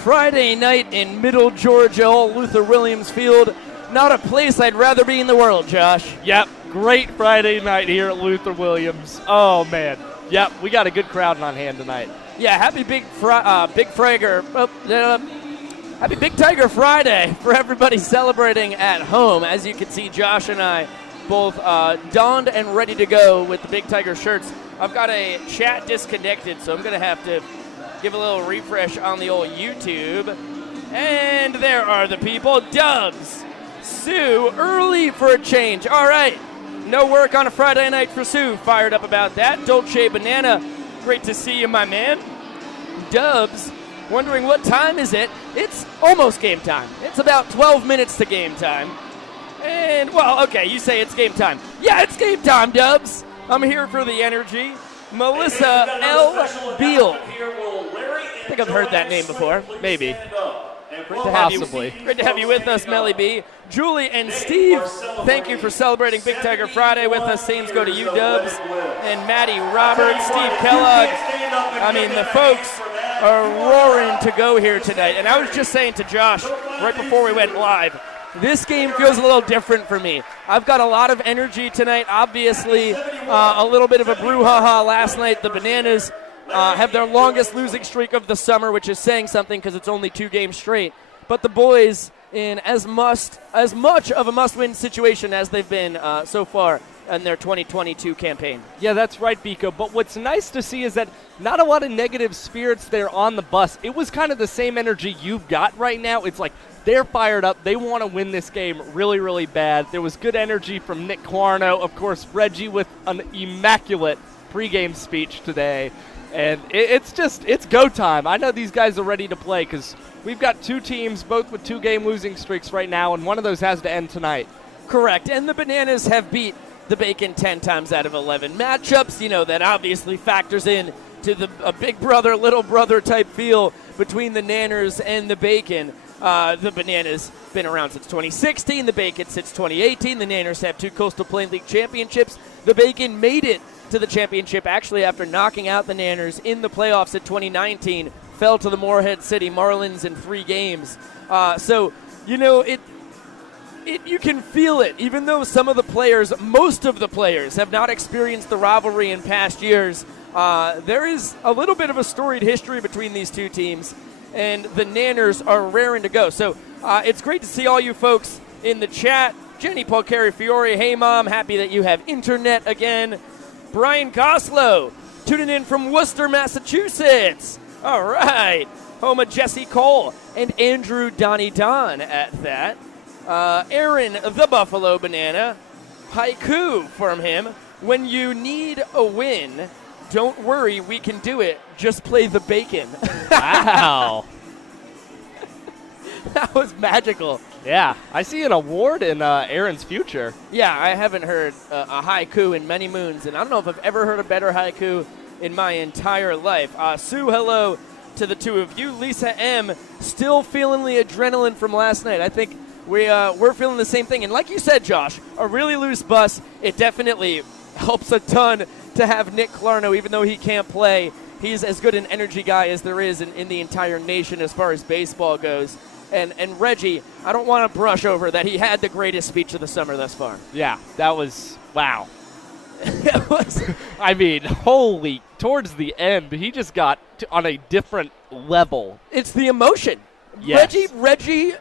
Friday night in Middle Georgia, old Luther Williams Field. Not a place I'd rather be in the world, Josh. Yep, great Friday night here at Luther Williams. Oh, man. Yep, we got a good crowd on hand tonight. Yeah, happy Big Tiger Friday for everybody celebrating at home. As you can see, Josh and I both donned and ready to go with the Big Tiger shirts. I've got a chat disconnected, so I'm going to have to give a little refresh on the old YouTube. And there are the people. Dubs, Sue, early for a change. All right, no work on a Friday night for Sue. Fired up about that. Dolce Banana, great to see you, my man. Dubs, wondering what time is it? It's almost game time. It's about 12 minutes to game time. And, well, okay, you say it's game time. Yeah, it's game time, Dubs. I'm here for the energy. Melissa L. Beal. I think I've heard that name before. Maybe. Possibly. Great to have you with us, Melly B. Julie and Steve, thank you for celebrating Big Tiger Friday with us. Sames go to you, Dubs. And Maddie Roberts, Steve Kellogg. I mean, the folks are roaring to go here tonight. And I was just saying to Josh right before we went live, this game feels a little different for me. I've got a lot of energy tonight. Obviously, a little bit of a brouhaha last night. The Bananas have their longest losing streak of the summer, which is saying something because it's only 2 games straight. But the boys in as much of a must-win situation as they've been so far in their 2022 campaign. Yeah, that's right, Biko. But what's nice to see is that not a lot of negative spirits there on the bus. It was kind of the same energy you've got right now. It's like they're fired up. They want to win this game really, really bad. There was good energy from Nick Clarno. Of course, Reggie with an immaculate pregame speech today. And it's go time. I know these guys are ready to play because we've got 2 teams, both with 2-game losing streaks right now, and one of those has to end tonight. Correct. And the Bananas have beat the Bacon 10 times out of 11 matchups. You know, that obviously factors in to a big brother, little brother type feel between the Nanners and the Bacon. The Bananas been around since 2016. The Bacon since 2018. The Nanners have 2 Coastal Plain League championships. The Bacon made it to the championship actually after knocking out the Nanners in the playoffs in 2019. Fell to the Morehead City Marlins in 3 games. So, you know, you can feel it. Even though most of the players, have not experienced the rivalry in past years, there is a little bit of a storied history between these 2 teams, and the Nanners are raring to go. So it's great to see all you folks in the chat. Jenny Paul Carey Fiore, hey Mom, happy that you have internet again. Brian Goslow, tuning in from Worcester, Massachusetts. All right. Home of Jesse Cole and Andrew Donnie Don at that. Aaron the Buffalo Banana. Haiku from him. When you need a win, don't worry, we can do it. Just play the Bacon. Wow. That was magical. Yeah, I see an award in Aaron's future. Yeah, I haven't heard a haiku in many moons, and I don't know if I've ever heard a better haiku in my entire life. Sue, hello to the 2 of you. Lisa M, still feeling the adrenaline from last night. I think we're feeling the same thing. And like you said, Josh, a really loose bus, it definitely helps a ton to have Nick Clarno, even though he can't play. He's as good an energy guy as there is in the entire nation as far as baseball goes. And Reggie, I don't want to brush over that he had the greatest speech of the summer thus far. Yeah, that was, wow. I mean, towards the end, he just got on a different level. It's the emotion. Yes. Reggie,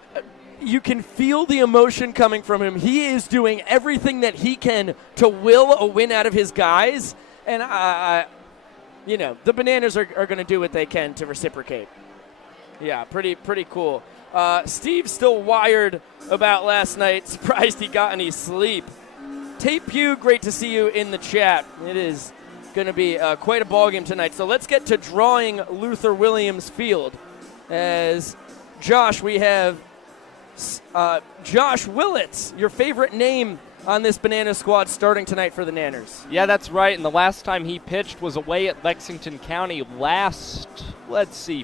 you can feel the emotion coming from him. He is doing everything that he can to will a win out of his guys. And, the Bananas are going to do what they can to reciprocate. Yeah, pretty cool. Steve's still wired about last night. Surprised he got any sleep. Tape Pew, great to see you in the chat. It is going to be quite a ballgame tonight. So let's get to drawing Luther Williams Field. As Josh, we have Josh Willits, your favorite name on this Banana squad starting tonight for the Nanners. Yeah, that's right. And the last time he pitched was away at Lexington County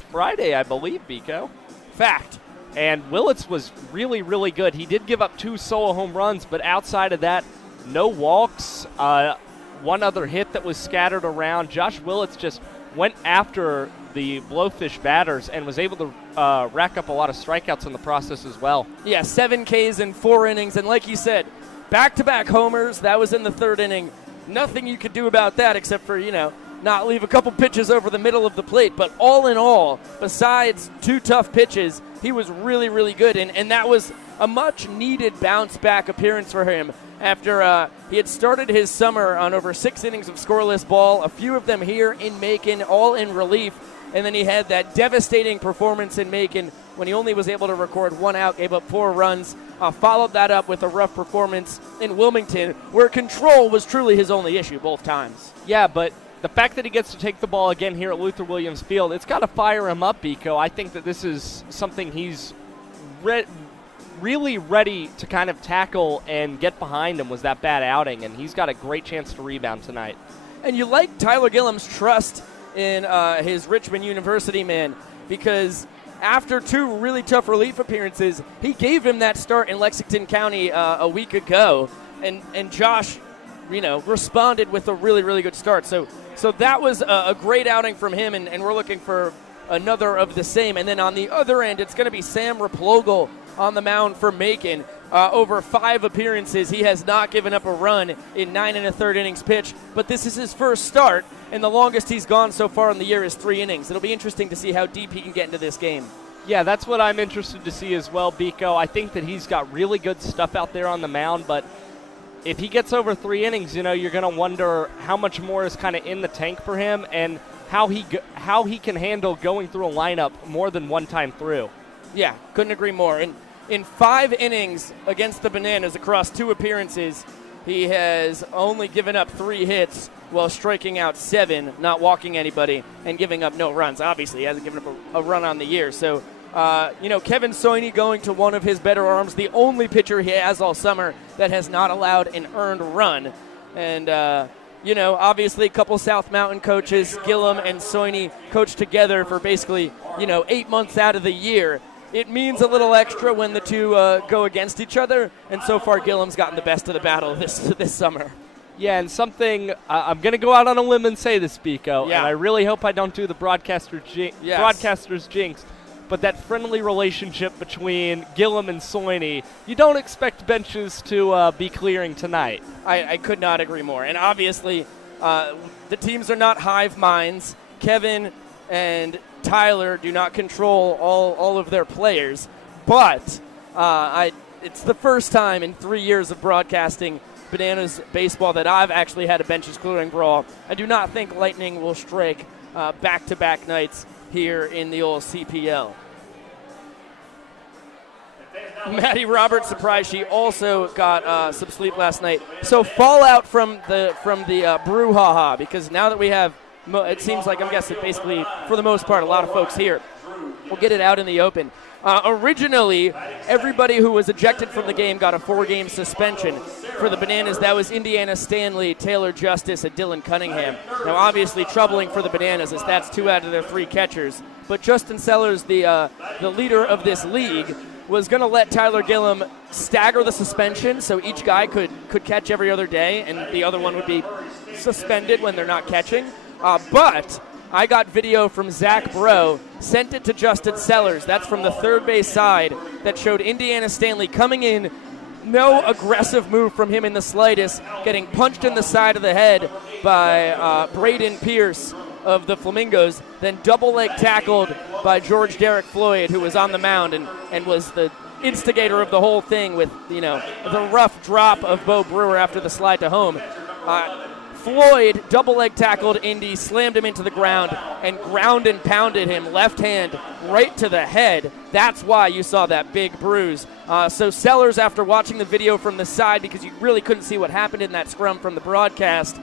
Friday, I believe, Biko. Fact. And Willits was really, really good. He did give up 2 solo home runs, but outside of that, no walks, one other hit that was scattered around. Josh Willits just went after the Blowfish batters and was able to rack up a lot of strikeouts in the process as well. Yeah, 7 Ks in 4 innings, and like you said, back-to-back homers. That was in the 3rd inning. Nothing you could do about that except for, not leave a couple pitches over the middle of the plate. But all in all, besides 2 tough pitches, he was really, really good, and that was a much-needed bounce-back appearance for him after he had started his summer on over 6 innings of scoreless ball, a few of them here in Macon, all in relief, and then he had that devastating performance in Macon when he only was able to record 1 out, gave up 4 runs, followed that up with a rough performance in Wilmington, where control was truly his only issue both times. Yeah, but the fact that he gets to take the ball again here at Luther Williams Field, it's got to fire him up, Biko. I think that this is something he's really ready to kind of tackle and get behind him was that bad outing, and he's got a great chance to rebound tonight. And you like Tyler Gillum's trust in his Richmond University man, because after 2 really tough relief appearances, he gave him that start in Lexington County a week ago, and Josh, responded with a really, really good start. So that was a great outing from him, and we're looking for another of the same. And then on the other end, it's going to be Sam Raplogle on the mound for Macon. Over 5 appearances, he has not given up a run in 9 1/3 innings pitched, but this is his first start, and the longest he's gone so far in the year is 3 innings. It'll be interesting to see how deep he can get into this game. Yeah, that's what I'm interested to see as well, Biko. I think that he's got really good stuff out there on the mound, but if he gets over 3 innings, you're going to wonder how much more is kind of in the tank for him and how he can handle going through a lineup more than one time through. Yeah, couldn't agree more. And in 5 innings against the Bananas across 2 appearances, he has only given up 3 hits while striking out 7, not walking anybody, and giving up no runs. Obviously, he hasn't given up a run on the year. So, Kevin Soini going to one of his better arms, the only pitcher he has all summer that has not allowed an earned run. And, obviously a couple South Mountain coaches, Gillum and Soini, coached together for basically, 8 months out of the year. It means a little extra when the two go against each other, and so far Gillum's gotten the best of the battle this summer. Yeah, and something I'm going to go out on a limb and say this, Biko, yeah. And I really hope I don't do the broadcaster's jinx, but that friendly relationship between Gillum and Soini, you don't expect benches to be clearing tonight. I could not agree more. And obviously, the teams are not hive minds. Kevin and Tyler do not control all of their players, but it's the first time in 3 years of broadcasting Bananas baseball that I've actually had a benches clearing brawl. I do not think Lightning will strike back-to-back nights here in the old CPL. Maddie Roberts, surprised she also got some sleep last night. So fallout from the brouhaha, because now that we have, it seems like, I'm guessing basically for the most part, a lot of folks here will get it out in the open. Originally, everybody who was ejected from the game got a 4-game suspension. For the Bananas, that was Indiana Stanley, Taylor Justice, and Dylan Cunningham. Now, obviously, troubling for the Bananas as that's 2 out of their 3 catchers. But Justin Sellers, the leader of this league, was going to let Tyler Gillum stagger the suspension so each guy could catch every other day, and the other one would be suspended when they're not catching. But I got video from Zach Bro, sent it to Justin Sellers. That's from the third base side that showed Indiana Stanley coming in. No aggressive move from him in the slightest, getting punched in the side of the head by Braden Pierce of the Flamingos, then double leg tackled by George Derek Floyd, who was on the mound and was the instigator of the whole thing with, the rough drop of Bo Brewer after the slide to home. Floyd double leg tackled Indy, slammed him into the ground, and ground and pounded him left hand right to the head. That's why you saw that big bruise. So Sellers, after watching the video from the side, because you really couldn't see what happened in that scrum from the broadcast,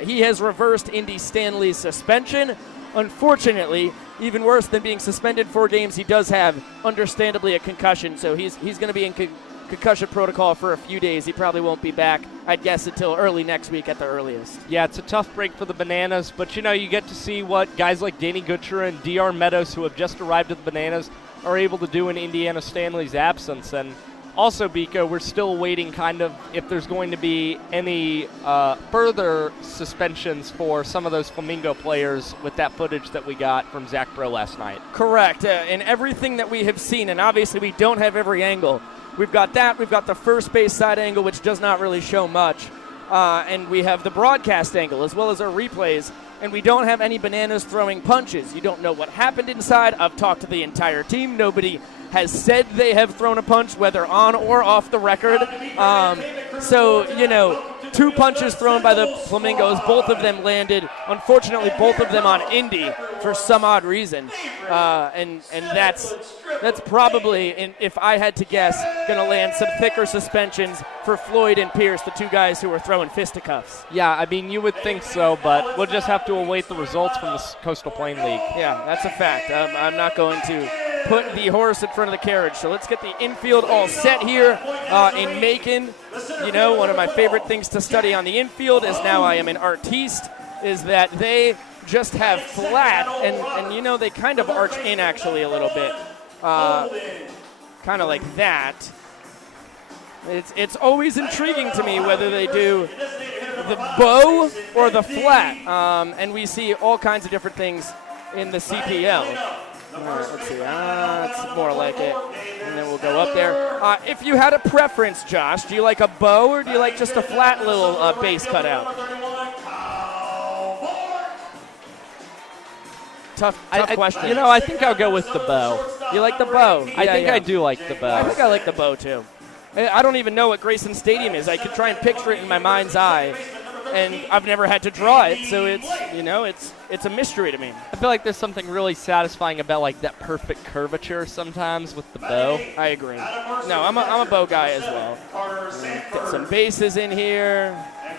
he has reversed Indy Stanley's suspension. Unfortunately, even worse than being suspended 4 games, he does have, understandably, a concussion. So he's going to be in concussion protocol for a few days. He probably won't be back, I'd guess, until early next week at the earliest. Yeah, it's a tough break for the Bananas, but you get to see what guys like Danny Gutcher and DR Meadows, who have just arrived at the Bananas, are able to do in Indiana Stanley's absence. And Also, Biko, we're still waiting kind of if there's going to be any further suspensions for some of those Flamingo players with that footage that we got from Zach Bro last night. Correct. In everything that we have seen, and obviously we don't have every angle. We've got that. We've got the first base side angle, which does not really show much. And we have the broadcast angle as well as our replays. And we don't have any Bananas throwing punches. You don't know what happened inside. I've talked to the entire team. Nobody has said they have thrown a punch, whether on or off the record. So, you know, 2 punches thrown by the Flamingos. Both of them landed. Unfortunately, both of them on Indy for some odd reason. And that's probably, if I had to guess, going to land some thicker suspensions for Floyd and Pierce, the 2 guys who were throwing fisticuffs. Yeah, I mean, you would think so, but we'll just have to await the results from the Coastal Plain League. Yeah, that's a fact. I'm not going to put the horse in front of the carriage. So let's get the infield all set here in Macon. You know, one of my favorite things to study on the infield, as now I am an artiste, is that they just have flat, and you know, they kind of arch in actually a little bit. Kind of like that. It's always intriguing to me whether they do the bow or the flat. And we see all kinds of different things in the CPL. All right, let's see. It's more like it. And then we'll go up there. If you had a preference, Josh, do you like a bow or do you like just a flat little base cutout? Tough question. You know, I think I'll go with the bow. You like the bow? I think I do like the bow. I think I like the bow, too. I don't even know what Grayson Stadium is. I could try and picture it in my mind's eye, and I've never had to draw it, so it's a mystery to me. I feel like there's something really satisfying about like that perfect curvature sometimes with the bow. I agree. No, I'm a bow guy as well. Get some bases in here.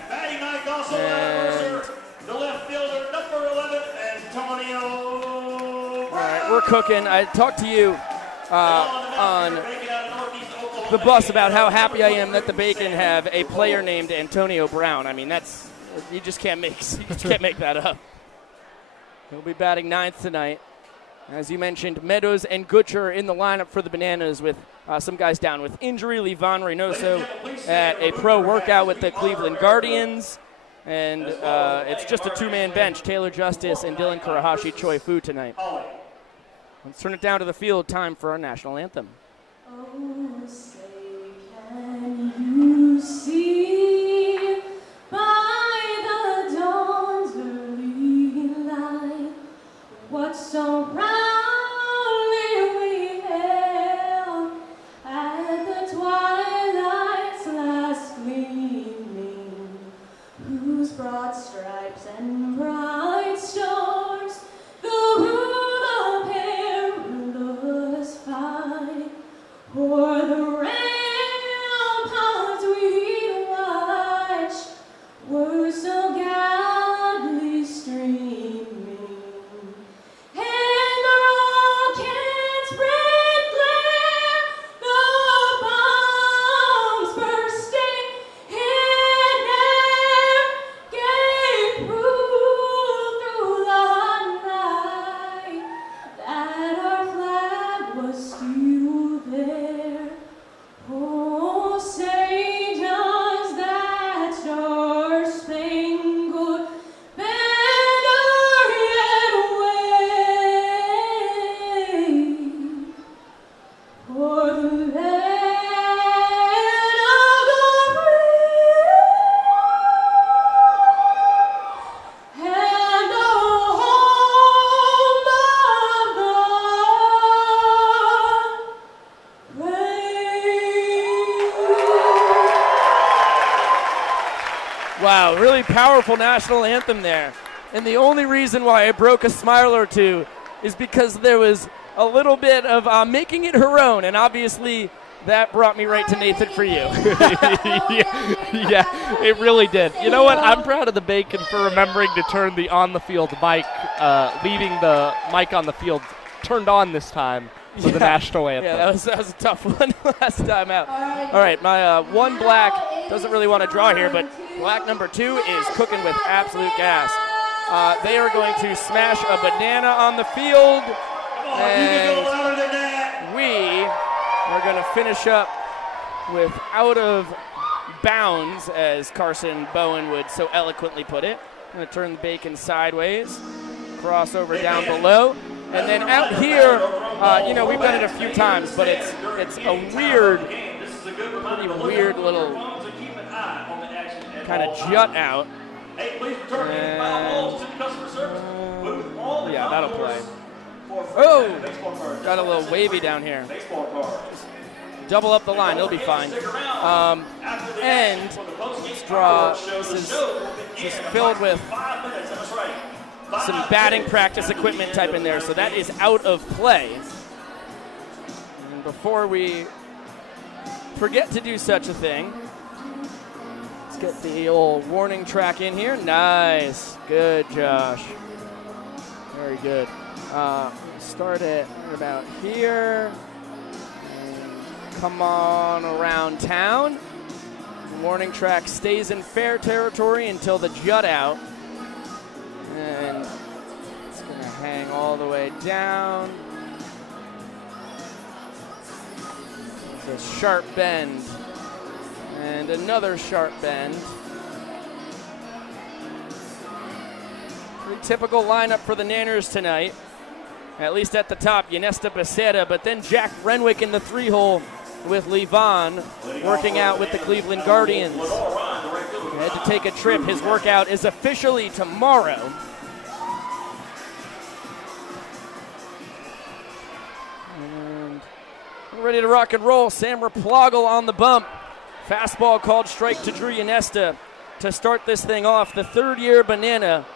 And the left fielder, number 11, Antonio. All right, we're cooking. I talked to you on the bus about how happy I am that the Bacon have a player named Antonio Brown. I mean, you just can't make that up. He'll be batting 9th tonight. As you mentioned, Meadows and Gutcher in the lineup for the Bananas with some guys down with injury. Livan Reynoso at a pro workout with the Cleveland Guardians. And it's just a 2-man bench, Taylor Justice and Dylan Kurahashi Choi Fu tonight. Let's turn it down to the field. Time for our national anthem. Oh, say can you see by the dawn's early light what so proudly we hailed at the twilight's last gleaming, whose broad stripes and bright stars go through the perilous fight, o'er the ramparts we watched were so gallantly streaming, and the rockets' red glare, the bombs bursting in air, gave proof through the night that our flag was still there. Oh, say does that star-spangled banner yet wave for the land of the free and the home of the brave. Wow, really powerful national anthem there. And the only reason why I broke a smile or two is because there was a little bit of making it her own, and obviously that brought me right to Nathan for you. Yeah, it really did. You know what? I'm proud of the Bacon for remembering to turn the on-the-field mic, leaving the mic on the field turned on this time for the national anthem. Yeah, that was a tough one last time out. All right, my one black doesn't really want to draw here, but black number 2 is cooking with absolute gas. They are going to smash a banana on the field, and we are going to finish up with out of bounds, as Carson Bowen would so eloquently put it. Going to turn the Bacon sideways, crossover down below, and then out here, we've done it a few times, but it's a weird, pretty weird little kind of jut out. And, yeah, that'll play. Oh, got a little wavy down here. Double up the line, it'll be fine. And this draw, this is just filled with some batting practice equipment type in there, so that is out of play. And before we forget to do such a thing, let's get the old warning track in here. Nice, good, Josh. Very good. Start it about here. Come on around town. The warning track stays in fair territory until the jut out. And it's going to hang all the way down. It's a sharp bend. And another sharp bend. Pretty typical lineup for the Nanners tonight. At least at the top, Ynesta Becerra, but then Jack Renwick in the 3-hole with Levon working out with the Cleveland Guardians. He had to take a trip. His workout is officially tomorrow. And we're ready to rock and roll. Sam Raplogle on the bump. Fastball called strike to Drew Ynesta to start this thing off. The third-year Banana,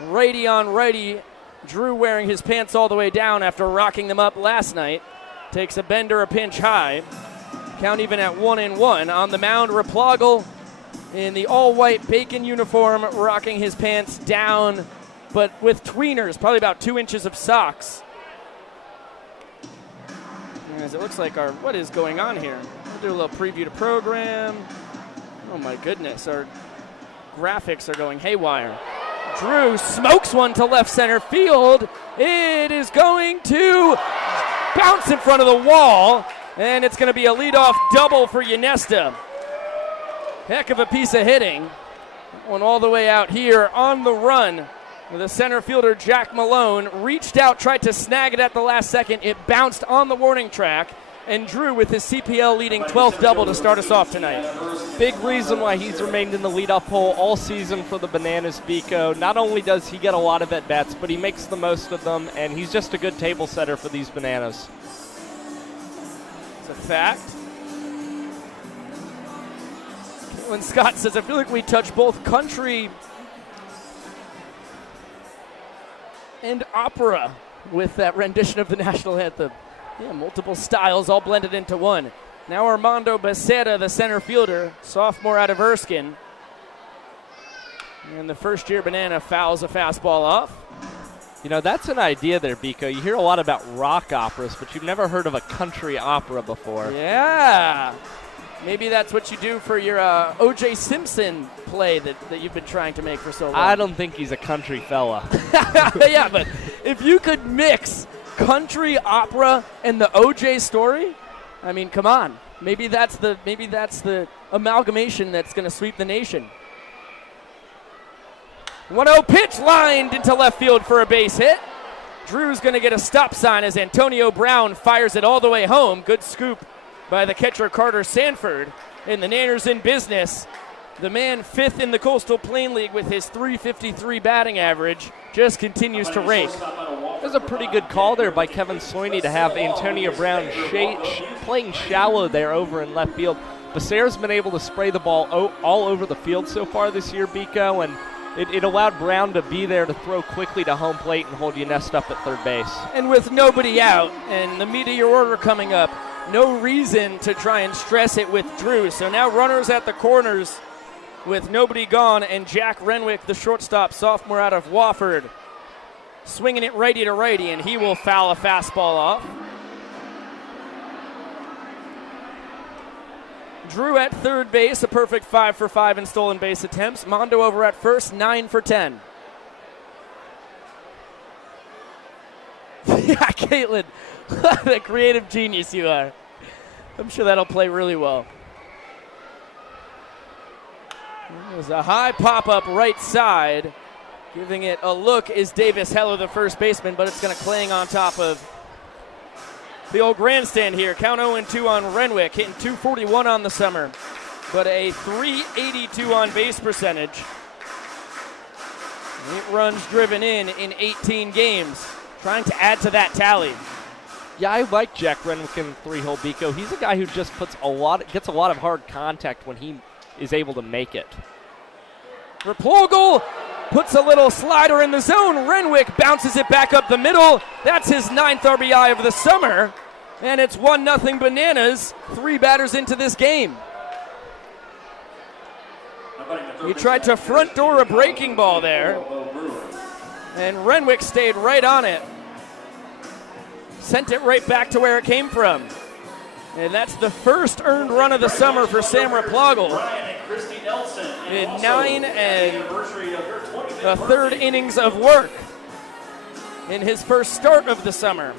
righty on righty. Drew wearing his pants all the way down after rocking them up last night. Takes a bender, a pinch high. Count even at 1-1. On the mound, Raplogle in the all-white Bacon uniform, rocking his pants down, but with tweeners, probably about 2 inches of socks. As it looks like what is going on here? We'll do a little preview to program. Oh my goodness, our graphics are going haywire. Drew smokes one to left center field. It is going to bounce in front of the wall, and it's going to be a leadoff double for Ynesta. Heck of a piece of hitting. One all the way out here on the run. The center fielder, Jack Malone, reached out, tried to snag it at the last second. It bounced on the warning track, and Drew with his CPL leading 12th double to start us off tonight. Big reason why he's remained in the leadoff hole all season for the Bananas, Biko. Not only does he get a lot of at-bats, but he makes the most of them, and he's just a good table setter for these Bananas. It's a fact. Caitlin Scott says, I feel like we touch both country and opera with that rendition of the national anthem. Yeah, multiple styles all blended into one. Now Armando Becerra, the center fielder, sophomore out of Erskine. And the first-year Banana fouls a fastball off. You know, that's an idea there, Biko. You hear a lot about rock operas, but you've never heard of a country opera before. Yeah. Maybe that's what you do for your O.J. Simpson play that you've been trying to make for so long. I don't think he's a country fella. Yeah, but if you could mix country opera and the O.J. story, I mean, come on. Maybe that's the amalgamation that's going to sweep the nation. 1-0 pitch lined into left field for a base hit. Drew's going to get a stop sign as Antonio Brown fires it all the way home. Good scoop by the catcher Carter Sanford. And the Nanners in business. The man fifth in the Coastal Plain League with his .353 batting average just continues to rake. There's a pretty good call there by Kevin Soiney to have Antonio Brown playing shallow there over in left field. Becerra's been able to spray the ball all over the field so far this year, Biko, and it allowed Brown to be there to throw quickly to home plate and hold Ynesta up at third base. And with nobody out and the meat of your order coming up, no reason to try and stress it with Drew. So now runners at the corners with nobody gone, and Jack Renwick, the shortstop, sophomore out of Wofford, swinging it righty to righty, and he will foul a fastball off. Drew at third base, a perfect 5 for 5 in stolen base attempts. Mondo over at first, 9 for 10. Yeah, Caitlin, the creative genius you are. I'm sure that'll play really well. There's a high pop-up right side. Giving it a look is Davis Heller, the first baseman, but it's going to clang on top of the old grandstand here. Count 0-2 on Renwick, hitting .241 on the summer, but a .382 on base percentage. 8 runs driven in 18 games, trying to add to that tally. Yeah, I like Jack Renwick in the 3-hole Biko. He's a guy who just gets a lot of hard contact when he is able to make it. Replogle puts a little slider in the zone. Renwick bounces it back up the middle. That's his 9th RBI of the summer. And it's 1-0 Bananas, 3 batters into this game. He tried to front door a breaking ball there. And Renwick stayed right on it. Sent it right back to where it came from. And that's the first earned run of the summer for Sam Replogle. In 9 1/3 innings of work in his first start of the summer.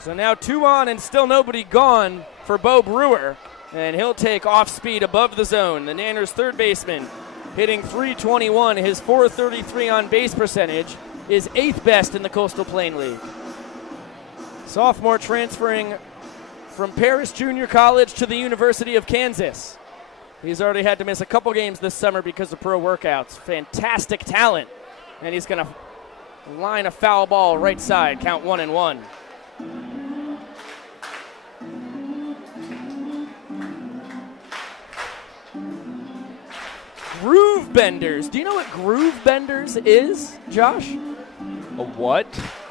So now 2 on and still nobody gone for Bo Brewer. And he'll take off speed above the zone. The Nanners' third baseman hitting .321. His .433 on base percentage is 8th best in the Coastal Plain League. Sophomore transferring from Paris Junior College to the University of Kansas. He's already had to miss a couple games this summer because of pro workouts. Fantastic talent. And he's going to line a foul ball right side, count 1-1. Groove Benders. Do you know what Groove Benders is, Josh? A what?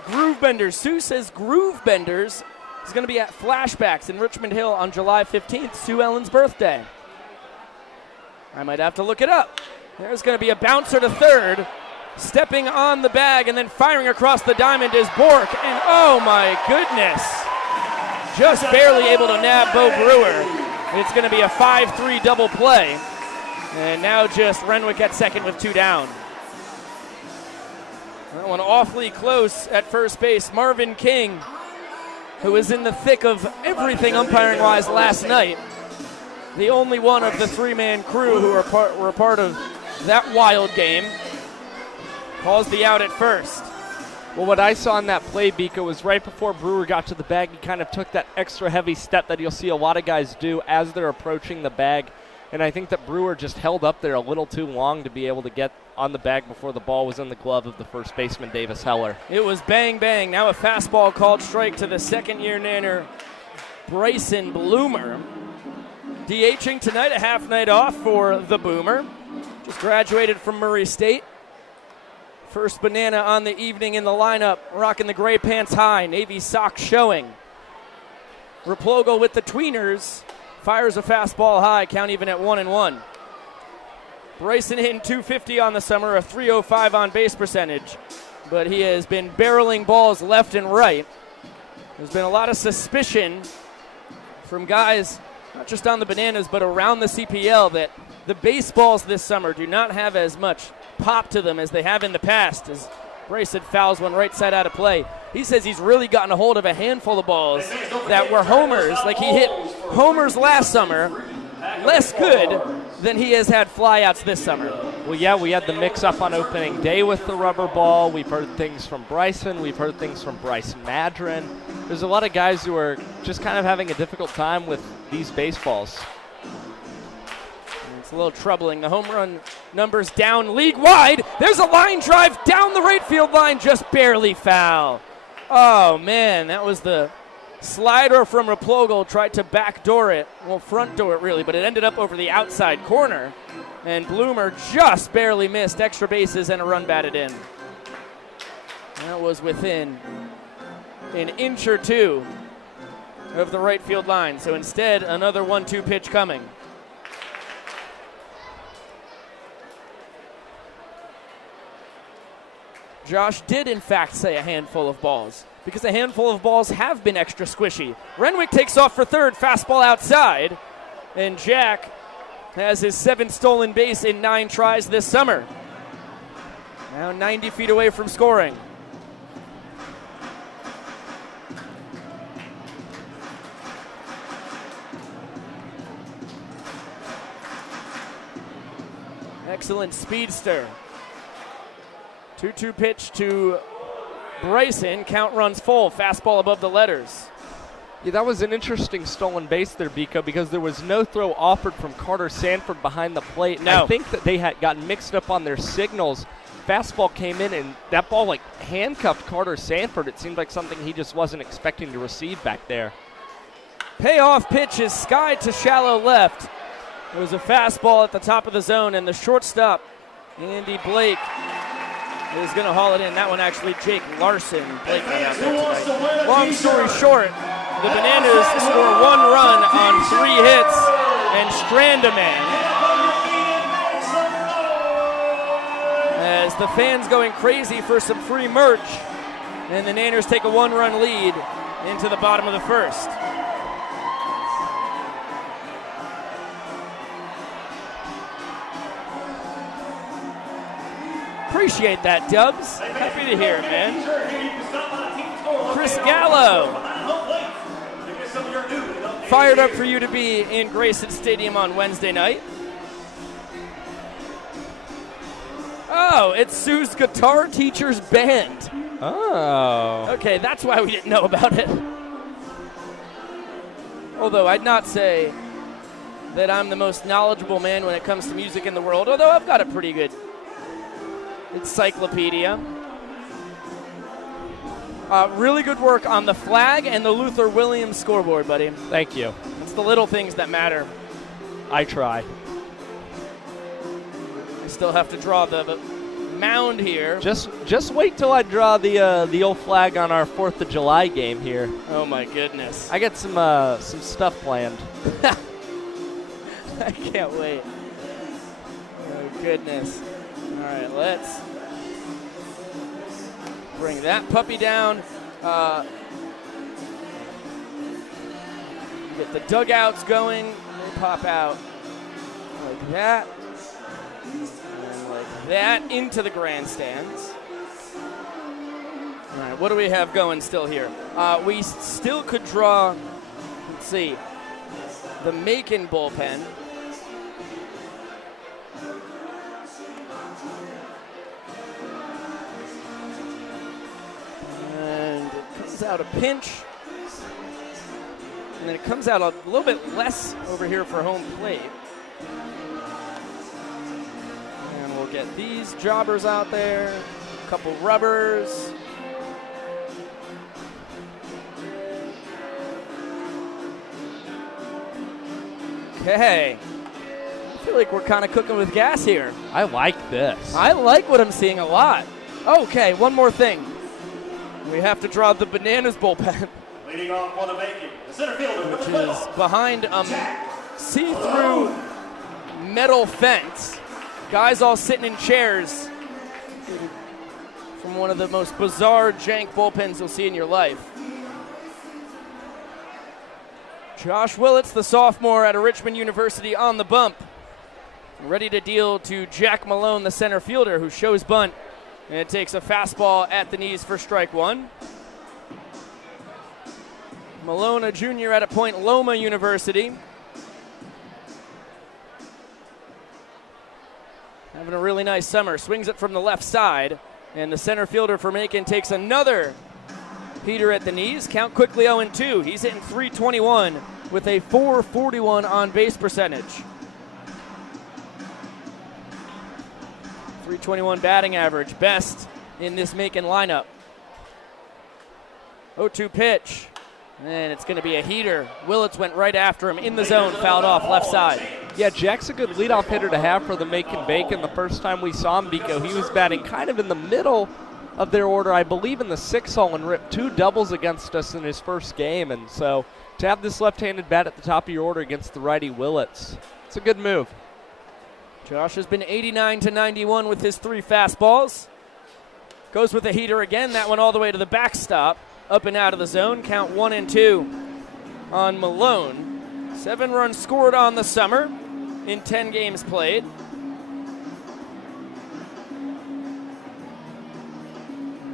Groove Benders. Sue says Groove Benders is going to be at Flashbacks in Richmond Hill on July 15th, Sue Ellen's birthday. I might have to look it up. There's going to be a bouncer to third. Stepping on the bag and then firing across the diamond is Bork. And oh my goodness. Just barely able to nab Bo Brewer. It's going to be a 5-3 double play. And now just Renwick at second with 2 down. That one awfully close at first base. Marvin King, who was in the thick of everything umpiring-wise last night. The only one of the 3-man crew who were a part of that wild game. Calls the out at first. Well, what I saw in that play, Biko, was right before Brewer got to the bag, he kind of took that extra heavy step that you'll see a lot of guys do as they're approaching the bag. And I think that Brewer just held up there a little too long to be able to get on the bag before the ball was in the glove of the first baseman, Davis Heller. It was bang, bang. Now a fastball called strike to the second-year Nanner, Bryson Bloomer. DHing tonight, a half night off for the Boomer. Just graduated from Murray State. First banana on the evening in the lineup, rocking the gray pants high, navy socks showing. Replogle with the tweeners. Fires a fastball high, count even at 1-1. Bryson hitting .250 on the summer, a .305 on base percentage. But he has been barreling balls left and right. There's been a lot of suspicion from guys, not just on the Bananas, but around the CPL, that the baseballs this summer do not have as much pop to them as they have in the past, as Bryson fouls one right side out of play. He says he's really gotten a hold of a handful of balls that were homers, like he hit homers last summer, less good than he has had flyouts this summer. Well, yeah, we had the mix-up on opening day with the rubber ball. We've heard things from Bryson. We've heard things from Bryson Madron. There's a lot of guys who are just kind of having a difficult time with these baseballs. It's a little troubling. The home run numbers down league-wide. There's a line drive down the right field line, just barely foul. Oh, man, that was the slider from Replogle. Tried to backdoor it, well, front door it really, but it ended up over the outside corner. And Bloomer just barely missed extra bases and a run batted in. That was within an inch or two of the right field line. So instead, another 1-2 pitch coming. Josh did, in fact, say a handful of balls, because a handful of balls have been extra squishy. Renwick takes off for third, fastball outside, and Jack has his 7th stolen base in 9 tries this summer. Now 90 feet away from scoring. Excellent speedster. 2-2 pitch to Bryson. Count runs full. Fastball above the letters. Yeah, that was an interesting stolen base there, Biko, because there was no throw offered from Carter Sanford behind the plate. No. I think that they had gotten mixed up on their signals. Fastball came in, and that ball like handcuffed Carter Sanford. It seemed like something he just wasn't expecting to receive back there. Payoff pitch is skied to shallow left. It was a fastball at the top of the zone, and the shortstop, Andy Blake, is going to haul it in. That one actually Jake Larson. Blake went out there tonight. Long story short, the Bananas score 1 run on 3 hits and strand a man. As the fans going crazy for some free merch, and the Nanners take a 1-run lead into the bottom of the first. Appreciate that, Dubs. Happy to hear it, man. Chris Gallo. Fired up for you to be in Grayson Stadium on Wednesday night. Oh, it's Sue's guitar teacher's band. Oh. Okay, that's why we didn't know about it. Although I'd not say that I'm the most knowledgeable man when it comes to music in the world, although I've got a pretty good encyclopedia. Really good work on the flag and the Luther Williams scoreboard, buddy. Thank you. It's the little things that matter. I try. I still have to draw the mound here. Just wait till I draw the old flag on our 4th of July game here. Oh my goodness. I got some stuff planned. I can't wait. Oh goodness. All right, let's bring that puppy down. Get the dugouts going. They pop out like that. And like that into the grandstands. All right, what do we have going still here? We still could draw, let's see, the Macon bullpen. And it comes out a pinch. And then it comes out a little bit less over here for home plate. And we'll get these jobbers out there, a couple rubbers. Okay. I feel like we're kind of cooking with gas here. I like this. I like what I'm seeing a lot. Okay, one more thing. We have to draw the Bananas bullpen. Leading off for the Macon, the center fielder, Which is behind a see-through metal fence. Guys all sitting in chairs from one of the most bizarre jank bullpens you'll see in your life. Josh Willits, the sophomore out of Richmond University, on the bump. Ready to deal to Jack Malone, the center fielder, who shows bunt. And it takes a fastball at the knees for strike one. Malone, a junior out of Point Loma University. Having a really nice summer. Swings it from the left side. And the center fielder for Macon takes another heater at the knees. Count quickly 0-2. He's hitting .321 with a .441 on base percentage. .321 batting average. Best in this Macon lineup. 0-2 pitch. And it's going to be a heater. Willits went right after him in the zone, fouled off left side. Yeah, Jack's a good leadoff hitter to have for the Macon Bacon. The first time we saw him, Biko, he was batting kind of in the middle of their order, I believe in the 6 hole, and ripped 2 doubles against us in his first game. And so to have this left-handed bat at the top of your order against the righty Willits, it's a good move. Josh has been 89-91 with his 3 fastballs. Goes with a heater again, that one all the way to the backstop. Up and out of the zone, count 1-2 on Malone. 7 runs scored on the summer in 10 games played.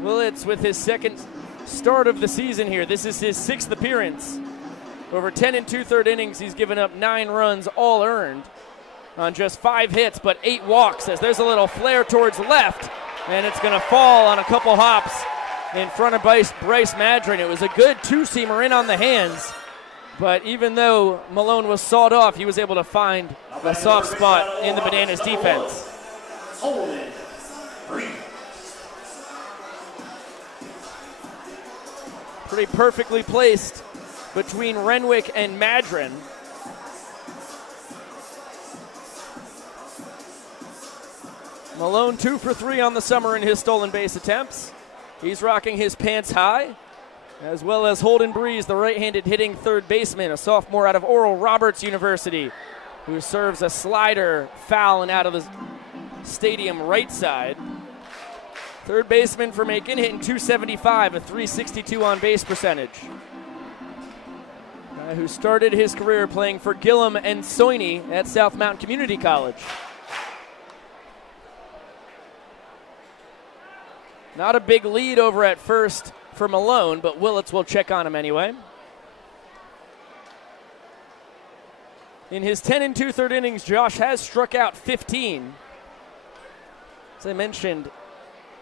Willits with his second start of the season here. This is his 6th appearance. Over 10 2/3 innings, he's given up 9 runs, all earned. on just 5 hits, but 8 walks, as there's a little flare towards left, and it's going to fall on a couple hops in front of Bryce Madron. It was a good two-seamer in on the hands, but even though Malone was sawed off, he was able to find a soft spot in the Bananas defense. Pretty perfectly placed between Renwick and Madron. Malone 2 for 3 on the summer in his stolen base attempts. He's rocking his pants high, as well as Holden Breeze, the right-handed hitting third baseman, a sophomore out of Oral Roberts University, who serves a slider foul and out of the stadium right side. Third baseman for Macon, hitting .275, a .362 on base percentage. Guy who started his career playing for Gillum and Soine at South Mountain Community College. Not a big lead over at first for Malone, but Willits will check on him anyway. In his 10 2/3 innings, Josh has struck out 15. As I mentioned,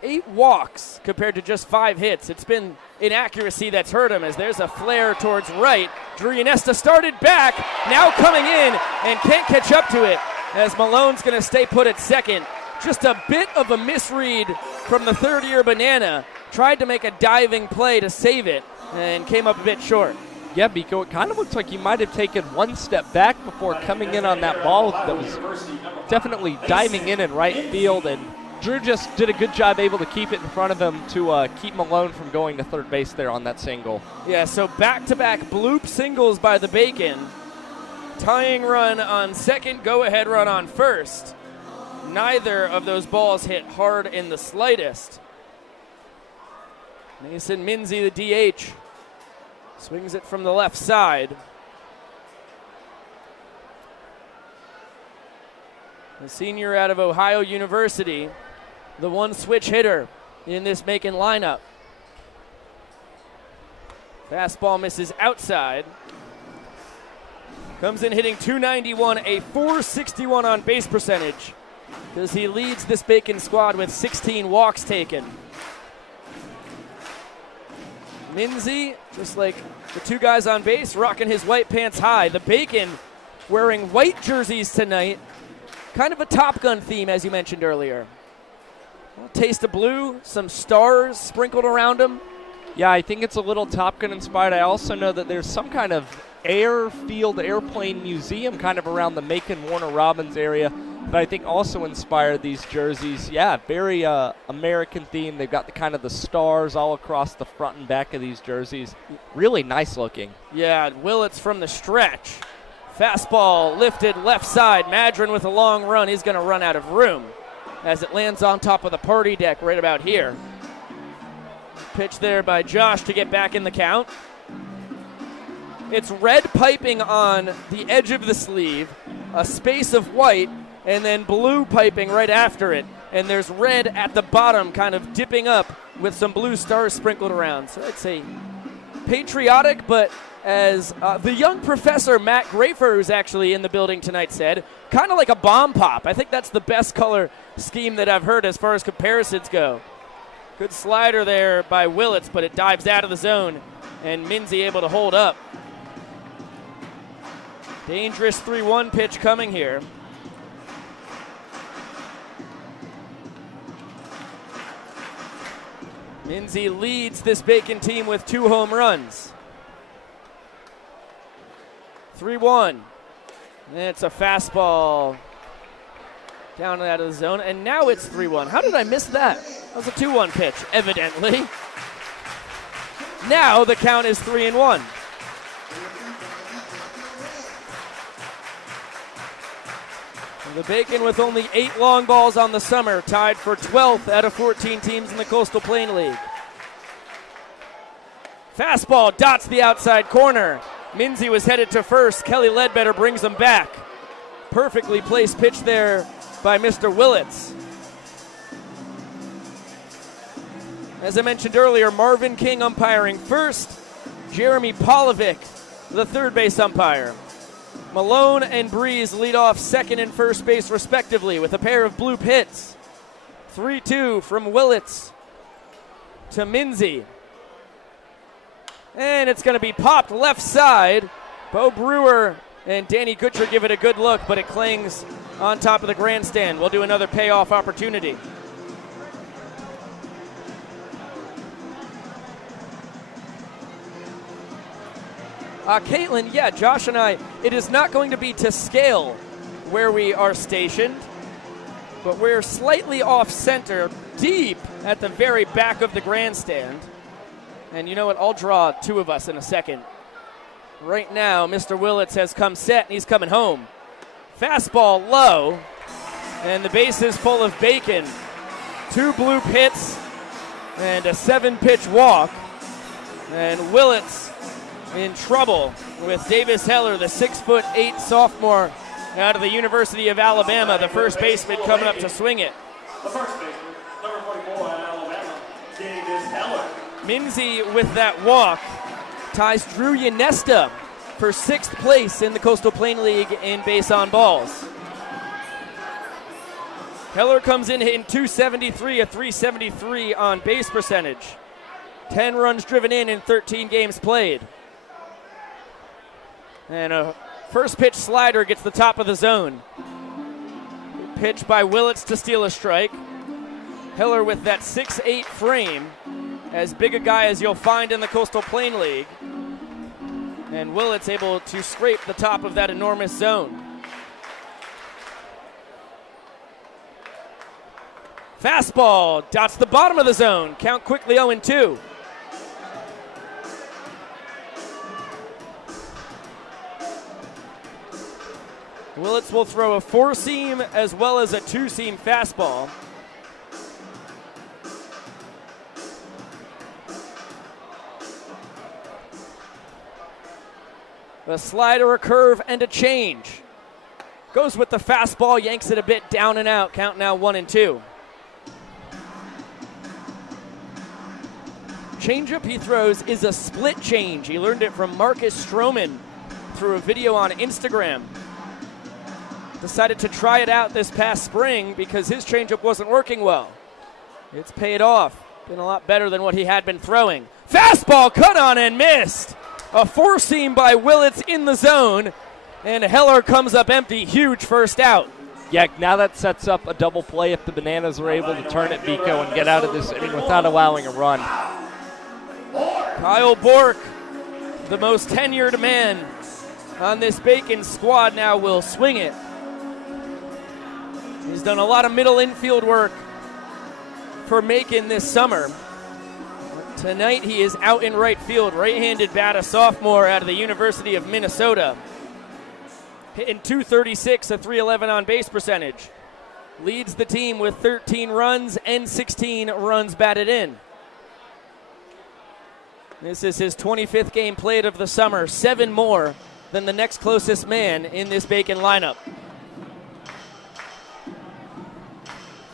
8 walks compared to just 5 hits. It's been inaccuracy that's hurt him, as there's a flare towards right. Drew Yanesta started back, now coming in and can't catch up to it, as Malone's going to stay put at second. Just a bit of a misread from the third-year Banana. Tried to make a diving play to save it and came up a bit short. Yeah, Biko, it kind of looks like he might have taken one step back before coming in on that ball that was definitely diving in right field, and Drew just did a good job able to keep it in front of him to keep Malone from going to third base there on that single. Yeah, so back-to-back bloop singles by the Bacon. Tying run on second, go-ahead run on first. Neither of those balls hit hard in the slightest. Mason Minzy, the DH, swings it from the left side. The senior out of Ohio University, the one switch hitter in this Macon lineup. Fastball misses outside. Comes in hitting .291, a .461 on base percentage, because he leads this Bacon squad with 16 walks taken. Minzy, just like the two guys on base, rocking his white pants high. The Bacon wearing white jerseys tonight. Kind of a Top Gun theme, as you mentioned earlier. A taste of blue, some stars sprinkled around them. Yeah, I think it's a little Top Gun inspired. I also know that there's some kind of airplane museum kind of around the Macon Warner Robins area that I think also inspired these jerseys. Yeah, very American theme. They've got the kind of the stars all across the front and back of these jerseys. Really nice looking. Yeah, Willits from the stretch. Fastball lifted left side. Madron with a long run. He's going to run out of room as it lands on top of the party deck right about here. Pitch there by Josh to get back in the count. It's red piping on the edge of the sleeve, a space of white, and then blue piping right after it. And there's red at the bottom kind of dipping up with some blue stars sprinkled around. So I'd say patriotic, but as the young professor Matt Grafer, who's actually in the building tonight, said, kind of like a bomb pop. I think that's the best color scheme that I've heard as far as comparisons go. Good slider there by Willits, but it dives out of the zone, and Minzy able to hold up. Dangerous 3-1 pitch coming here. Minzy leads this Bacon team with 2 home runs. 3-1. And it's a fastball down and out of the zone, and now it's 3-1. How did I miss that? That was a 2-1 pitch, evidently. Now the count is 3-1. The Bacon with only 8 long balls on the summer, tied for 12th out of 14 teams in the Coastal Plain League. Fastball dots the outside corner. Minzy was headed to first. Kelly Ledbetter brings him back. Perfectly placed pitch there by Mr. Willits. As I mentioned earlier, Marvin King umpiring first. Jeremy Polovic, the third base umpire. Malone and Breeze lead off second and first base respectively with a pair of blue hits. 3-2 from Willits to Minzy. And it's going to be popped left side. Bo Brewer and Danny Kutcher give it a good look, but it clings on top of the grandstand. We'll do another payoff opportunity. Caitlin, yeah, Josh and I, it is not going to be to scale where we are stationed, but we're slightly off center, deep at the very back of the grandstand. And you know what? I'll draw two of us in a second. Right now, Mr. Willits has come set, and he's coming home. Fastball low, and the base is full of Bacon. 2 blue hits and a 7-pitch walk. And Willits in trouble with Davis Heller, the 6'8" sophomore out of the University of Alabama, the first baseman coming up to swing it. The first baseman, number 44 at Alabama, Davis Heller. Minzy with that walk ties Drew Yanesta for 6th place in the Coastal Plain League in base on balls. Heller comes in hitting .273, a .373 on base percentage. 10 runs driven in 13 games played. And a first pitch slider gets the top of the zone. Pitch by Willits to steal a strike. Heller with that 6'8" frame, as big a guy as you'll find in the Coastal Plain League. And Willits able to scrape the top of that enormous zone. Fastball dots the bottom of the zone. Count quickly 0-2. Willits will throw a 4-seam as well as a 2-seam fastball. A slider, a curve, and a change. Goes with the fastball, yanks it a bit down and out. Count now 1-2. Changeup he throws is a split change. He learned it from Marcus Stroman through a video on Instagram. Decided to try it out this past spring because his changeup wasn't working well. It's paid off. Been a lot better than what he had been throwing. Fastball cut on and missed. A 4-seam by Willits in the zone, and Heller comes up empty. Huge first out. Yeah, now that sets up a double play if the Bananas are able to turn it, Vico, and get out of this inning without allowing a run. Kyle Bork, the most tenured man on this Bacon squad, now will swing it. He's done a lot of middle infield work for Macon this summer. Tonight he is out in right field, right-handed bat, a sophomore out of the University of Minnesota. Hitting .236, a .311 on base percentage. Leads the team with 13 runs and 16 runs batted in. This is his 25th game played of the summer, 7 more than the next closest man in this Bacon lineup.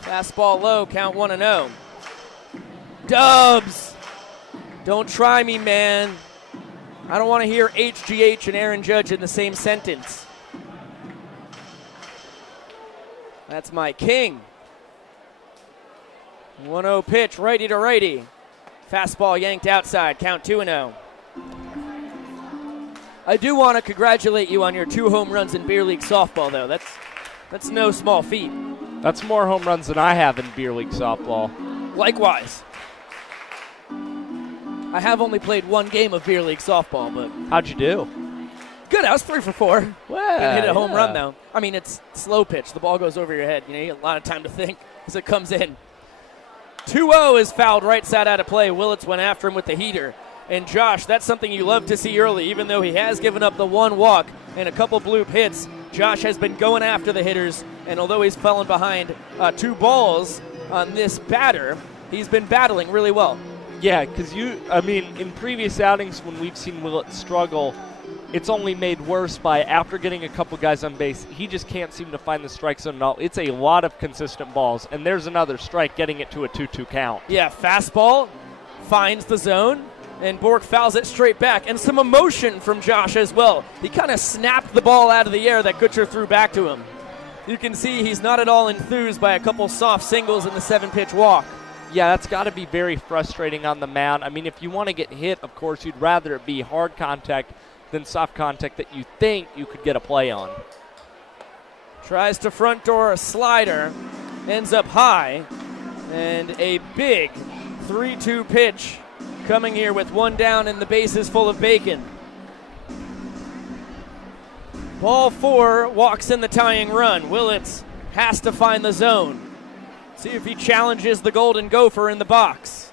Fastball low, count 1-0. Dubs! Don't try me, man. I don't want to hear HGH and Aaron Judge in the same sentence. That's my king. 1-0 pitch, righty to righty. Fastball yanked outside, count 2-0. I do want to congratulate you on your 2 home runs in beer league softball, though. That's no small feat. That's more home runs than I have in beer league softball. Likewise. I have only played 1 game of beer league softball, but How'd you do? good. I was 3 for 4. Well, Didn't hit a home run, though. I mean, it's slow pitch. The ball goes over your head. You know, you get a lot of time to think as it comes in. 2-0 is fouled right side out of play. Willits went after him with the heater. And Josh, that's something you love to see early. Even though he has given up the 1 walk and a couple bloop hits, Josh has been going after the hitters. And although he's fallen behind 2 balls on this batter, he's been battling really well. Yeah, because in previous outings when we've seen Willits struggle, it's only made worse by after getting a couple guys on base, he just can't seem to find the strike zone at all. It's a lot of consistent balls, and there's another strike getting it to a 2-2 count. Yeah, fastball finds the zone, And Bork fouls it straight back. And some emotion from Josh as well. He kind of snapped the ball out of the air that Kutcher threw back to him. You can see he's not at all enthused by a couple soft singles in the 7-pitch walk. Yeah, that's got to be very frustrating on the mound. I mean, if you want to get hit, of course, you'd rather it be hard contact than soft contact that you think you could get a play on. Tries to front door a slider. Ends up high. And a big 3-2 pitch coming here with one down and the bases full of Bacon. Ball 4 walks in the tying run. Willits has to find the zone. See if he challenges the Golden Gopher in the box.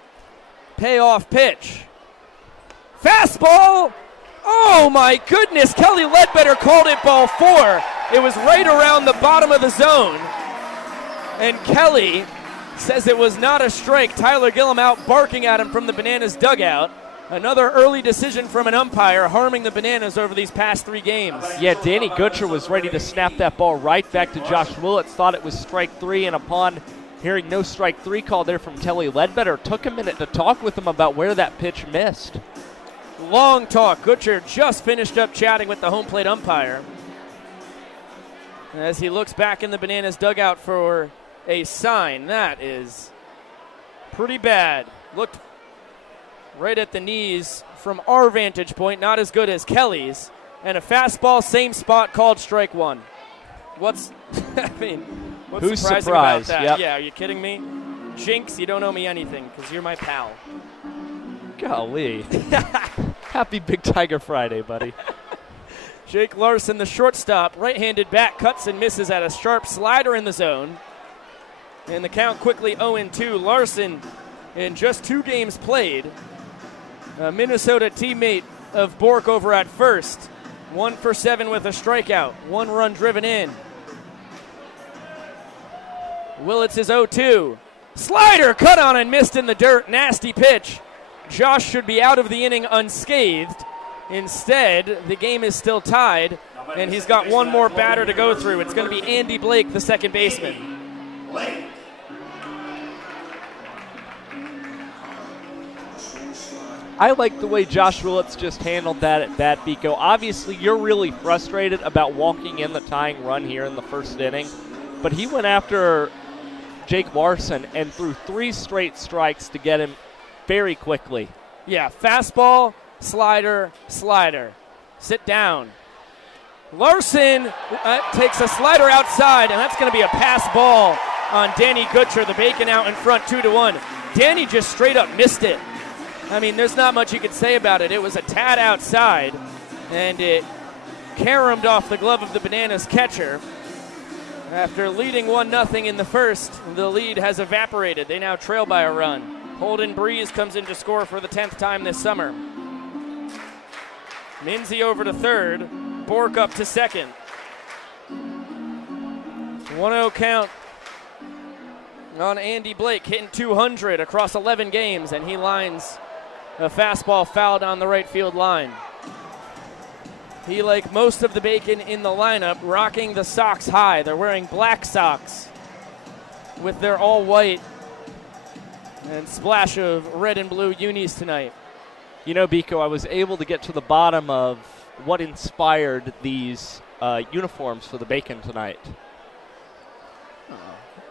Payoff pitch. Fastball! Oh my goodness, Kelly Ledbetter called it ball 4. It was right around the bottom of the zone. And Kelly says it was not a strike. Tyler Gillum out barking at him from the Bananas dugout. Another early decision from an umpire harming the Bananas over these past 3 games. Yeah, Danny Gutcher was ready to snap that ball right back to Josh Willits. Thought it was strike 3, and upon hearing no strike 3 call there from Kelly Ledbetter, took a minute to talk with him about where that pitch missed. Long talk. Gutcher just finished up chatting with the home plate umpire as he looks back in the Bananas dugout for a sign. That is pretty bad. Looked right at the knees from our vantage point, not as good as Kelly's. And a fastball, same spot, called strike 1. What's, I mean, what's Who's surprising surprised? about that? Yep. Yeah, are you kidding me? Jinx, you don't owe me anything because you're my pal. Golly. Happy Big Tiger Friday, buddy. Jake Larson, the shortstop, right-handed bat, cuts and misses at a sharp slider in the zone. And the count quickly 0-2. Larson, in just 2 games played, a Minnesota teammate of Bork over at first. 1 for 7 with a strikeout. 1 run driven in. Willits is 0-2. Slider cut on and missed in the dirt. Nasty pitch. Josh should be out of the inning unscathed. Instead, the game is still tied, and he's got one more batter to go through. It's going to be Andy Blake, the second baseman. I like the way Josh Willits just handled that at bat, Biko. Obviously, you're really frustrated about walking in the tying run here in the first inning, but he went after Jake Larson and threw 3 straight strikes to get him very quickly. Yeah, fastball, slider, slider. Sit down. Larson takes a slider outside, and that's going to be a pass ball on Danny Gutcher. The Bacon out in front 2-1. Danny just straight up missed it. I mean, there's not much you could say about it. It was a tad outside, and it caromed off the glove of the Bananas catcher. After leading 1-0 in the first, the lead has evaporated. They now trail by a run. Holden Breeze comes in to score for the 10th time this summer. Minzy over to third. Bork up to second. 1-0 count on Andy Blake, hitting 200 across 11 games, and he lines a fastball fouled on the right field line. He, like most of the Bacon in the lineup, rocking the socks high. They're wearing black socks with their all-white and splash of red and blue unis tonight. You know, Biko, I was able to get to the bottom of what inspired these uniforms for the Bacon tonight.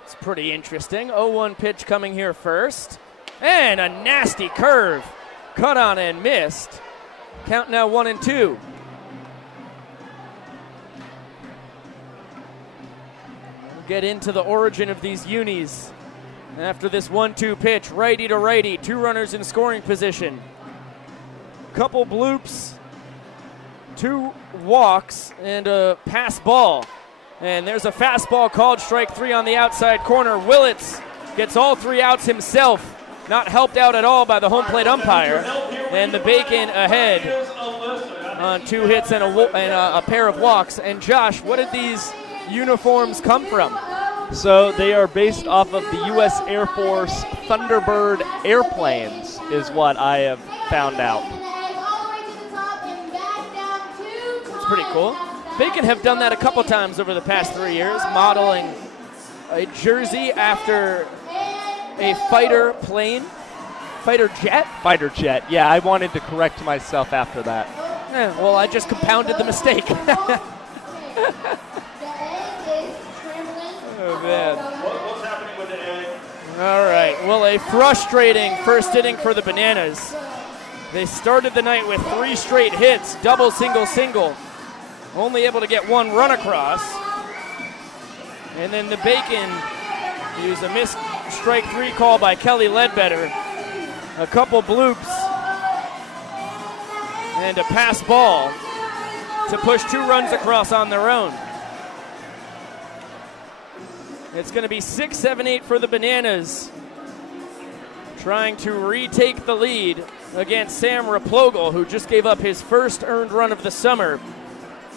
It's pretty interesting. 0-1 pitch coming here first. And a nasty curve. Cut on and missed. Count now 1-2. We'll get into the origin of these unis. After this 1-2 pitch, righty to righty, 2 runners in scoring position. Couple bloops, 2 walks, and a pass ball. And there's a fastball called strike 3 on the outside corner. Willits gets all 3 outs himself, not helped out at all by the home plate umpire. And the Bacon ahead on 2 hits and a pair of walks. And Josh, what did these uniforms come from? So they are based off of the U.S. Air Force Thunderbird airplanes, is what I have found out. It's pretty cool. Bacon have done that a couple times over the past 3 years, modeling a jersey after a fighter plane Fighter Jet? Fighter jet. Yeah, I wanted to correct myself after that. Well, I just compounded the mistake. Oh, man. What's happening with the egg? All right. Well, a frustrating first inning for the Bananas. They started the night with 3 straight hits, double, single, single. Only able to get 1 run across. And then the Bacon used a missed strike 3 call by Kelly Ledbetter. A couple bloops. And a pass ball to push 2 runs across on their own. It's going to be 6-7-8 for the Bananas, trying to retake the lead against Sam Replogle, who just gave up his first earned run of the summer.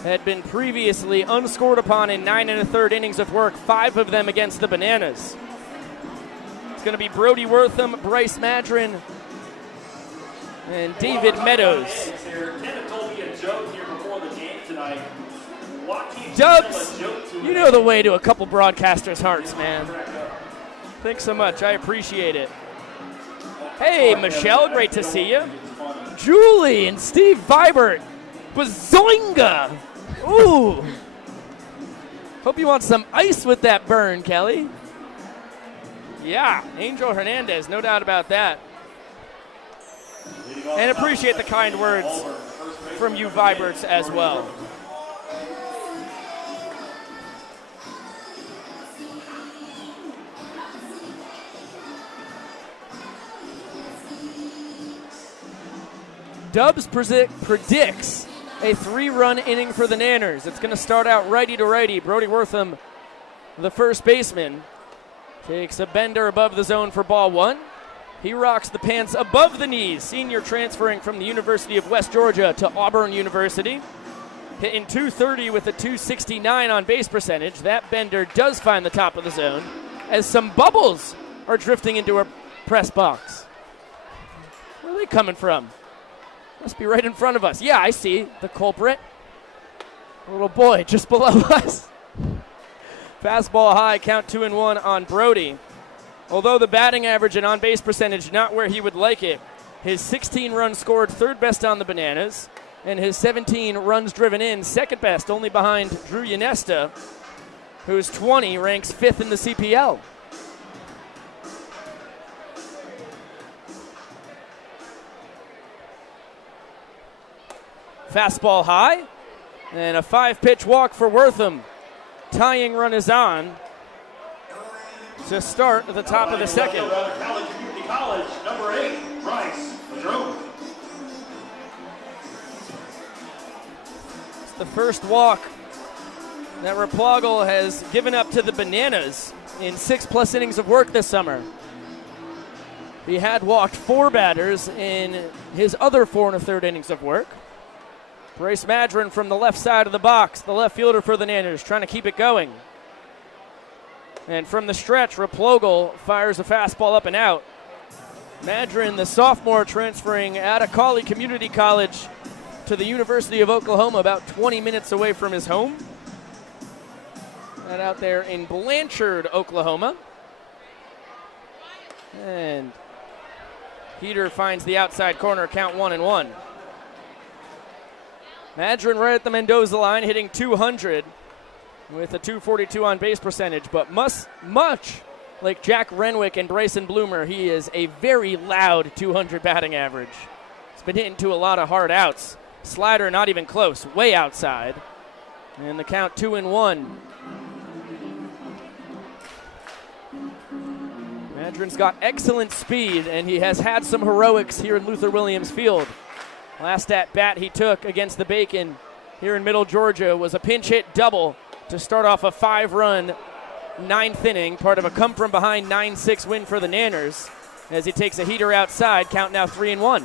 Had been previously unscored upon in 9 1/3 innings of work, 5 of them against the Bananas. It's going to be Brody Wortham, Bryce Madron, and David Meadows. Ken told me a joke here before the game tonight. Dubs, you know the way to a couple broadcasters' hearts, man. Thanks so much. I appreciate it. Hey, Michelle, great to see you. Julie and Steve Vibert. Bazoinga! Ooh. Hope you want some ice with that burn, Kelly. Yeah, Angel Hernandez, no doubt about that. And appreciate the kind words from you Viberts as well. Dubs predicts a 3-run inning for the Nanners. It's going to start out righty to righty. Brody Wortham, the first baseman, takes a bender above the zone for ball 1. He rocks the pants above the knees. Senior transferring from the University of West Georgia to Auburn University. Hitting .230 with a .269 on base percentage. That bender does find the top of the zone as some bubbles are drifting into a press box. Where are they coming from? Must be right in front of us. Yeah, I see the culprit. A little boy just below us. Fastball high, count 2-1 on Brody. Although the batting average and on-base percentage not where he would like it, his 16 runs scored, 3rd best on the Bananas, and his 17 runs driven in, 2nd best, only behind Drew Yanesta, whose 20 ranks 5th in the CPL. Fastball high, and a 5-pitch walk for Wortham. Tying run is on to start at the top of the 2nd. College Community College, number 8, Bryce Madron. It's the first walk that Replogle has given up to the Bananas in 6+ innings of work this summer. He had walked 4 batters in his other 4 1/3 innings of work. Bryce Madron from the left side of the box, the left fielder for the Nanners, trying to keep it going. And from the stretch, Replogle fires a fastball up and out. Madron, the sophomore, transferring out of Collie Community College to the University of Oklahoma, about 20 minutes away from his home. That out there in Blanchard, Oklahoma. And Heater finds the outside corner, count 1-1. Madron right at the Mendoza line, hitting .200 with a .242 on base percentage, but much like Jack Renwick and Bryson Bloomer, he is a very loud .200 batting average. He's been hitting to a lot of hard outs. Slider not even close, way outside. And the count 2-1. Madron's got excellent speed, and he has had some heroics here in Luther Williams Field. Last at bat he took against the Bacon here in Middle Georgia was a pinch hit double to start off a 5-run 9th inning, part of a come-from-behind 9-6 win for the Nanners as he takes a heater outside, count now 3-1.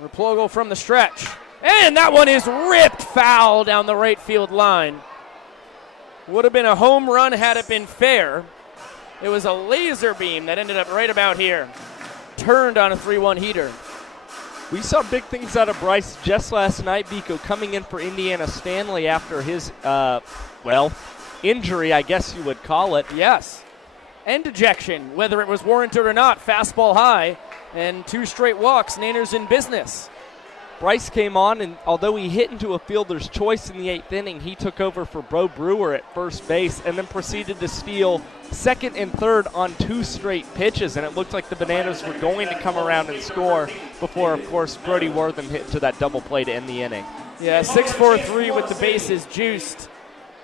Replogle from the stretch. And that one is ripped foul down the right field line. Would have been a home run had it been fair. It was a laser beam that ended up right about here. Turned on a 3-1 heater. We saw big things out of Bryce just last night, Biko, coming in for Indiana Stanley after his, injury, I guess you would call it. Yes. And ejection, whether it was warranted or not. Fastball high and 2 straight walks. Nanners in business. Bryce came on, and although he hit into a fielder's choice in the 8th inning, he took over for Bo Brewer at first base and then proceeded to steal second and third on 2 straight pitches, and it looked like the Bananas were going to come around and score before, of course, Brody Wortham hit to that double play to end the inning. Yeah, 6-4-3 with the bases juiced.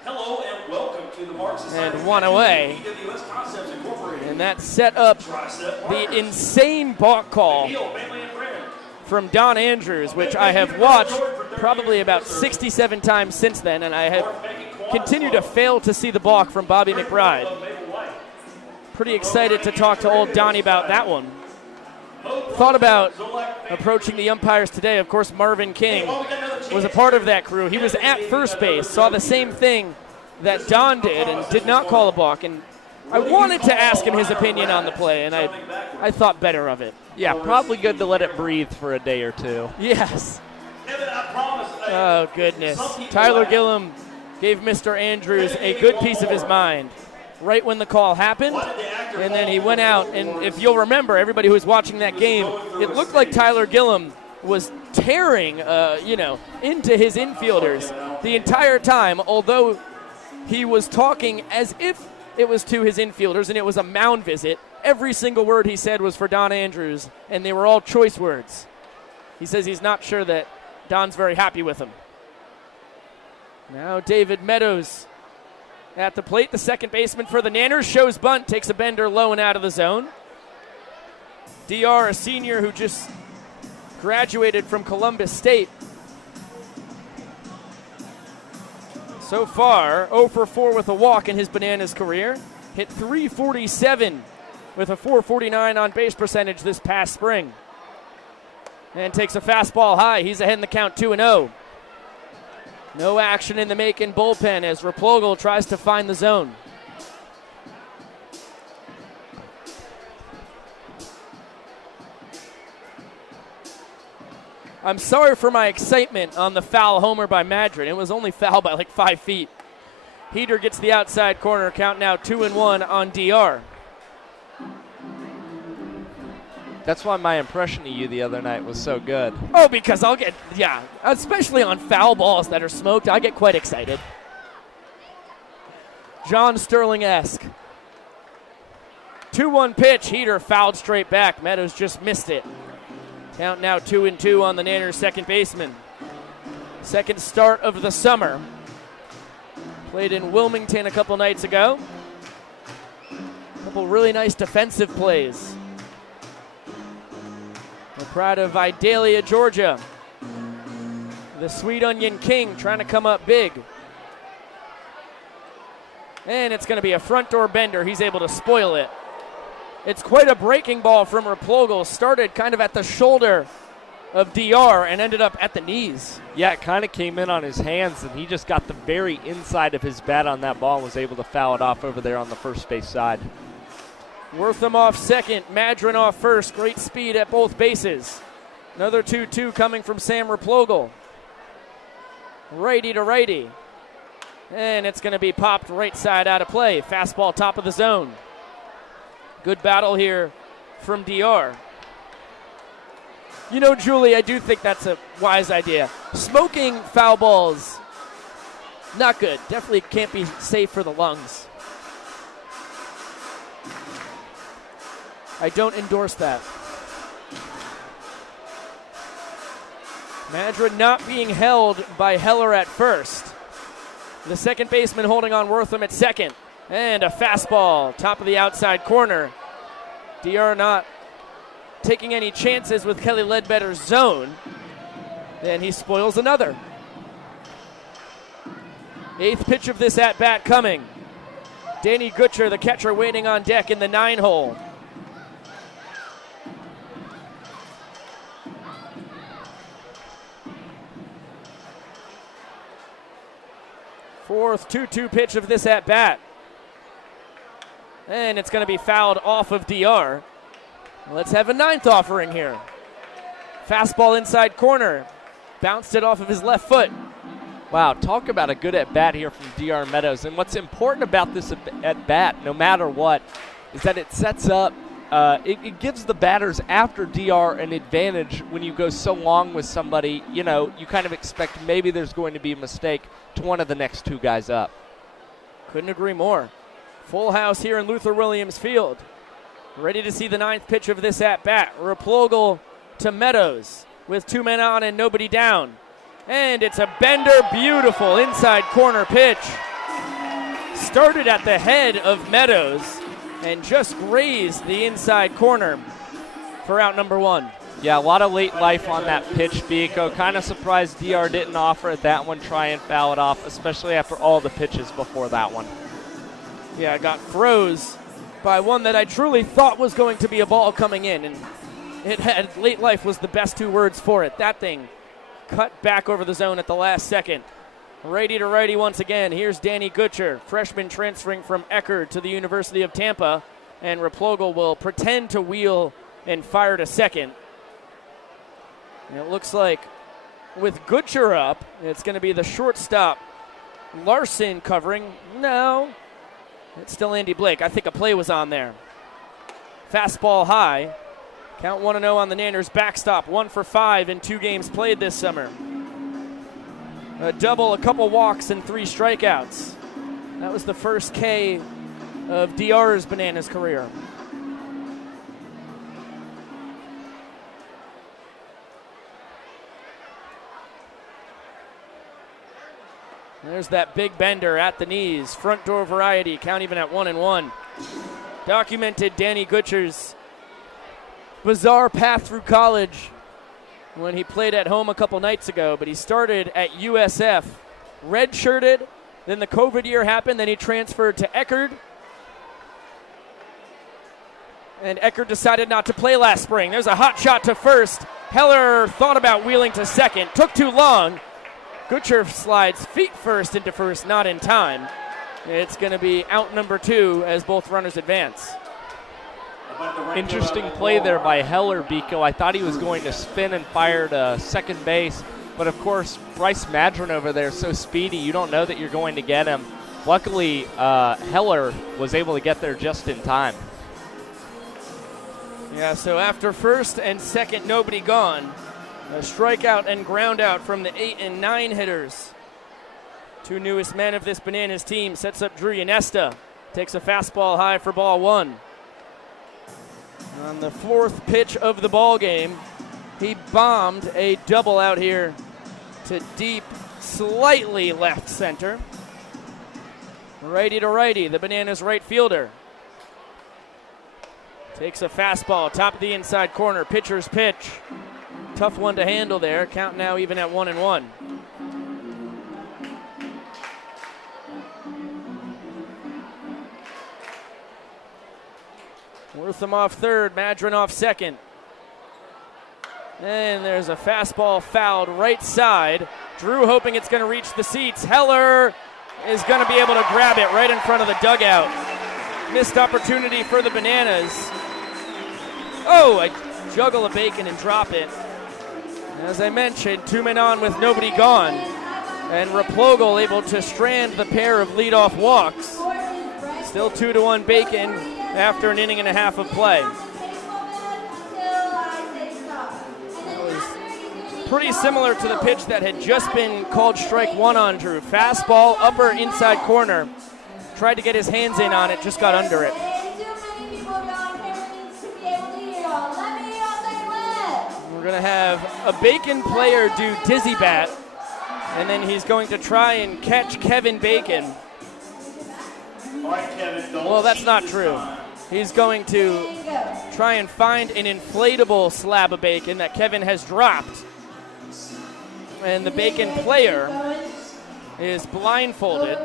Hello and welcome to the Mark Society And 1 away. EWS Concepts Incorporated. And that set up the insane balk call Neil, Bailey, and Brandon. from Don Andrews, which I have watched probably about 67 times since then, and I have continued to fail to see the balk from Bobby McBride. Pretty excited to talk to old Donnie about that one. Thought about approaching the umpires today. Of course, Marvin King was a part of that crew. He was at first base, saw the same thing that Don did, and did not call a balk. And I wanted to ask him his opinion on the play, and I thought better of it. Yeah, probably good to let it breathe for a day or two. Yes. Oh, goodness. Tyler Gillum gave Mr. Andrews a good piece of his mind right when the call happened, and then he went out. And if you'll remember, everybody who was watching that game, it looked like Tyler Gillum was tearing, into his infielders the entire time, although he was talking as if it was to his infielders, and it was a mound visit. Every single word he said was for Don Andrews, and they were all choice words. He says he's not sure that Don's very happy with him. Now David Meadows at the plate. The second baseman for the Nanners shows bunt, takes a bender low and out of the zone. DR, a senior who just graduated from Columbus State. So far, 0 for 4 with a walk in his Bananas career. Hit .347 with a .449 on base percentage this past spring. And takes a fastball high. He's ahead in the count 2-0. No action in the Macon bullpen as Replogle tries to find the zone. I'm sorry for my excitement on the foul homer by Madron. It was only foul by like 5 feet. Heater gets the outside corner, count now 2-1 on DR. That's why my impression of you the other night was so good. Oh, because especially on foul balls that are smoked, I get quite excited. John Sterling-esque. 2-1 pitch, Heater fouled straight back. Meadows just missed it. Count now 2-2 on the Nanners second baseman. Second start of the summer. Played in Wilmington a couple nights ago. A couple really nice defensive plays. We're proud of Vidalia, Georgia. The Sweet Onion King trying to come up big. And it's going to be a front door bender. He's able to spoil it. It's quite a breaking ball from Replogle. Started kind of at the shoulder of DR and ended up at the knees. Yeah, it kind of came in on his hands, and he just got the very inside of his bat on that ball and was able to foul it off over there on the first base side. Wortham off second, Madron off first. Great speed at both bases. Another 2-2 coming from Sam Replogle. Righty to righty. And it's going to be popped right side out of play. Fastball top of the zone. Good battle here from DR. You know, Julie, I do think that's a wise idea. Smoking foul balls, not good. Definitely can't be safe for the lungs. I don't endorse that. Madron not being held by Heller at first. The second baseman holding on Wortham at second. And a fastball, top of the outside corner. DR not taking any chances with Kelly Ledbetter's zone. And he spoils another. Eighth pitch of this at-bat coming. Danny Gutcher, the catcher, waiting on deck in the 9-hole. Fourth 2-2 pitch of this at-bat. And it's going to be fouled off of DR. Let's have a ninth offering here. Fastball inside corner. Bounced it off of his left foot. Wow, talk about a good at-bat here from DR Meadows. And what's important about this at-bat, no matter what, is that it sets up, it gives the batters after DR an advantage when you go so long with somebody. You know, you kind of expect maybe there's going to be a mistake to one of the next two guys up. Couldn't agree more. Full house here in Luther Williams Field. Ready to see the 9th pitch of this at-bat. Replogle to Meadows with 2 men on and nobody down. And it's a bender, beautiful inside corner pitch. Started at the head of Meadows and just grazed the inside corner for out number 1. Yeah, a lot of late life on that pitch, Biko. Kind of surprised DR didn't offer it that one, try and foul it off, especially after all the pitches before that one. Yeah, I got froze by one that I truly thought was going to be a ball coming in, and it had late life was the best 2 words for it. That thing cut back over the zone at the last second. Righty to righty once again. Here's Danny Gutcher, freshman transferring from Eckerd to the University of Tampa, and Replogle will pretend to wheel and fire to second. And it looks like with Gutcher up, it's going to be the shortstop Larson covering. No, it's still Andy Blake. I think a play was on there. Fastball high. Count 1-0 on the Nanners backstop. 1 for 5 in 2 games played this summer. A double, a couple walks, and 3 strikeouts. That was the first K of DR's Bananas career. There's that big bender at the knees. Front door variety, count even at 1-1. Documented Danny Gutcher's bizarre path through college when he played at home a couple nights ago, but he started at USF, redshirted, then the COVID year happened, then he transferred to Eckerd, and Eckerd decided not to play last spring. There's a hot shot to first. Heller thought about wheeling to second, took too long. Gutcher slides feet first into first, not in time. It's going to be out number 2 as both runners advance. Interesting play there by Heller, Biko. I thought he was going to spin and fire to second base, but of course Bryce Madron over there is so speedy, you don't know that you're going to get him. Luckily, Heller was able to get there just in time. Yeah, so after first and second, nobody gone. A strikeout and ground out from the 8 and 9 hitters. 2 newest men of this Bananas team. Sets up Drew Yanesta. Takes a fastball high for ball 1. On the 4th pitch of the ball game, he bombed a double out here to deep, slightly left center. Righty to righty, the Bananas right fielder. Takes a fastball, top of the inside corner, pitcher's pitch. Tough one to handle there. Count now even at 1-1. Wortham off third, Madron off second. And there's a fastball fouled right side. Drew hoping it's going to reach the seats. Heller is going to be able to grab it right in front of the dugout. Missed opportunity for the Bananas. Oh, a juggle of bacon and drop it. As I mentioned, 2 men on with nobody gone. And Replogle able to strand the pair of leadoff walks. Still 2-1 Bacon after an inning and a half of play. That was pretty similar to the pitch that had just been called strike 1 on Drew. Fastball, upper inside corner. Tried to get his hands in on it, just got under it. We're going to have a Bacon player do dizzy bat, and then he's going to try and catch Kevin Bacon. Well, that's not true. He's going to try and find an inflatable slab of bacon that Kevin has dropped. And the Bacon player is blindfolded.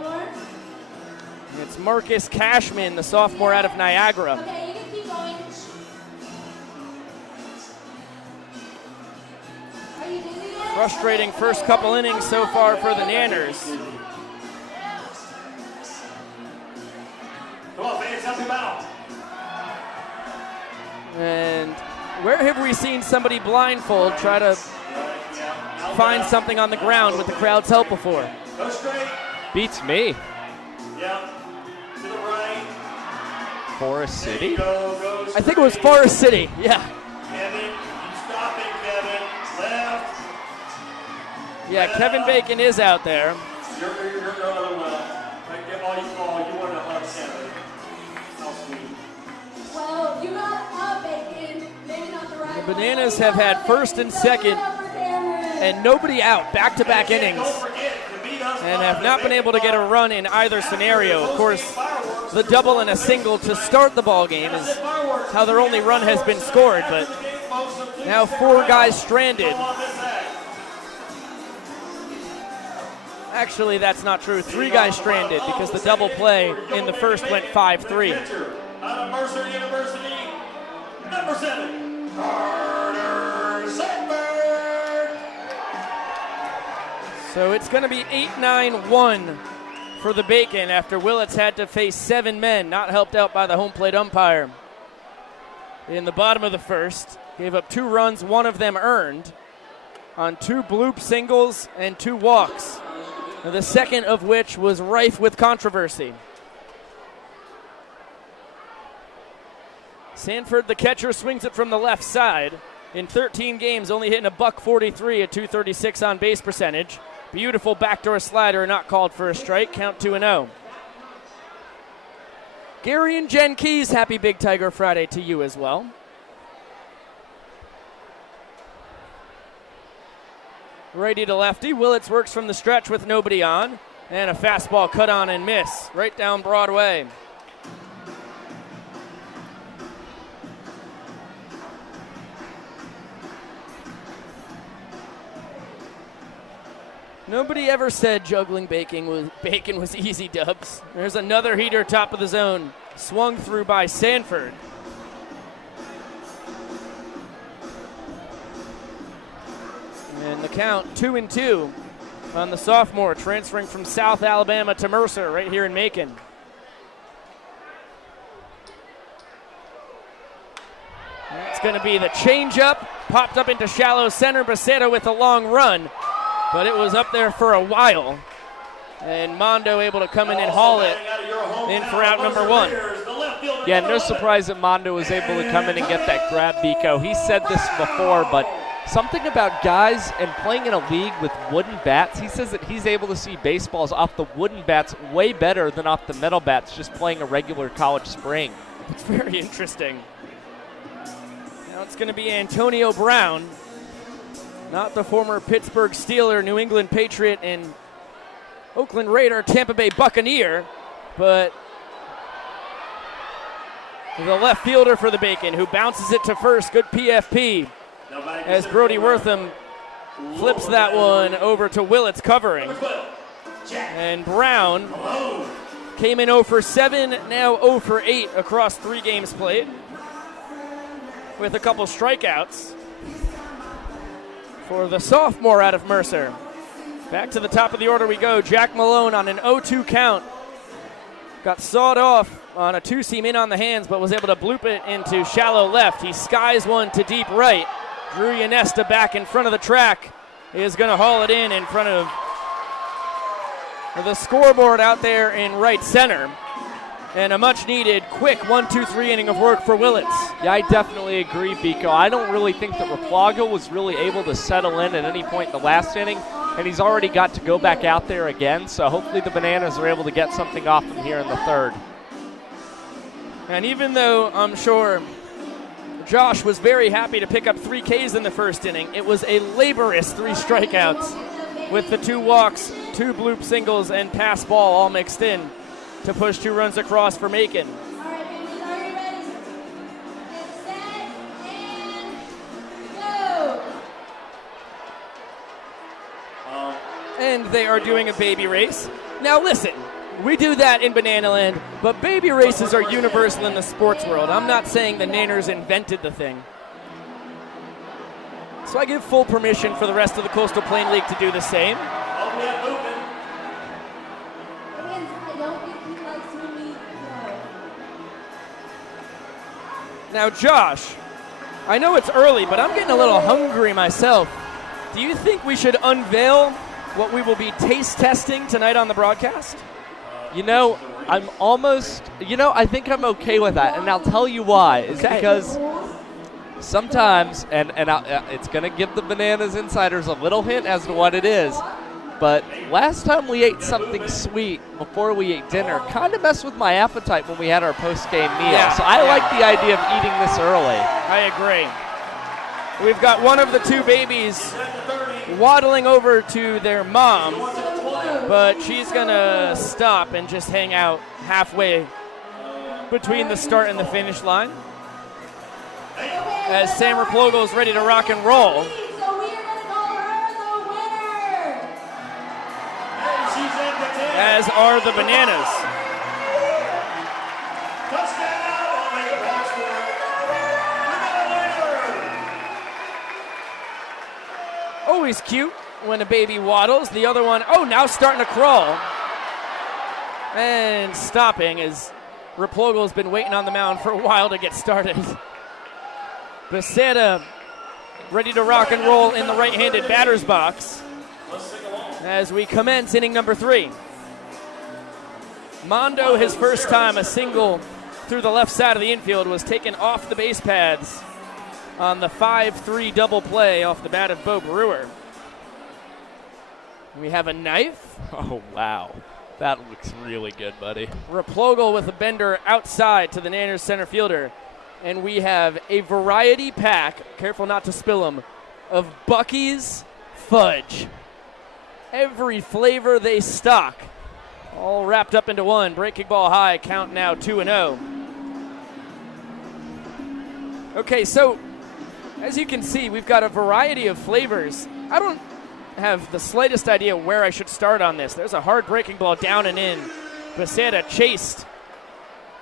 It's Marcus Cashman, the sophomore out of Niagara. Frustrating first couple innings so far for the Nanners. And where have we seen somebody blindfold try to find something on the ground with the crowd's help before. Go straight. Beats me. Yeah. To the right. Forest City? Go I think it was Forest City, yeah. Kevin, you stop it, Kevin. Left. Yeah, Kevin Bacon is out there. You're going well. Like, get all you wanted to hug Kevin. How sweet. Well, you got Bacon, maybe not the right The Bananas have had first and second and nobody out, back-to-back innings, and have not been able to get a run in either scenario. Of course, the double and a single to start the ball game is how their only run has been scored, but now 4 guys stranded. Actually, that's not true. 3 guys stranded because the double play in the first went 5-3. Out of Mercer University, number 7, Carter Sandberg. So it's going to be 8-9-1 for the Bacon after Willits had to face 7 men, not helped out by the home plate umpire. In the bottom of the first, gave up 2 runs, 1 of them earned, on 2 bloop singles and 2 walks, the second of which was rife with controversy. Sanford, the catcher, swings it from the left side. In 13 games, only hitting a .143 at .236 on base percentage. Beautiful backdoor slider, not called for a strike. Count 2-0. Gary and Jen Keys, happy Big Tiger Friday to you as well. Righty to lefty. Willits works from the stretch with nobody on. And a fastball cut on and miss. Right down Broadway. Nobody ever said juggling bacon was easy, Dubs. There's another heater top of the zone. Swung through by Sanford. And the count 2-2 on the sophomore, transferring from South Alabama to Mercer right here in Macon. It's going to be the changeup, popped up into shallow center. Becerra with a long run, but it was up there for a while. And Mondo able to come in and haul it in for out number 1. Yeah, no surprise that Mondo was able to come in and get that grab, Biko. He said this before, but something about guys and playing in a league with wooden bats, he says that he's able to see baseballs off the wooden bats way better than off the metal bats just playing a regular college spring. It's very interesting. Now it's going to be Antonio Brown, not the former Pittsburgh Steeler, New England Patriot, and Oakland Raider, Tampa Bay Buccaneer, but the left fielder for the Bacon, who bounces it to first. Good PFP as Brody Wortham flips that one over to Willits covering. And Brown came in 0 for 7, now 0 for 8 across 3 games played, with a couple strikeouts for the sophomore out of Mercer. Back to the top of the order we go. Jack Malone on an 0-2 count. Got sawed off on a 2-seam in on the hands, but was able to bloop it into shallow left. He skies one to deep right. Drew Yanesta back in front of the track. He is going to haul it in front of the scoreboard out there in right center. And a much-needed, quick 1-2-3 inning of work for Willits. Yeah, I definitely agree, Biko. I don't really think that Raplaga was really able to settle in at any point in the last inning, and he's already got to go back out there again, so hopefully the Bananas are able to get something off him here in the third. And even though I'm sure Josh was very happy to pick up 3 Ks in the first inning, it was a laborious 3 strikeouts with the 2 walks, 2 bloop singles, and pass ball all mixed in to push 2 runs across for Macon. All right, babies, are you ready? Get set and go. And they are doing a baby race. Now listen, we do that in Banana Land, but baby races are universal in the sports world. I'm not saying the Nanners invented the thing. So I give full permission for the rest of the Coastal Plain League to do the same. I don't think he likes when we go. Now Josh, I know it's early, but I'm getting a little hungry myself. Do you think we should unveil what we will be taste testing tonight on the broadcast? You know, I'm almost, I think I'm okay with that. And I'll tell you why. It's because sometimes, and it's going to give the Bananas Insiders a little hint as to what it is, but last time we ate something sweet before we ate dinner kind of messed with my appetite when we had our post-game meal. Yeah, so I like the idea of eating this early. I agree. We've got one of the two babies waddling over to their mom, but she's going to stop and just hang out halfway between the start and the finish line. As Sam Raplogel's ready to rock and roll. So we are going to call her the winner. She's in the 10. As are the Bananas. Touchdown. I'll make a box for it. We got a winner. Always cute when a baby waddles. The other one, now starting to crawl. And stopping as Raplogel's been waiting on the mound for a while to get started. Becerra ready to rock and roll in the right-handed batter's box as we commence inning number 3. Mondo, his first time a single through the left side of the infield, was taken off the base pads on the 5-3 double play off the bat of Bo Brewer. We have a knife. Oh, wow. That looks really good, buddy. Raplogel with a bender outside to the Nanners center fielder. And we have a variety pack, careful not to spill them, of Buc-ee's Fudge. Every flavor they stock, all wrapped up into one. Breaking ball high, count now 2-0. Okay, so as you can see, we've got a variety of flavors. I don't have the slightest idea where I should start on this. There's a hard breaking ball down and in. Becerra chased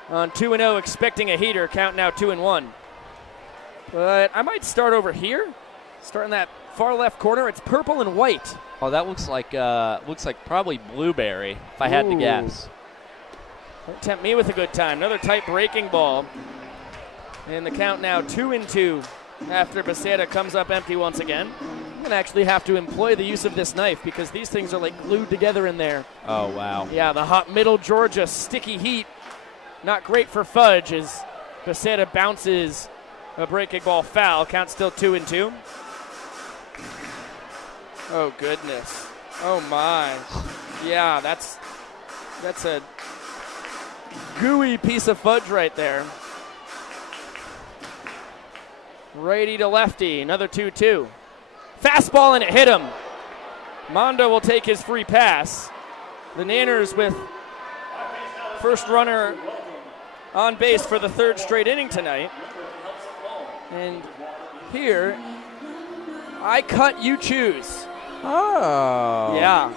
on 2-0, expecting a heater, count now 2-1. But I might start over here, start in that far left corner. It's purple and white. Oh, that looks like probably blueberry, if I had to guess. Don't tempt me with a good time. Another tight breaking ball. And the count now 2-2 after Becerra comes up empty once again. I'm going to actually have to employ the use of this knife because these things are like glued together in there. Oh, wow. Yeah, the hot middle Georgia sticky heat. Not great for Fudge as Becerra bounces a breaking ball foul. Count still 2-2. Oh, goodness. Oh, my. Yeah, that's a gooey piece of fudge right there. Righty to lefty. Another 2-2. Fastball, and it hit him. Mondo will take his free pass. The Nanners with first runner on base for the third straight inning tonight. And here, I cut, you choose. Oh. Yeah.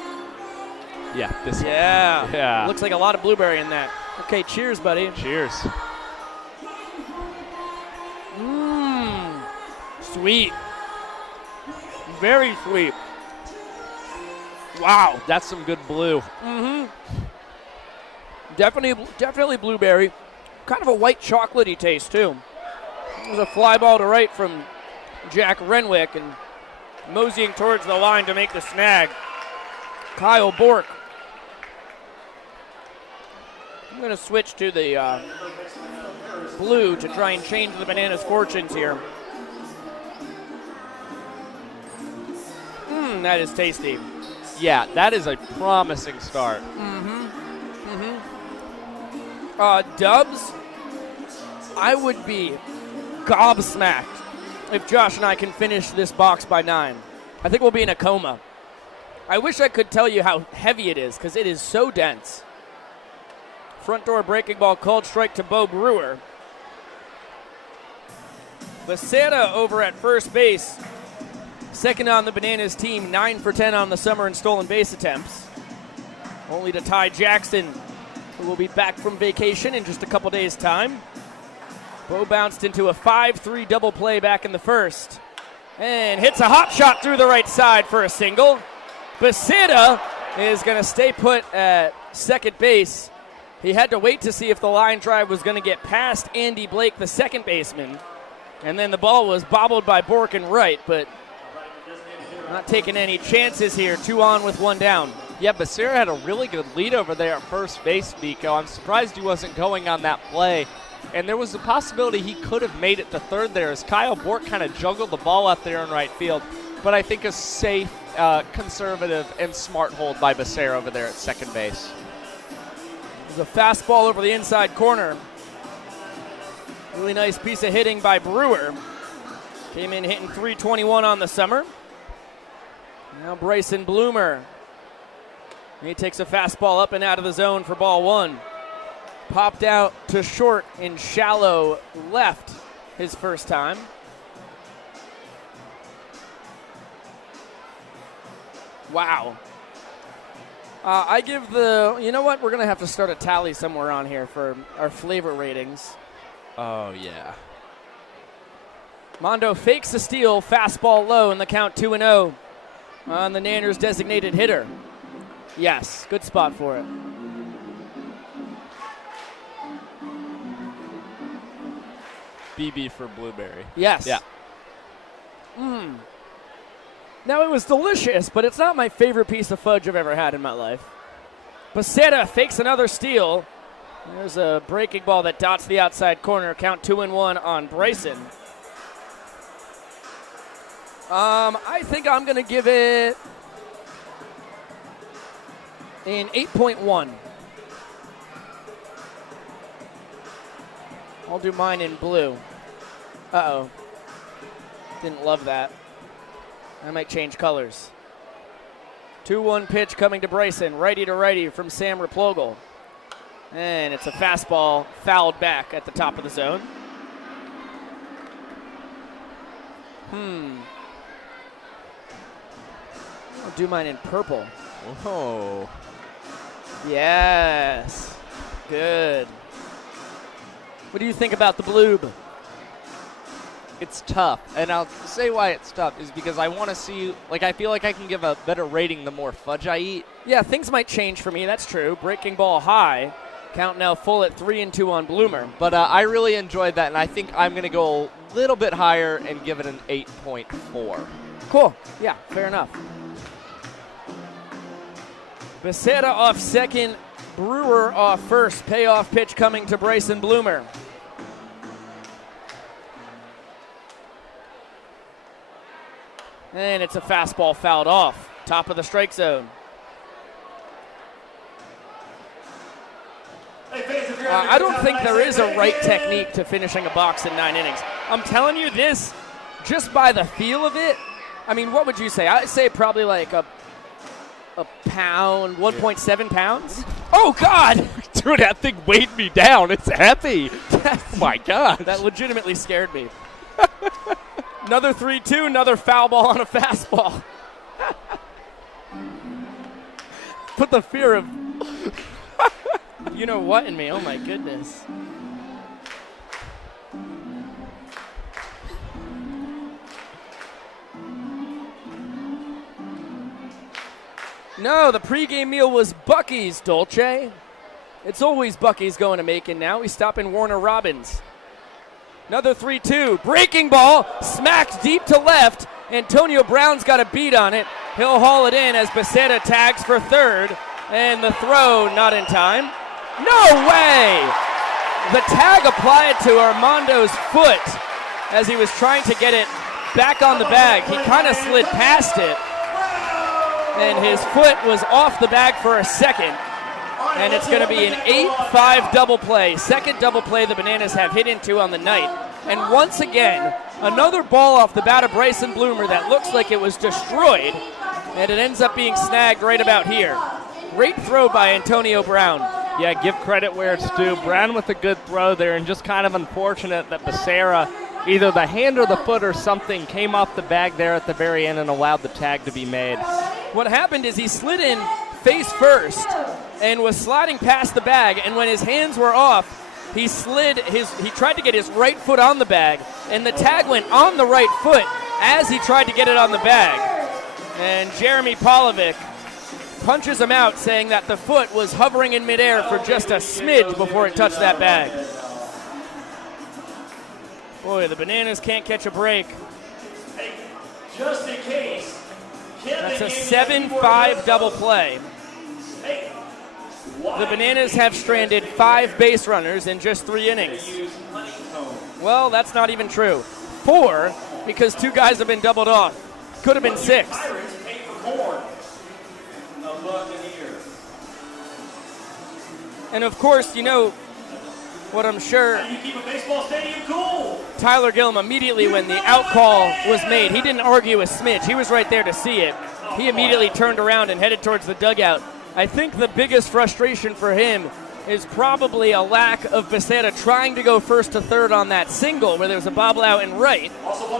Yeah, this one. Yeah. Yeah. Looks like a lot of blueberry in that. Okay, cheers, buddy. Cheers. Sweet. Very sweet. Wow. That's some good blue. Definitely blueberry. Kind of a white chocolatey taste, too. There's a fly ball to right from Jack Renwick and moseying towards the line to make the snag. Kyle Bork. I'm going to switch to the blue to try and change the Bananas' fortunes here. That is tasty. Yeah, that is a promising start. Dubs, I would be gobsmacked if Josh and I can finish this box by 9. I think we'll be in a coma. I wish I could tell you how heavy it is because it is so dense. Front door breaking ball called strike to Bo Brewer. Becerra over at first base. Second on the Bananas team, 9 for 10 on the summer in stolen base attempts. Only to Ty Jackson, who will be back from vacation in just a couple days' time. Bo bounced into a 5-3 double play back in the first. And hits a hot shot through the right side for a single. Becerra is going to stay put at second base. He had to wait to see if the line drive was going to get past Andy Blake, the second baseman. And then the ball was bobbled by Bork and right, but Not taking any chances here. 2 on with 1 down. Yeah, Becerra had a really good lead over there at first base, Vico. I'm surprised he wasn't going on that play. And there was a possibility he could have made it to third there as Kyle Bork kind of juggled the ball out there in right field. But I think a safe, conservative, and smart hold by Becerra over there at second base. There's a fastball over the inside corner. Really nice piece of hitting by Brewer. Came in hitting .321 on the summer. Now Bryson Bloomer. He takes a fastball up and out of the zone for ball 1. Popped out to short in shallow left his first time. Wow. I give you know what? We're going to have to start a tally somewhere on here for our flavor ratings. Oh, yeah. Mondo fakes the steal, fastball low, and the count 2-0 on the Nanners' designated hitter. Yes, good spot for it. BB for Blueberry. Yes. Yeah. Now, it was delicious, but it's not my favorite piece of fudge I've ever had in my life. Becerra fakes another steal. There's a breaking ball that dots the outside corner. Count 2-1 on Bryson. I think I'm going to give it an 8.1. I'll do mine in blue. Uh-oh. Didn't love that. I might change colors. 2-1 pitch coming to Bryson. Righty to righty from Sam Replogle. And it's a fastball fouled back at the top of the zone. I'll do mine in purple. Oh. Yes. Good. What do you think about the bloob? It's tough, and I'll say why it's tough is because I want to see, I feel like I can give a better rating the more fudge I eat. Yeah, things might change for me. That's true. Breaking ball high. Count now full at 3-2 on Bloomer. But I really enjoyed that, and I think I'm going to go a little bit higher and give it an 8.4. Cool. Yeah, fair enough. Becerra off second. Brewer off first. Payoff pitch coming to Bryson Bloomer. And it's a fastball fouled off. Top of the strike zone. I don't think there is a right technique to finishing a box in 9 innings. I'm telling you this, just by the feel of it, I mean, what would you say? I'd say probably like a pound, 1.7 pounds. Oh, God! Dude, that thing weighed me down. It's heavy. Oh, my God. That legitimately scared me. Another 3-2, another foul ball on a fastball. Put the fear of you know what in me. Oh, my goodness. No, the pregame meal was Buc-ee's, Dolce. It's always Buc-ee's going to Macon now. We stop in Warner Robins. Another 3-2. Breaking ball, smacked deep to left. Antonio Brown's got a beat on it. He'll haul it in as Becerra tags for third. And the throw not in time. No way! The tag applied to Armando's foot as he was trying to get it back on the bag. He kind of slid past it. And his foot was off the bag for a second. And it's going to be an 8-5 double play. Second double play the Bananas have hit into on the night. And once again, another ball off the bat of Bryson Bloomer that looks like it was destroyed. And it ends up being snagged right about here. Great throw by Antonio Brown. Yeah, give credit where it's due. Brown with a good throw there, and just kind of unfortunate that Becerra, either the hand or the foot or something, came off the bag there at the very end and allowed the tag to be made. What happened is he slid in face first and was sliding past the bag, and when his hands were off, he tried to get his right foot on the bag, and the tag went on the right foot as he tried to get it on the bag. And Jeremy Polovic punches him out, saying that the foot was hovering in midair for just a smidge before it touched that bag. Boy, the Bananas can't catch a break. Hey, just in case, That's a 7-5 double play. The Bananas have stranded 5 base runners in just 3 innings. Well, that's not even true. 4, because 2 guys have been doubled off. Could have been 6. And of course, you know what I'm sure Tyler Gillum immediately when the out call was made, he didn't argue with Smidge. He was right there to see it. He immediately turned around and headed towards the dugout. I think the biggest frustration for him is probably a lack of Becerra trying to go first to third on that single where there was a bobble out and right.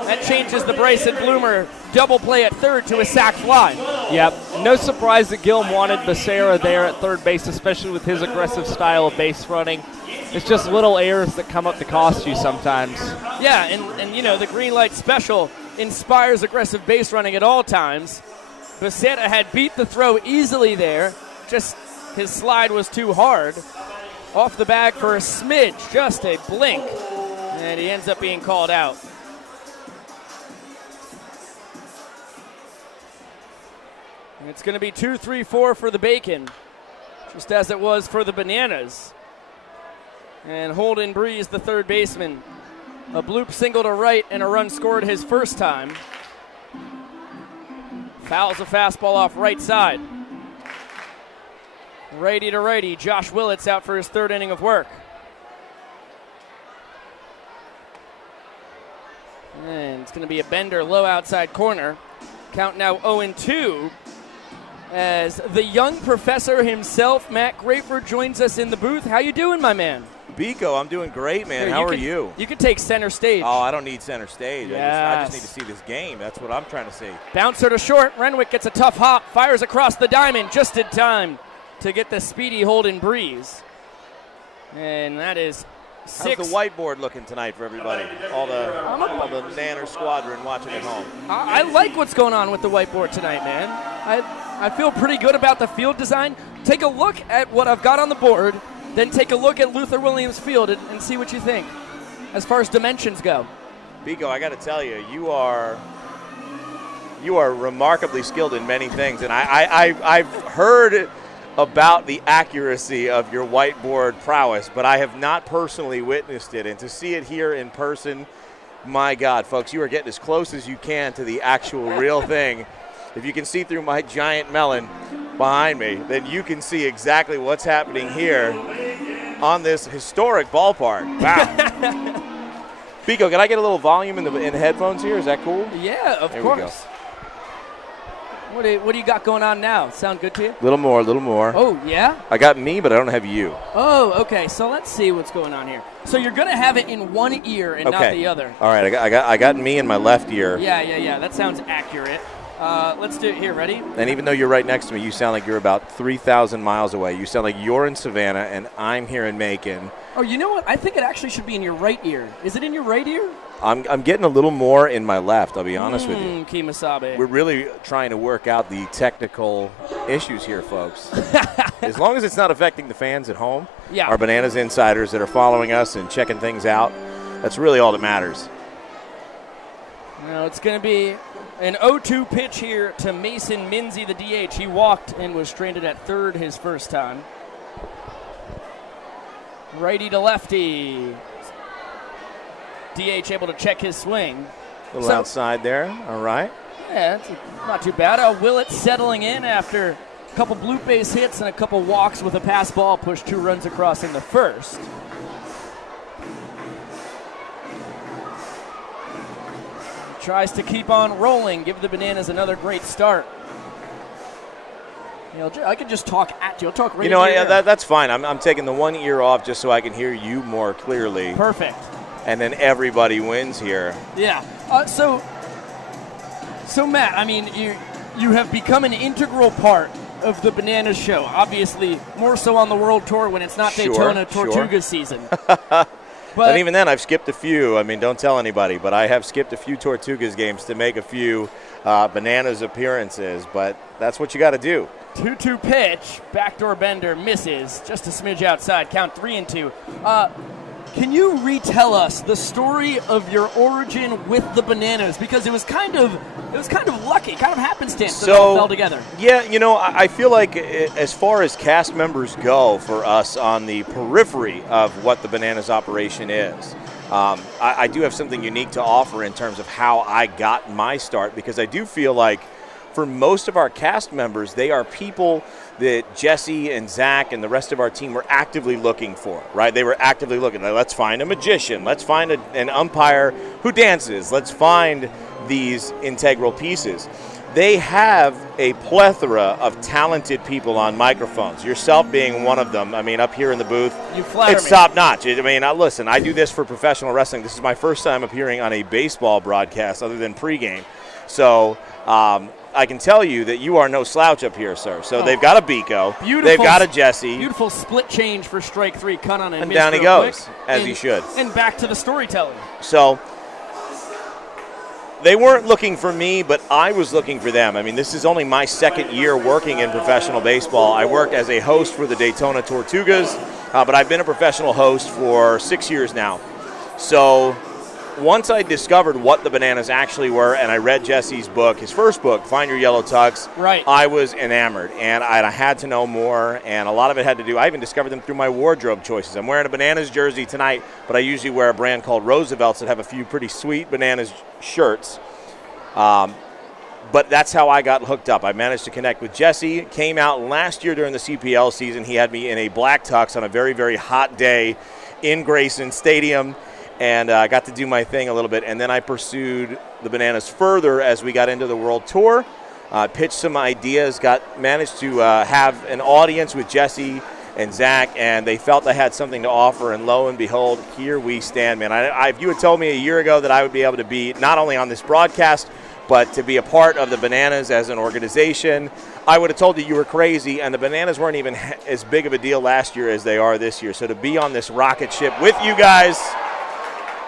That changes the Bryson Bloomer double play at third to a sac fly. Yep. No surprise that Gillum wanted Becerra there at third base, especially with his aggressive style of base running. It's just little errors that come up to cost you sometimes. Yeah, and you know, the green light special inspires aggressive base running at all times. Becerra had beat the throw easily there. Just his slide was too hard. Off the bag for a smidge, just a blink. And he ends up being called out. And it's going to be 2-3-4 for the Bacon, just as it was for the Bananas. And Holden Breeze, the third baseman. A bloop single to right and a run scored his first time. Fouls a fastball off right side. Righty to righty, Josh Willits out for his third inning of work. And it's going to be a bender low outside corner. Count now 0-2 as the young professor himself, Matt Grayford, joins us in the booth. How you doing, my man? Biko, I'm doing great, man. Here, How are you? You can take center stage. Oh, I don't need center stage. Yes. I just need to see this game. That's what I'm trying to see. Bouncer to short. Renwick gets a tough hop, fires across the diamond just in time to get the speedy Holden Breeze. And that is 6. How's the whiteboard looking tonight for everybody? All the Nanner squadron watching at home. I like what's going on with the whiteboard tonight, man. I feel pretty good about the field design. Take a look at what I've got on the board, then take a look at Luther Williams Field and see what you think as far as dimensions go. Biko, I got to tell you, you are remarkably skilled in many things, and I've heard about the accuracy of your whiteboard prowess, but I have not personally witnessed it. And to see it here in person, my God, folks, you are getting as close as you can to the actual real thing. If you can see through my giant melon behind me, then you can see exactly what's happening here on this historic ballpark. Wow. Biko, can I get a little volume in the headphones here? Is that cool? Yeah, of course. What do you got going on now? Sound good to you? A little more. Oh, yeah? I got me, but I don't have you. Oh, okay. So let's see what's going on here. So you're going to have it in one ear and not the other. All right, I got me in my left ear. Yeah. That sounds accurate. Let's do it here. Ready? And even though you're right next to me, you sound like you're about 3,000 miles away. You sound like you're in Savannah and I'm here in Macon. Oh, you know what? I think it actually should be in your right ear. Is it in your right ear? I'm getting a little more in my left, I'll be honest with you. Kimasabe. We're really trying to work out the technical issues here, folks. As long as it's not affecting the fans at home, our Bananas insiders that are following us and checking things out, that's really all that matters. Now it's going to be an 0-2 pitch here to Mason Minzy, the DH. He walked and was stranded at third his first time. Righty to lefty. DH able to check his swing. A little outside there. All right. Yeah, it's not too bad. Willett settling in after a couple bloop base hits and a couple walks with a pass ball, pushed 2 runs across in the first. Tries to keep on rolling, give the Bananas another great start. You know, I could just talk at you. I'll talk right that's fine. I'm taking the one ear off just so I can hear you more clearly. Perfect. And then everybody wins here. Yeah. So Matt, I mean, you have become an integral part of the Bananas show. Obviously, more so on the World Tour when it's not Daytona Tortuga season. And even then, I've skipped a few. I mean, don't tell anybody, but I have skipped a few Tortugas games to make a few Bananas appearances. But that's what you got to do. 2-2 pitch, backdoor bender misses, just a smidge outside. Count 3-2. Can you retell us the story of your origin with the Bananas? Because it was kind of lucky, kind of happenstance that it all fell together. Yeah, I feel like as far as cast members go for us on the periphery of what the Bananas operation is, I do have something unique to offer in terms of how I got my start, because I do feel like for most of our cast members, they are people that Jesse and Zach and the rest of our team were actively looking for, right? They were actively looking. Like, let's find a magician. Let's find an umpire who dances. Let's find these integral pieces. They have a plethora of talented people on microphones, yourself being one of them. I mean, up here in the booth, it's top-notch. I mean, listen, I do this for professional wrestling. This is my first time appearing on a baseball broadcast other than pregame. So I can tell you that you are no slouch up here, sir. So they've got a Biko. They've got a Jesse. Beautiful split change for strike 3. Cut on and down he goes, as he should. And back to the storytelling. So they weren't looking for me, but I was looking for them. I mean, this is only my second year working in professional baseball. I worked as a host for the Daytona Tortugas, but I've been a professional host for 6 years now. So once I discovered what the Bananas actually were, and I read Jesse's book, his first book, Find Your Yellow Tux, I was enamored, and I had to know more, and a lot of it had to do, I even discovered them through my wardrobe choices. I'm wearing a Bananas jersey tonight, but I usually wear a brand called Roosevelt's that have a few pretty sweet Bananas shirts. But that's how I got hooked up. I managed to connect with Jesse. Came out last year during the CPL season. He had me in a black tux on a very, very hot day in Grayson Stadium, and I got to do my thing a little bit. And then I pursued the Bananas further as we got into the World Tour, pitched some ideas, managed to have an audience with Jesse and Zach, and they felt I had something to offer, and lo and behold, here we stand, man. If you had told me a year ago that I would be able to be not only on this broadcast, but to be a part of the Bananas as an organization, I would have told you were crazy, and the Bananas weren't even as big of a deal last year as they are this year. So to be on this rocket ship with you guys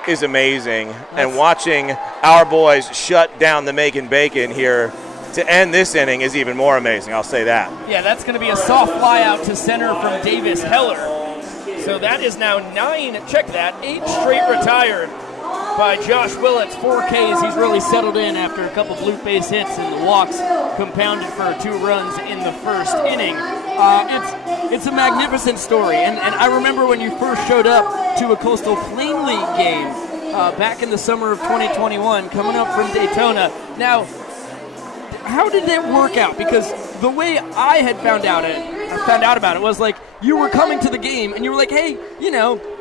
is amazing, and watching our boys shut down the Macon Bacon here to end this inning is even more amazing, I'll say that. Yeah, that's going to be a soft fly out to center from Davis Heller. So that is now 8 straight retired by Josh Willits. 4 Ks, he's really settled in after a couple blue base hits, and the walks compounded for 2 runs in the first inning. It's a magnificent story, and I remember when you first showed up to a Coastal Plain League game back in the summer of 2021, coming up from Daytona. Now, how did that work out? Because the way I had found out about it was like you were coming to the game and you were like, hey,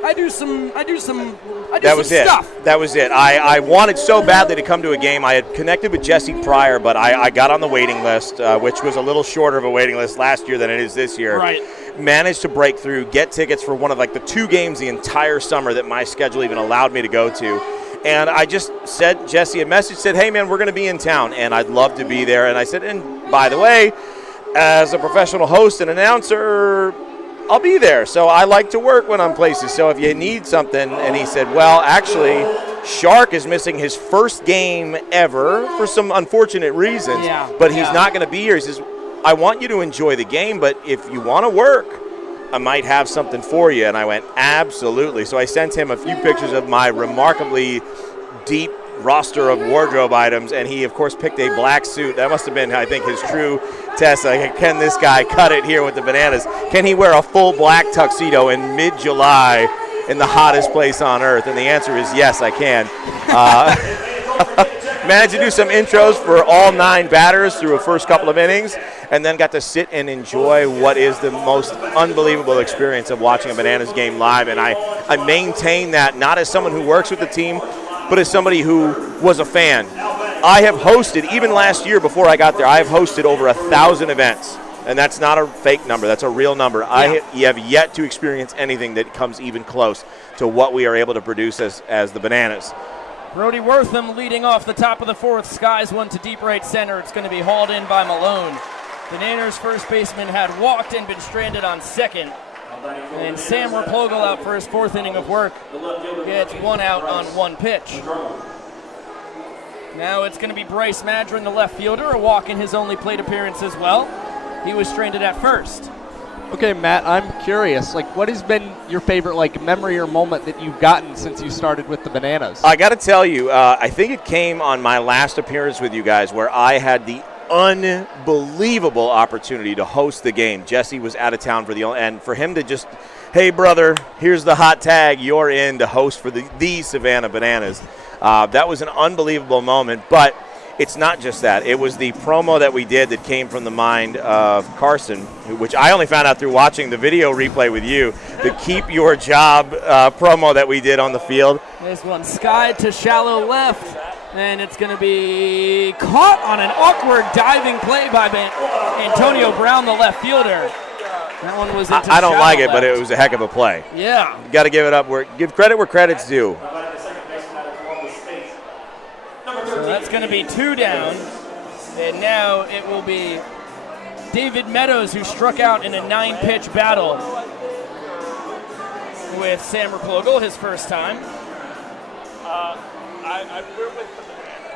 I do some stuff. That was it. I wanted so badly to come to a game. I had connected with Jesse prior, but I got on the waiting list, which was a little shorter of a waiting list last year than it is this year. Right. Managed to break through, get tickets for one of the 2 games the entire summer that my schedule even allowed me to go to. And I just sent Jesse a message, said, hey, man, we're going to be in town, and I'd love to be there. And I said, and by the way, as a professional host and announcer, I'll be there. So I like to work when I'm places. So if you need something, and he said, well, actually, Shark is missing his first game ever for some unfortunate reasons, but he's not going to be here. He says, I want you to enjoy the game, but if you want to work, I might have something for you. And I went, absolutely. So I sent him a few pictures of my remarkably deep roster of wardrobe items, and he, of course, picked a black suit. That must have been, I think, his true test. Like, can this guy cut it here with the Bananas? Can he wear a full black tuxedo in mid-July in the hottest place on earth? And the answer is yes, I can. Managed to do some intros for all 9 batters through a first couple of innings, and then got to sit and enjoy what is the most unbelievable experience of watching a Bananas game live. And I maintain that not as someone who works with the team, but as somebody who was a fan. I have hosted, even last year before I got there, I have hosted over 1,000 events. And that's not a fake number, that's a real number. I have yet to experience anything that comes even close to what we are able to produce as the Bananas. Brody Wortham leading off the top of the 4th. Skies one to deep right center. It's going to be hauled in by Malone. The Nanners' first baseman had walked and been stranded on second. And Sam Raplogle out for his 4th inning of work. Gets 1 out on 1 pitch. Now it's going to be Bryce Madron, the left fielder, a walk in his only plate appearance as well. He was stranded at first. Okay, Matt, I'm curious. Like, what has been your favorite, like, memory or moment that you've gotten since you started with the Bananas? I got to tell you, I think it came on my last appearance with you guys where I had the unbelievable opportunity to host the game. Jesse was out of town and for him to just, hey, brother, here's the hot tag, you're in to host for the Savannah Bananas. That was an unbelievable moment, but it's not just that. It was the promo that we did that came from the mind of Carson, which I only found out through watching the video replay with you, the Keep Your Job promo that we did on the field. This one, sky to shallow left, and it's going to be caught on an awkward diving play by Antonio Brown, the left fielder. That one was into I don't like it, left. but it was a heck of a play. Yeah. You got to give it up. Give credit where credit's due. So that's going to be 2 down, and now it will be David Meadows, who struck out in a 9-pitch battle with Sam Raplogle, his first time.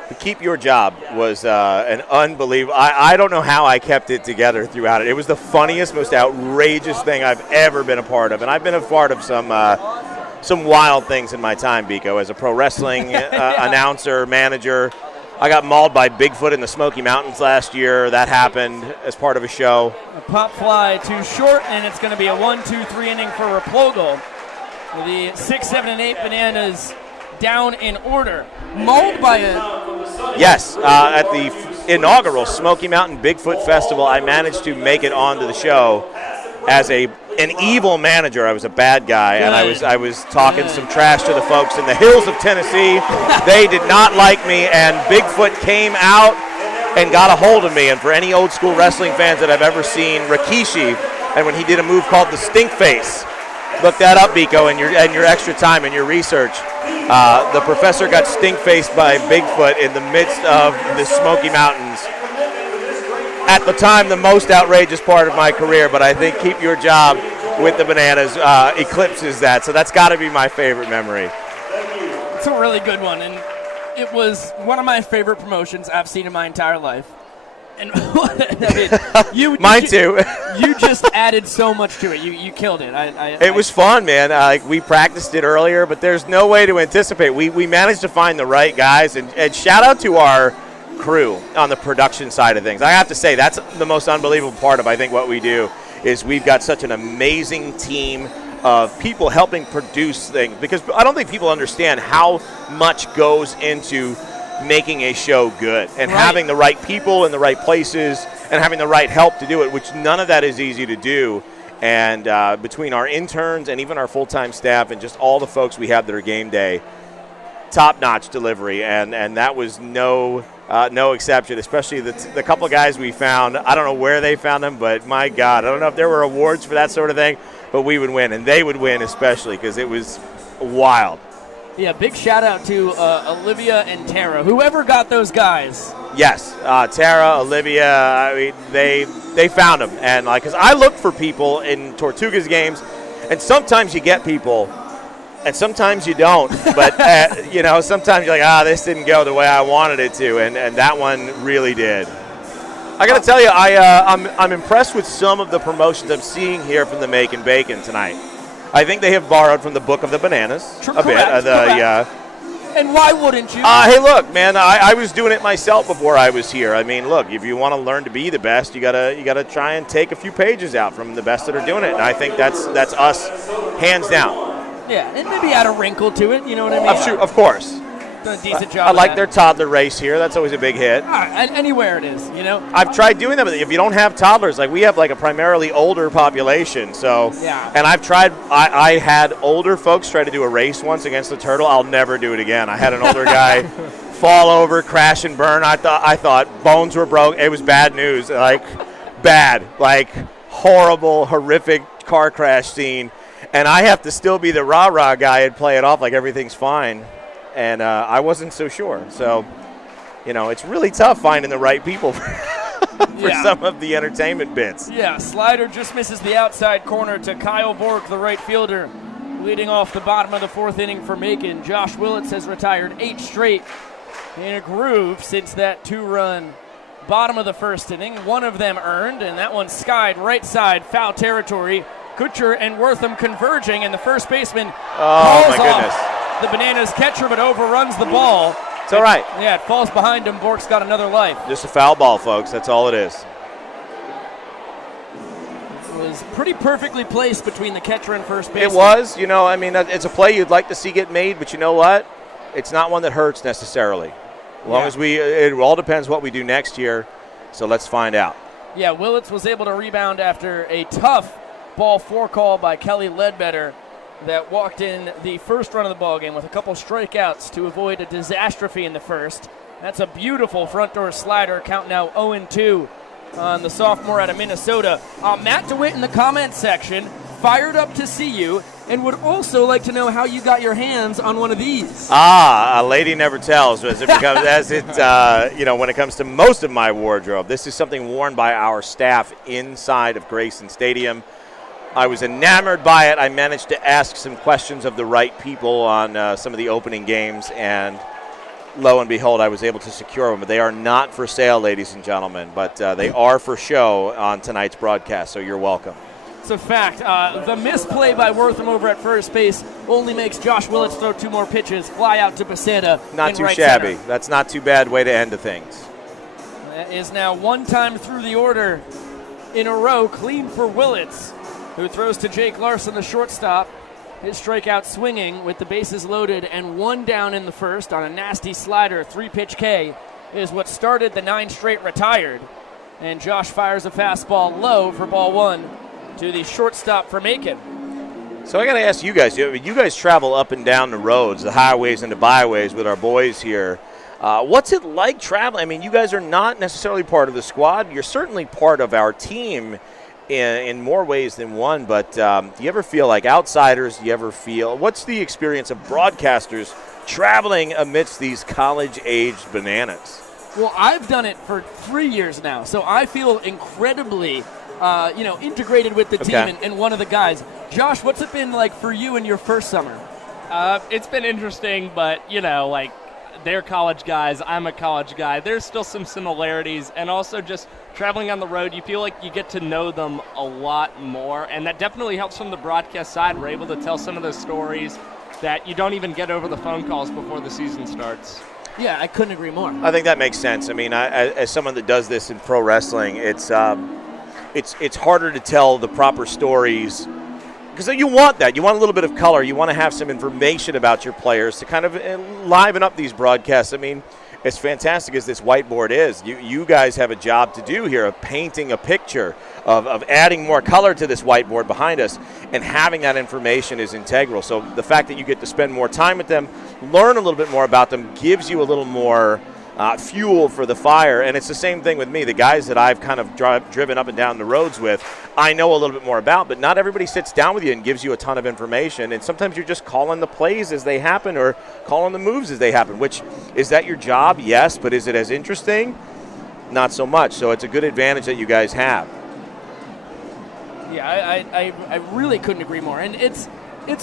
The Keep Your Job was an unbelievable. I don't know how I kept it together throughout it. It was the funniest, most outrageous thing I've ever been a part of, and I've been a part of some wild things in my time, Biko, as a pro wrestling announcer, manager. I got mauled by Bigfoot in the Smoky Mountains last year. That happened as part of a show. A pop fly too short, and it's going to be a 1-2-3 inning for Raplogle. The 6, 7, and 8 Bananas down in order. Mauled by a... Yes, at the inaugural Smoky Mountain Bigfoot Festival, I managed to make it onto the show as an evil manager. I was a bad guy, and I was talking some trash to the folks in the hills of Tennessee. They did not like me, and Bigfoot came out and got a hold of me. And for any old school wrestling fans that I've ever seen, Rikishi, and when he did a move called the Stink Face, look that up, Biko, and your extra time and your research. The professor got stink-faced by Bigfoot in the midst of the Smoky Mountains. At the time, the most outrageous part of my career, but I think Keep Your Job with the Bananas eclipses that, so that's got to be my favorite memory. It's a really good one, and it was one of my favorite promotions I've seen in my entire life. And I mean, Mine too. You just added so much to it. You killed it. It was fun, man. We practiced it earlier, but there's no way to anticipate. We managed to find the right guys, and shout out to our crew on the production side of things. I have to say, that's the most unbelievable part of, I think, what we do, is we've got such an amazing team of people helping produce things, because I don't think people understand how much goes into making a show good, and having the right people in the right places and having the right help to do it, which none of that is easy to do. And between our interns and even our full-time staff and just all the folks we have that are game day, top-notch delivery, and that was no exception, especially the couple of guys we found. I don't know where they found them, but my God, I don't know if there were awards for that sort of thing, but we would win, and they would win especially, because it was wild. Yeah, big shout out to Olivia and Tara, whoever got those guys. Yes, Tara, Olivia, I mean, they found them, and because I look for people in Tortugas games, and sometimes you get people, and sometimes you don't. But sometimes you're like, this didn't go the way I wanted it to, and that one really did. I got to tell you, I'm impressed with some of the promotions I'm seeing here from the Macon Bacon tonight. I think they have borrowed from the Book of the Bananas a bit. And why wouldn't you? Hey, look, man, I was doing it myself before I was here. I mean, look, if you want to learn to be the best, you gotta try and take a few pages out from the best that are doing it. And I think that's us, hands down. Yeah, and maybe add a wrinkle to it. You know what I mean? Of course. Done a decent job. I like their toddler race here. That's always a big hit. Anywhere it is, you know. I've tried doing that, but if you don't have toddlers, like we have like a primarily older population, so. Yeah. And I've tried. I had older folks try to do a race once against the turtle. I'll never do it again. I had an older guy fall over, crash and burn. I thought bones were broke. It was bad news. Like horrible, horrific car crash scene, and I have to still be the rah-rah guy and play it off like everything's fine. And I wasn't so sure. So, it's really tough finding the right people for some of the entertainment bits. Yeah, slider just misses the outside corner to Kyle Bork, the right fielder, leading off the bottom of the 4th inning for Macon. Josh Willits has retired 8 straight in a groove since that 2-run bottom of the first inning. One of them earned, and that one skied right side, foul territory. Kutcher and Wortham converging, and the first baseman Oh, my goodness. off the Bananas catcher, but overruns the ball. It's all right. Yeah, it falls behind him. Bork's got another life. Just a foul ball, folks. That's all it is. It was pretty perfectly placed between the catcher and first baseman. It was. I mean, it's a play you'd like to see get made, but you know what? It's not one that hurts necessarily. As long as it all depends what we do next year, so let's find out. Yeah, Willits was able to rebound after a tough ball four call by Kelly Ledbetter that walked in the first run of the ballgame with a couple strikeouts to avoid a disastrophe in the first. That's a beautiful front door slider, count now 0-2 on the sophomore out of Minnesota. Matt DeWitt in the comments section, fired up to see you, and would also like to know how you got your hands on one of these. A lady never tells when it comes to most of my wardrobe. This is something worn by our staff inside of Grayson Stadium. I was enamored by it. I managed to ask some questions of the right people on some of the opening games, and lo and behold, I was able to secure them. But they are not for sale, ladies and gentlemen, but they are for show on tonight's broadcast, so you're welcome. It's a fact. The misplay by Wortham over at first base only makes Josh Willits throw two more pitches, fly out to Becerra. Not too right shabby. center. That's not too bad way to end the things. That is now one time through the order in a row, clean for Willits, who throws to Jake Larson, the shortstop. His strikeout swinging with the bases loaded and one down in the first on a nasty slider. 3-pitch K is what started the 9 straight retired. And Josh fires a fastball low for ball one to the shortstop for Macon. So I got to ask you guys. You guys travel up and down the roads, the highways and the byways with our boys here. What's it like traveling? I mean, you guys are not necessarily part of the squad. You're certainly part of our team in more ways than one, but do you ever feel like outsiders? Do you ever feel, what's the experience of broadcasters traveling amidst these college-aged bananas? Well, I've done it for 3 years now, so I feel incredibly integrated with the team and one of the guys. Josh, what's it been like for you in your first summer? It's been interesting, but, they're college guys. I'm a college guy. There's still some similarities, and also just traveling on the road, you feel like you get to know them a lot more, and that definitely helps from the broadcast side. We're able to tell some of those stories that you don't even get over the phone calls before the season starts. Yeah, I couldn't agree more. I think that makes sense. I mean, as someone that does this in pro wrestling, it's harder to tell the proper stories because you want that. You want a little bit of color. You want to have some information about your players to kind of liven up these broadcasts. I mean, as fantastic as this whiteboard is, you guys have a job to do here of painting a picture, of adding more color to this whiteboard behind us, and having that information is integral. So the fact that you get to spend more time with them, learn a little bit more about them, gives you a little more fuel for the fire. And it's the same thing with me. The guys that I've kind of driven up and down the roads with, I know a little bit more about, but not everybody sits down with you and gives you a ton of information. And sometimes you're just calling the plays as they happen or calling the moves as they happen, which, is that your job? Yes, but is it as interesting? Not so much. So it's a good advantage that you guys have. Yeah, I really couldn't agree more. And it's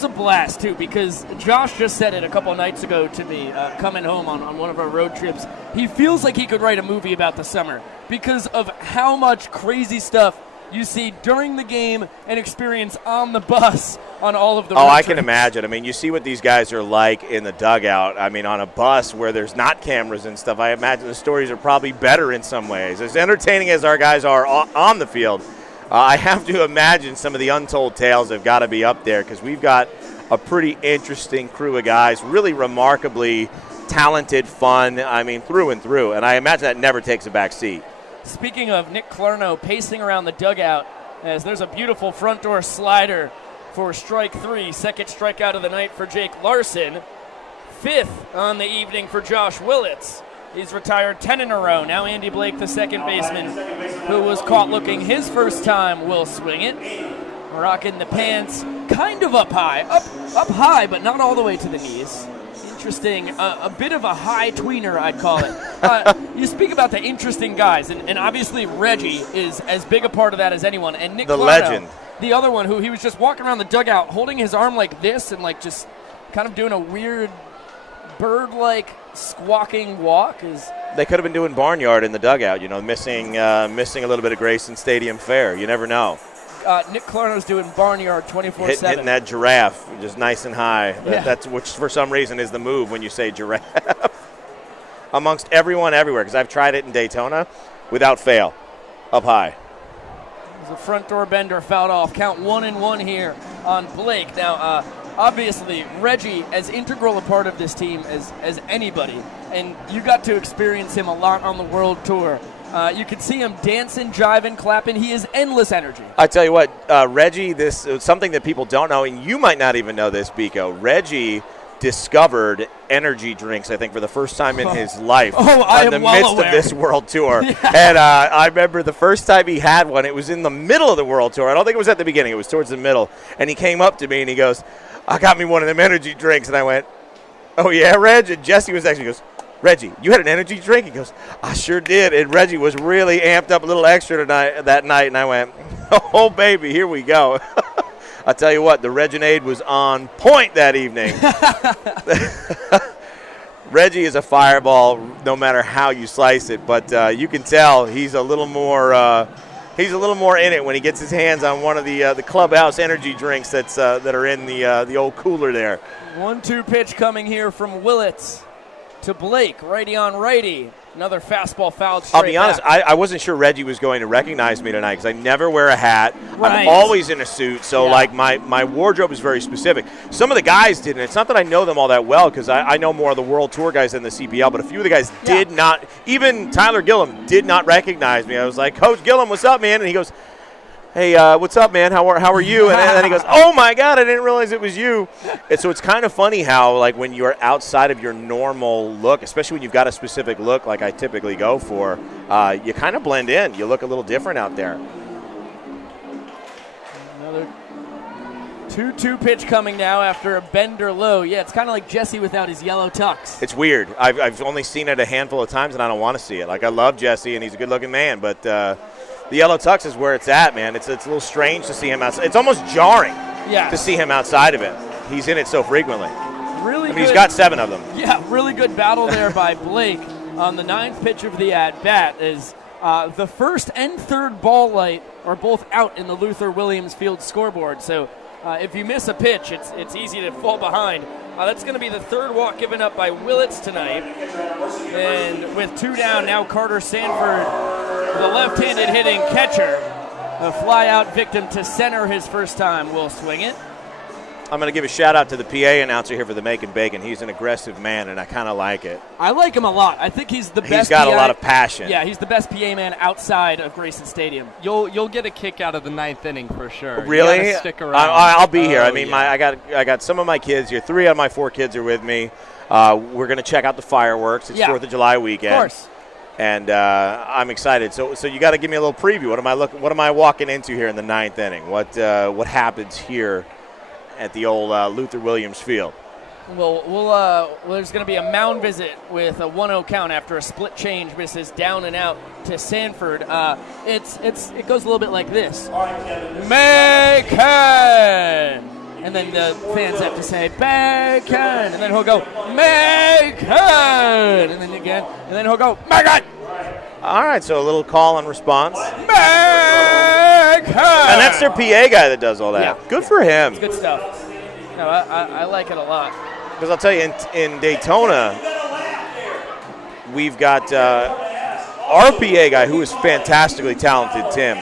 a blast, too, because Josh just said it a couple nights ago to me, coming home on one of our road trips. He feels like he could write a movie about the summer because of how much crazy stuff you see during the game and experience on the bus on all of the road I trips. can imagine. I mean, you see what these guys are like in the dugout. I mean, on a bus where there's not cameras and stuff, I imagine the stories are probably better in some ways. As entertaining as our guys are on the field, I have to imagine some of the untold tales have got to be up there because we've got a pretty interesting crew of guys, really remarkably talented, fun, I mean, through and through. And I imagine that never takes a back seat. Speaking of Nick Clarno pacing around the dugout, as there's a beautiful front door slider for strike 3, second strikeout of the night for Jake Larson, 5th on the evening for Josh Willits. He's retired 10 in a row. Now Andy Blake, the second baseman, who was caught looking his first time, will swing it. Rocking the pants kind of up high, but not all the way to the knees. Interesting, a bit of a high tweener, I'd call it. You speak about the interesting guys, and obviously Reggie is as big a part of that as anyone. And Nick The Clarno, legend. the other one, who he was just walking around the dugout holding his arm like this and like just kind of doing a weird bird-like squawking walk. They could have been doing barnyard in the dugout, missing a little bit of Grayson Stadium fare. You never know. Nick Clarno's doing barnyard 24/7. Hitting that giraffe just nice and high. Yeah. That's which for some reason is the move when you say giraffe. Amongst everyone everywhere, because I've tried it in Daytona without fail, up high. The front door bender fouled off. Count 1-1 here on Blake. Now, obviously, Reggie as integral a part of this team as anybody, and you got to experience him a lot on the World Tour. You can see him dancing, jiving, clapping. He is endless energy. I tell you what, Reggie, this is something that people don't know, and you might not even know this, Biko. Reggie discovered energy drinks, I think, for the first time in his life in the midst of this World Tour. Yeah. And I remember the first time he had one, it was in the middle of the World Tour. I don't think it was at the beginning. It was towards the middle. And he came up to me and he goes, I got me one of them energy drinks. And I went, oh, yeah, Reg? And Jesse was actually goes, Reggie, you had an energy drink? He goes, I sure did. And Reggie was really amped up a little extra that night. And I went, oh, baby, here we go. I'll tell you what, the Reginade was on point that evening. Reggie is a fireball no matter how you slice it, but you can tell he's a little more in it when he gets his hands on one of the clubhouse energy drinks that are in the old cooler there. 1-2 pitch coming here from Willits to Blake, righty on righty. Another fastball fouled straight I'll be honest, back. I wasn't sure Reggie was going to recognize me tonight because I never wear a hat. Right. I'm always in a suit, so Yeah. like my wardrobe is very specific. Some of the guys didn't. It's not that I know them all that well because I know more of the World Tour guys than the CPL, but a few of the guys did not. Even Tyler Gillum did not recognize me. I was like, Coach Gillum, what's up, man? And he goes, hey, what's up, man? How are you? And then he goes, oh, my God, I didn't realize it was you. And so it's kind of funny how, like, when you're outside of your normal look, especially when you've got a specific look like I typically go for, you kind of blend in. You look a little different out there. Another 2-2 pitch coming now after a bender low. Yeah, it's kind of like Jesse without his yellow tux. It's weird. I've only seen it a handful of times, and I don't want to see it. Like, I love Jesse, and he's a good-looking man, but the yellow tux is where it's at, man. It's a little strange to see him outside. It's almost jarring to see him outside of it. He's in it so frequently. Really good. He's got 7 of them. Yeah, really good battle there by Blake on the 9th pitch of the at-bat as the first and third ball light are both out in the Luther Williams Field scoreboard. So if you miss a pitch, it's easy to fall behind. That's going to be the third walk given up by Willits tonight. And with 2 down, now Carter Sanford, the left-handed hitting catcher, a fly-out victim to center his first time, will swing it. I'm going to give a shout-out to the PA announcer here for the Macon Bacon. He's an aggressive man, and I kind of like it. I like him a lot. I think he's the best. He's got PA a lot of passion. Yeah, he's the best PA man outside of Grayson Stadium. You'll get a kick out of the 9th inning for sure. Really? You gotta stick around. I'll be here. Oh, I mean, yeah. I got some of my kids here. 3 out of my 4 kids are with me. We're going to check out the fireworks. It's 4th of July weekend. Of course. And I'm excited. So you got to give me a little preview. What am I walking into here in the 9th inning? What happens here at the old Luther Williams Field? Well, there's going to be a mound visit with a 1-0 count after a split change misses down and out to Sanford. It goes a little bit like this. Macon! And then the fans have to say, Bacon! And then he'll go, Macon! And then again, and then he'll go, Macon! All right, so a little call and response. Macon! And that's their PA guy that does all that. Yeah. Good for him. It's good stuff. No, I like it a lot. Because I'll tell you, in Daytona, we've got our PA guy who is fantastically talented, Tim.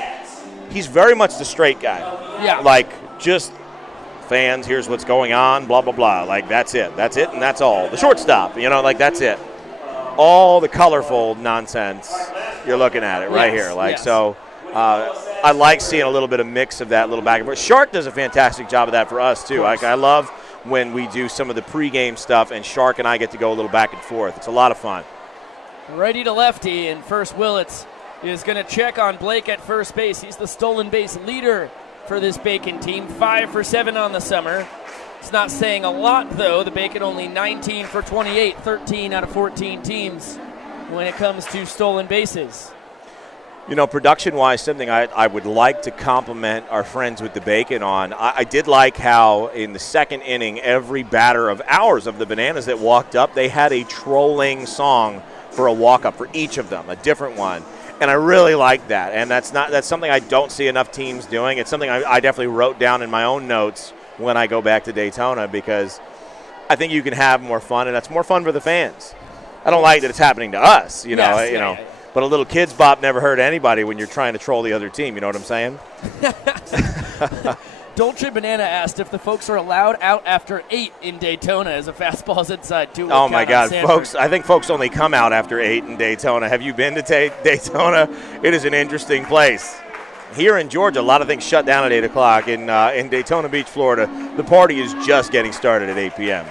He's very much the straight guy. Yeah. Like, just fans, here's what's going on, blah, blah, blah. Like, that's it, and that's all. The shortstop, like, that's it. All the colorful nonsense, you're looking at it right here. Like, so I like seeing a little bit of mix of that little back and forth. Shark does a fantastic job of that for us, too. Like, I love when we do some of the pregame stuff, and Shark and I get to go a little back and forth. It's a lot of fun. Righty to lefty, and first Willits is going to check on Blake at first base. He's the stolen base leader for this Bacon team, 5 for 7 on the summer. It's not saying a lot, though. The Bacon only 19 for 28, 13 out of 14 teams when it comes to stolen bases. Production-wise, something I would like to compliment our friends with the Bacon on. I did like how in the second inning, every batter of ours of the Bananas that walked up, they had a trolling song for a walk-up for each of them, a different one. And I really like that. And that's something I don't see enough teams doing. It's something I definitely wrote down in my own notes when I go back to Daytona, because I think you can have more fun, and that's more fun for the fans. I don't like that it's happening to us, you know. Yes, But a little kids bop never hurt anybody when you're trying to troll the other team. You know what I'm saying? Dolce Banana asked if the folks are allowed out after 8 in Daytona as a fastball's inside 2. Oh, my God, folks. I think folks only come out after 8 in Daytona. Have you been to Daytona? It is an interesting place. Here in Georgia, a lot of things shut down at 8 o'clock. In Daytona Beach, Florida, the party is just getting started at 8 p.m.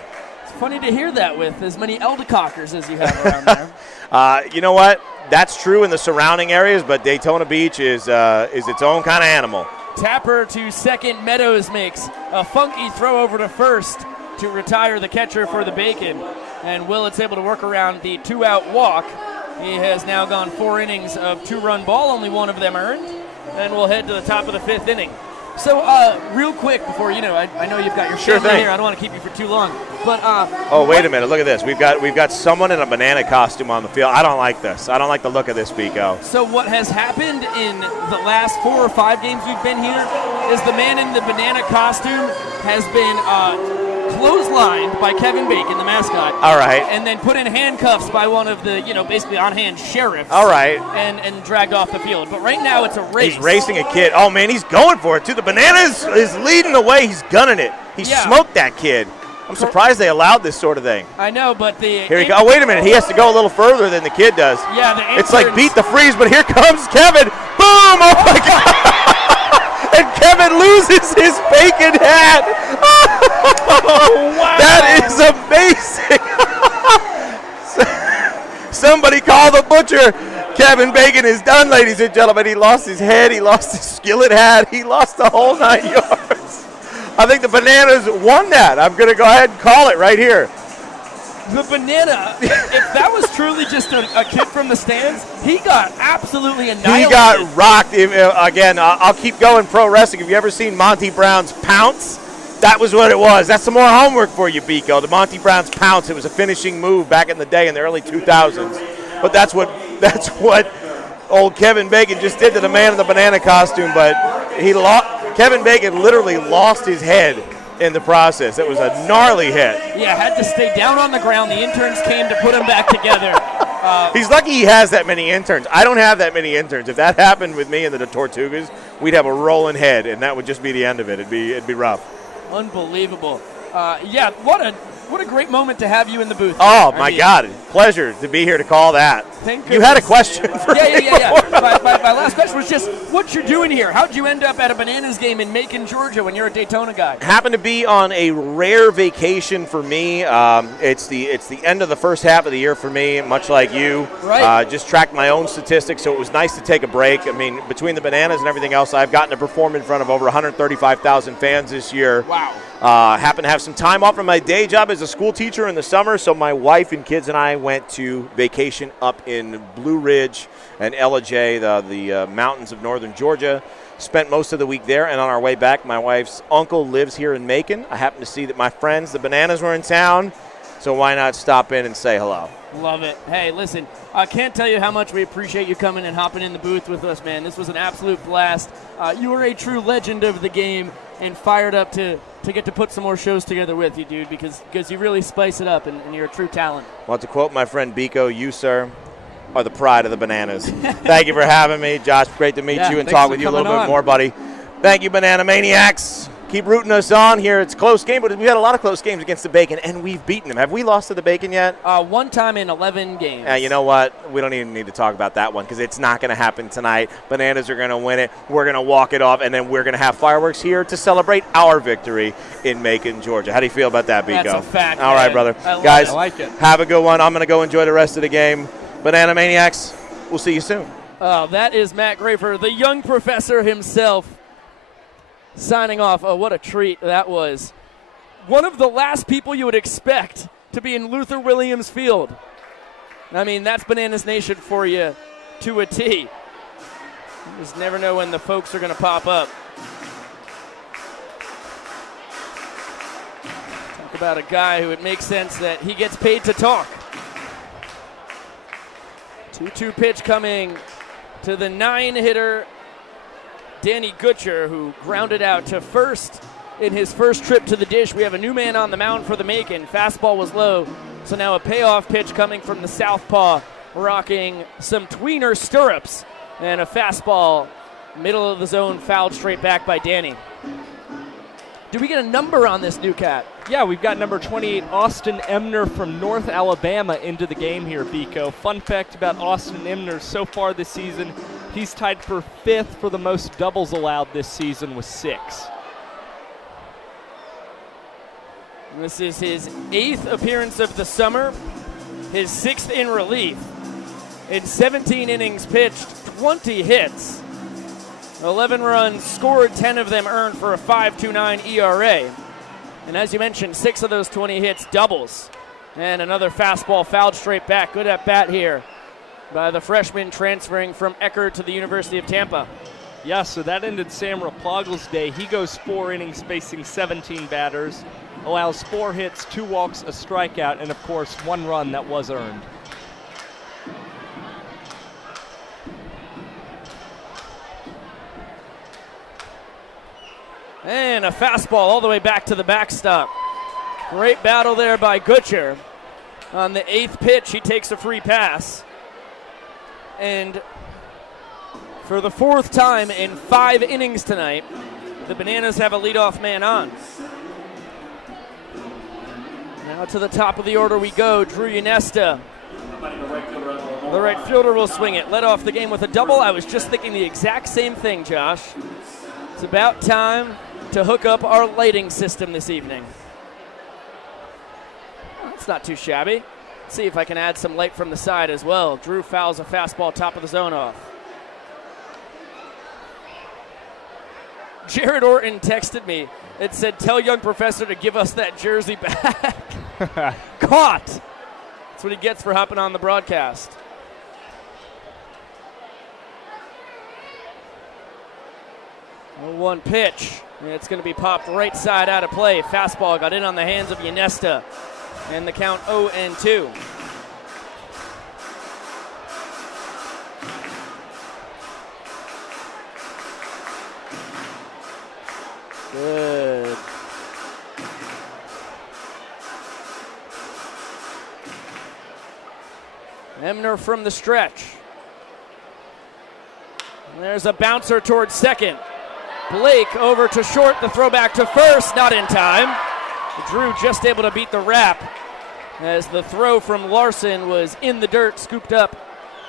It's funny to hear that with as many Eldecockers as you have around there. You know what? That's true in the surrounding areas, but Daytona Beach is its own kind of animal. Tapper to second. Meadows makes a funky throw over to first to retire the catcher for the Bacon. And Willett's able to work around the 2-out walk. He has now gone 4 innings of 2-run ball, only 1 of them earned. And we'll head to the top of the 5th inning. So, real quick before, I know you've got your Sure family thing. here. I don't want to keep you for too long. But oh, wait a minute. Look at this. We've got someone in a banana costume on the field. I don't like this. I don't like the look of this, Biko. So what has happened in the last 4 or 5 games we've been here is the man in the banana costume has been clotheslined by Kevin Bacon, the mascot. All right. And then put in handcuffs by one of the, basically on-hand sheriffs. All right. And dragged off the field. But right now it's a race. He's racing a kid. Oh, man, he's going for it, too. The banana is leading the way. He's gunning it. He smoked that kid. I'm surprised they allowed this sort of thing. I know, but Here he goes. Oh, wait a minute. He has to go a little further than the kid does. Yeah, it's like beat the freeze, but here comes Kevin. Boom! Oh, my God. And Kevin loses his bacon hat. Oh, wow. That is amazing. Somebody call the butcher. Kevin Bacon is done, ladies and gentlemen. He lost his head. He lost his skillet hat. He lost the whole 9 yards. I think the Bananas won that. I'm going to go ahead and call it right here. The banana, if that was truly just a kid from the stands, he got absolutely annihilated. He got rocked. Again, I'll keep going pro wrestling. Have you ever seen Monty Brown's Pounce? That was what it was. That's some more homework for you, Biko. The Monty Brown's Pounce. It was a finishing move back in the day in the early 2000s. But that's what old Kevin Bacon just did to the man in the banana costume. But Kevin Bacon literally lost his head in the process. It was a gnarly hit. Yeah, had to stay down on the ground. The interns came to put him back together. He's lucky he has that many interns. I don't have that many interns. If that happened with me and the Tortugas, we'd have a rolling head, and that would just be the end of it. It'd be rough. Unbelievable. Yeah, what a great moment to have you in the booth. Oh, my God. Pleasure to be here to call that. Thank you had a question for me. Yeah. My last question was just what you're doing here. How'd you end up at a Bananas game in Macon, Georgia when you're a Daytona guy? Happened to be on a rare vacation for me. It's the end of the first half of the year for me, much like you. Right. Just tracked my own statistics, so it was nice to take a break. I mean, between the Bananas and everything else, I've gotten to perform in front of over 135,000 fans this year. Wow. Happened to have some time off from my day job as a school teacher in the summer, so my wife and kids and I went to vacation up in Blue Ridge and Ellijay, the mountains of northern Georgia. Spent most of the week there, and on our way back, my wife's uncle lives here in Macon. I happened to see that my friends, the Bananas, were in town, so why not stop in and say hello? Love it. Hey, listen, I can't tell you how much we appreciate you coming and hopping in the booth with us, man. This was an absolute blast. You are a true legend of the game and fired up to get to put some more shows together with you, dude, because you really spice it up, and you're a true talent. Well, to quote my friend Biko, you, sir, are the pride of the Bananas. Thank you for having me. Josh, great to meet you and talk with you a little bit more, buddy. Thank you, Banana Maniacs. Keep rooting us on here. It's a close game, but we've had a lot of close games against the Bacon, and we've beaten them. Have we lost to the Bacon yet? One time in 11 games. You know what? We don't even need to talk about that one because it's not going to happen tonight. Bananas are going to win it. We're going to walk it off, and then we're going to have fireworks here to celebrate our victory in Macon, Georgia. How do you feel about that, Biko? That's a fact, All right, brother. Guys, I like it. Have a good one. I'm going to go enjoy the rest of the game. Banana Maniacs, we'll see you soon. That is Matt Grafer, the young professor himself, signing off. Oh, what a treat that was. One of the last people you would expect to be in Luther Williams Field. I mean, that's Bananas Nation for you to a T. You just never know when the folks are going to pop up. Talk about a guy who it makes sense that he gets paid to talk. 2-2 pitch coming to the 9-hitter, Danny Gutcher, who grounded out to first in his first trip to the dish. We have a new man on the mound for the Macon. Fastball was low, so now a payoff pitch coming from the southpaw, rocking some tweener stirrups, and a fastball, middle of the zone, fouled straight back by Danny. Do we get a number on this new cat? Yeah, we've got number 28, Austin Emner from North Alabama into the game here, Biko. Fun fact about Austin Emner so far this season, he's tied for 5th for the most doubles allowed this season with 6. This is his 8th appearance of the summer, his 6th in relief. In 17 innings pitched, 20 hits, 11 runs scored, 10 of them earned for a 5.29 ERA. And as you mentioned, 6 of those 20 hits doubles. And another fastball fouled straight back. Good at bat here by the freshman transferring from Eckerd to the University of Tampa. Yeah, so that ended Sam Rapogle's day. He goes 4 innings facing 17 batters, allows 4 hits, 2 walks, a strikeout, and of course 1 run that was earned. And a fastball all the way back to the backstop. Great battle there by Gutcher. On the 8th pitch, he takes a free pass. And for the 4th time in 5 innings tonight, the Bananas have a leadoff man on. Now to the top of the order we go. Drew Yanesta. The right fielder will swing it. Led off the game with a double. I was just thinking the exact same thing, Josh. It's about time to hook up our lighting system this evening. That's not too shabby. Let's see if I can add some light from the side as well. Drew fouls a fastball top of the zone off. Jared Orton texted me. It said, "Tell young professor to give us that jersey back." Caught. That's what he gets for hopping on the broadcast. One pitch. And it's going to be popped right side out of play. Fastball got in on the hands of Yanesta. And the count 0-2. Good. Emner from the stretch. There's a bouncer towards second. Blake over to short, the throw back to first, not in time. Drew just able to beat the wrap as the throw from Larson was in the dirt, scooped up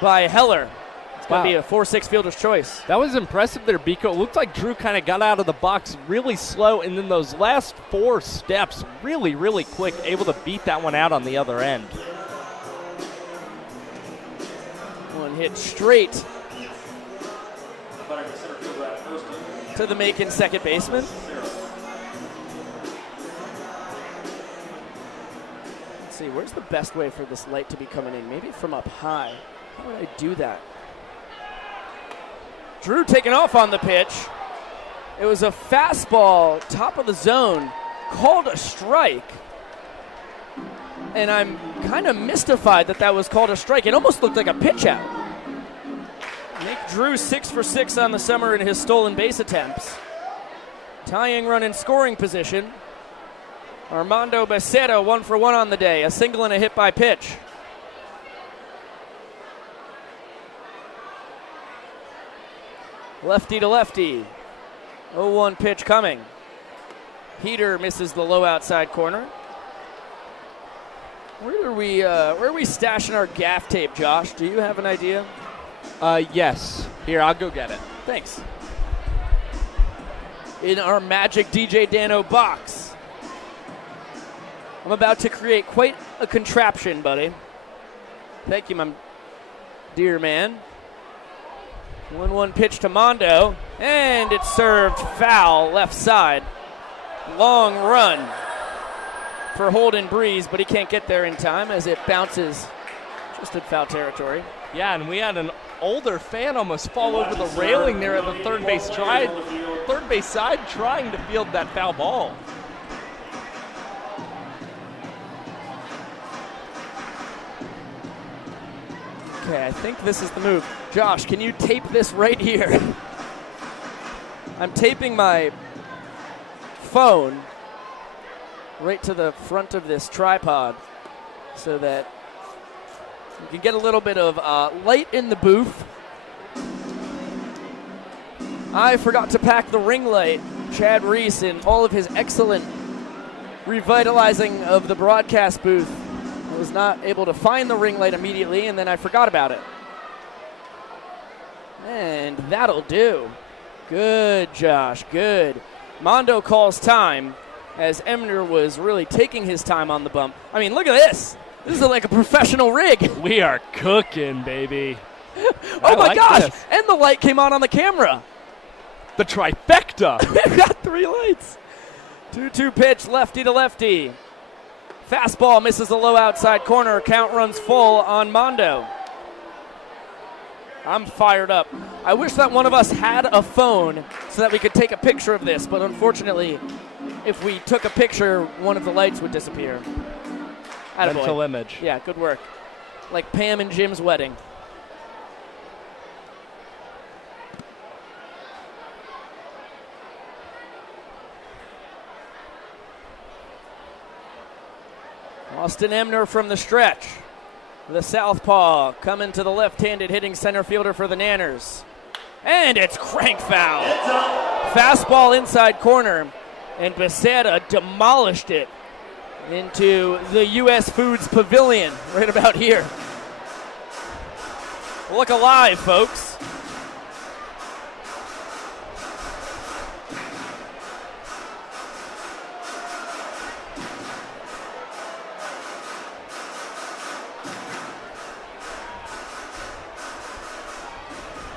by Heller. It's going to be a 4-6 fielder's choice. That was impressive there, Biko. It looked like Drew kind of got out of the box really slow, and then those last 4 steps really, really quick, able to beat that one out on the other end. One hit straight to the Macon second baseman. Let's see, where's the best way for this light to be coming in? Maybe from up high. How would I do that? Drew taking off on the pitch. It was a fastball, top of the zone, called a strike. And I'm kind of mystified that that was called a strike. It almost looked like a pitch out. Make Drew 6 for 6 on the summer in his stolen base attempts. Tying run in scoring position. Armando Becerra 1 for 1 on the day. A single and a hit by pitch. Lefty to lefty. 0-1 pitch coming. Heater misses the low outside corner. Where are we stashing our gaff tape, Josh? Do you have an idea? Yes. Here, I'll go get it. Thanks. In our Magic DJ Dano box. I'm about to create quite a contraption, buddy. Thank you, my dear man. 1-1 pitch to Mondo, and it's served foul left side. Long run for Holden Breeze, but he can't get there in time as it bounces just in foul territory. Yeah, and we had an older fan almost fall over the railing there at the third base side trying to field that foul ball. Okay, I think this is the move. Josh, can you tape this right here? I'm taping my phone right to the front of this tripod so that you can get a little bit of light in the booth. I forgot to pack the ring light. Chad Reese, in all of his excellent revitalizing of the broadcast booth, I was not able to find the ring light immediately, and then I forgot about it. And that'll do. Good, Josh, good. Mondo calls time as Emner was really taking his time on the bump. I mean, look at this. This is like a professional rig. We are cooking, baby. Oh, my gosh. This. And the light came on the camera. The trifecta. We've got 3 lights. 2-2 pitch, lefty to lefty. Fastball misses the low outside corner. Count runs full on Mondo. I'm fired up. I wish that one of us had a phone so that we could take a picture of this, but unfortunately, if we took a picture, one of the lights would disappear. Mental image. Yeah, good work. Like Pam and Jim's wedding. Austin Emner from the stretch. The southpaw coming to the left-handed hitting center fielder for the Nanners. And it's crank foul. Fastball inside corner. And Becerra demolished it into the U.S. Foods Pavilion right about here. Look alive, folks.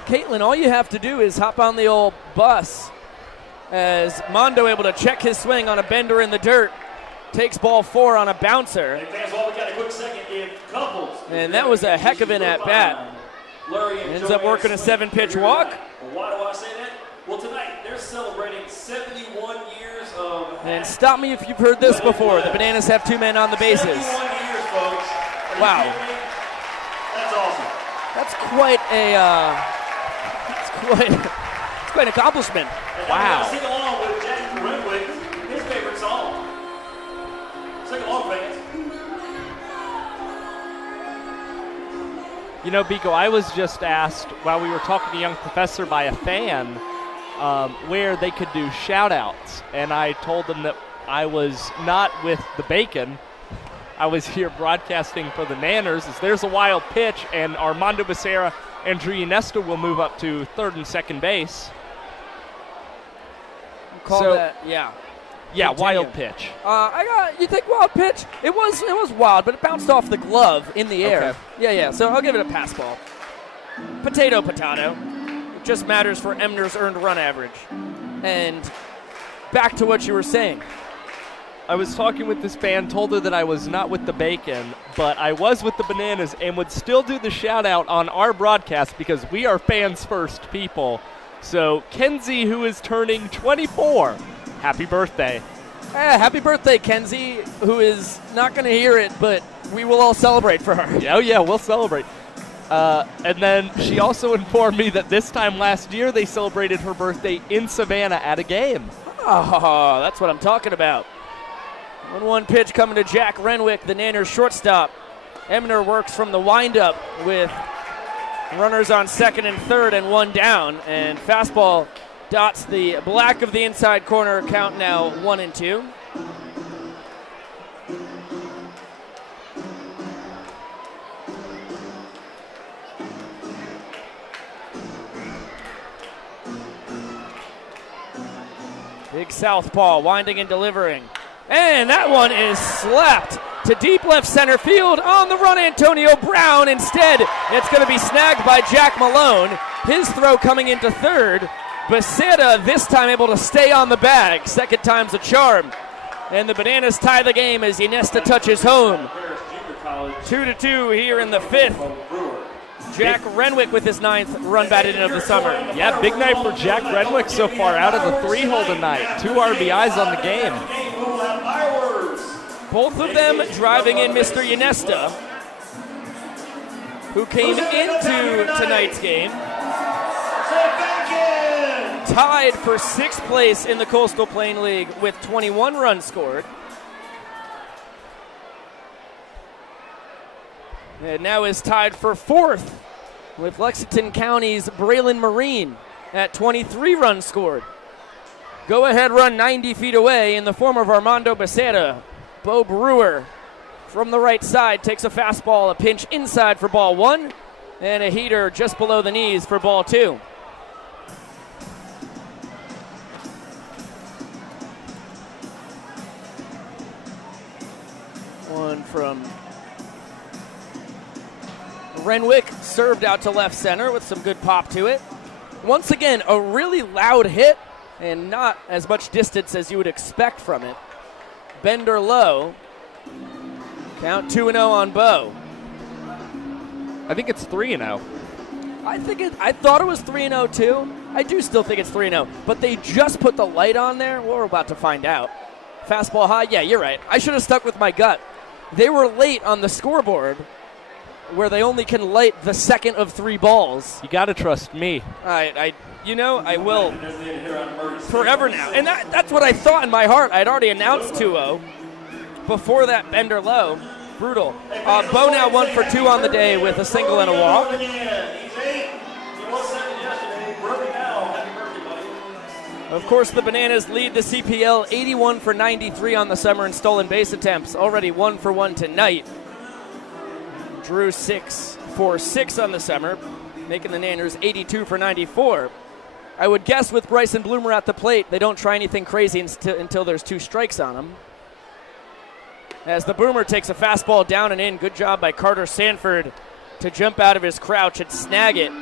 Caitlin, all you have to do is hop on the old bus as Mondo able to check his swing on a bender in the dirt. Takes ball 4 on a bouncer. And that was a heck of an at-bat. Ends up working a 7-pitch walk. Why do I say that? Well, tonight they're celebrating 71 years of... And stop me if you've heard this before. The Bananas have 2 men on the bases. 71 years, folks. Wow. That's awesome. That's quite a... It's quite an accomplishment. Wow. Sing along with Jack Renwick, his favorite song. Sing along, fans. You know, Biko, I was just asked while we were talking to Young Professor by a fan where they could do shout-outs. And I told them that I was not with the Bacon. I was here broadcasting for the Nanners. As there's a wild pitch, and Armando Becerra and Drew Ynesta will move up to third and second base. Call that, yeah. Yeah, Continue. wild pitch. You think wild pitch? It was wild, but it bounced off the glove in the air. Okay. Yeah. So I'll give it a pass ball. Potato. It just matters for Emner's earned run average. And back to what you were saying. I was talking with this fan, told her that I was not with the Bacon, but I was with the Bananas and would still do the shout-out on our broadcast because we are fans first people. So Kenzie, who is turning 24, happy birthday. Happy birthday, Kenzie, who is not going to hear it, but we will all celebrate for her. Oh, yeah, we'll celebrate. And then she also informed me that this time last year they celebrated her birthday in Savannah at a game. Oh, that's what I'm talking about. 1-1 pitch coming to Jack Renwick, the Nanners shortstop. Emner works from the windup with runners on second and third and 1 down. And fastball dots the black of the inside corner, count now 1-2. Big southpaw, winding and delivering. And that one is slapped to deep left center field. On the run, Antonio Brown. Instead, it's going to be snagged by Jack Malone. His throw coming into third. Becerra this time able to stay on the bag. Second time's a charm. And the Bananas tie the game as Ynesta touches home. 2-2 here in the 5th. Jack Renwick with his 9th run batted in of the summer. Yeah, big night for Jack Renwick so far, out of the 3-hole tonight. 2 RBIs on the game. Both of them driving in Mr. Ynesta, who came into tonight's game tied for 6th place in the Coastal Plain League with 21 runs scored. And now is tied for 4th with Lexington County's Braylon Marine at 23 runs scored. Go-ahead run 90 feet away in the form of Armando Becerra. Bo Brewer from the right side takes a fastball, a pinch inside for ball 1, and a heater just below the knees for ball 2. One from Renwick, served out to left center with some good pop to it. Once again, a really loud hit and not as much distance as you would expect from it. Bender low. Count 2-0 on Bo. I think it's 3-0. I thought it was 3-0 too. I do still think it's 3-0, but they just put the light on there. Well, we're about to find out. Fastball high. Yeah, you're right. I should have stuck with my gut. They were late on the scoreboard where they only can light the second of 3 balls. You got to trust me. I will forever now. And that's what I thought in my heart. I'd already announced 2-0 before that Bender low. Brutal. Bo now 1 for 2 on the day with a single and a walk. Of course, the Bananas lead the CPL 81 for 93 on the summer in stolen base attempts. Already 1 for 1 tonight. Drew 6 for 6 on the summer, making the Nanners 82 for 94. I would guess with Bryson Bloomer at the plate, they don't try anything crazy until there's 2 strikes on him. As the Boomer takes a fastball down and in, good job by Carter Sanford to jump out of his crouch and snag it.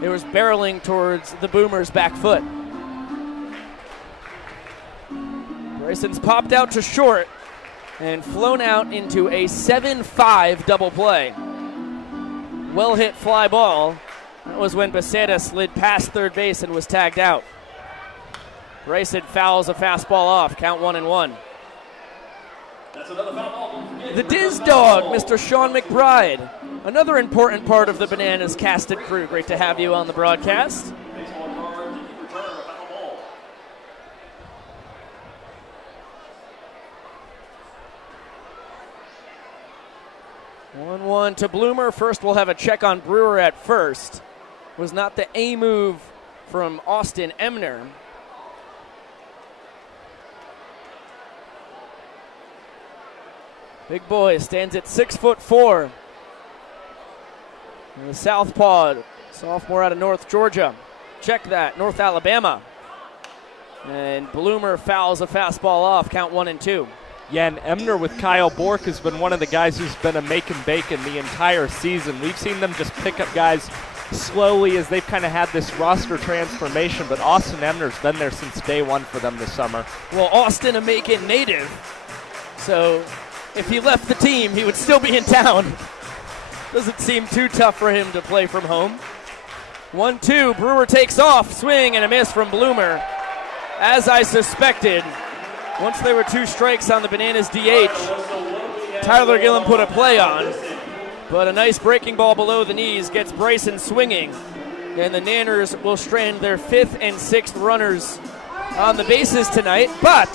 It was barreling towards the Boomer's back foot. Bryson's popped out to short and flown out into a 7-5 double play. Well hit fly ball. That was when Becerra slid past third base and was tagged out. Bryson fouls a fastball off, count 1-1. The Diz Dog, Mr. Sean McBride. Another important part of the Bananas casted crew. Great to have you on the broadcast. One to Bloomer. First, we'll have a check on Brewer at first. Was not the A move from Austin Emner. Big boy stands at 6'4". And the southpaw, sophomore out of North Georgia. Check that, North Alabama. And Bloomer fouls a fastball off, count 1-2. Yeah, and Emner with Kyle Bork has been one of the guys who's been a Macon Bacon the entire season. We've seen them just pick up guys slowly as they've kind of had this roster transformation, but Austin Emner's been there since day 1 for them this summer. Well, Austin, a Macon native, so if he left the team, he would still be in town. Doesn't seem too tough for him to play from home. 1-2, Brewer takes off, swing and a miss from Bloomer. As I suspected, once there were 2 strikes on the Bananas DH, Tyler Gillum put a play on, but a nice breaking ball below the knees gets Bryson swinging, and the Nanners will strand their 5th and 6th runners on the bases tonight, but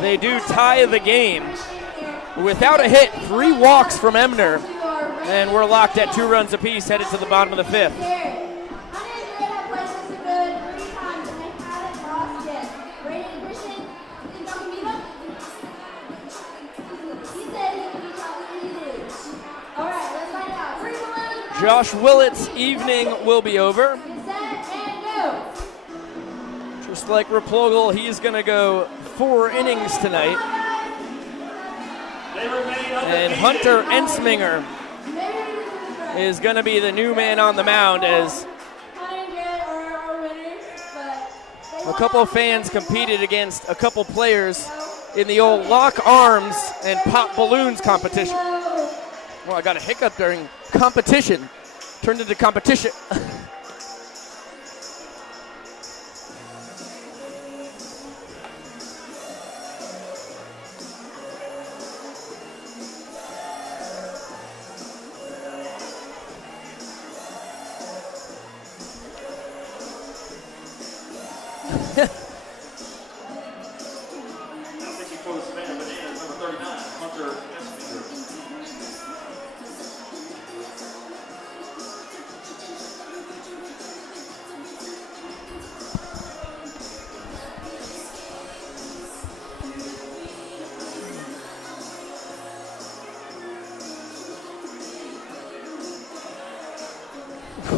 they do tie the game. Without a hit, 3 walks from Emner, and we're locked at 2 runs apiece headed to the bottom of the 5th. Josh Willett's evening will be over. Just like Replogle, he's going to go 4 innings tonight. And Hunter Ensminger is going to be the new man on the mound as a couple of fans competed against a couple players in the old lock arms and pop balloons competition. Well, I got a hiccup during competition. Turned into competition.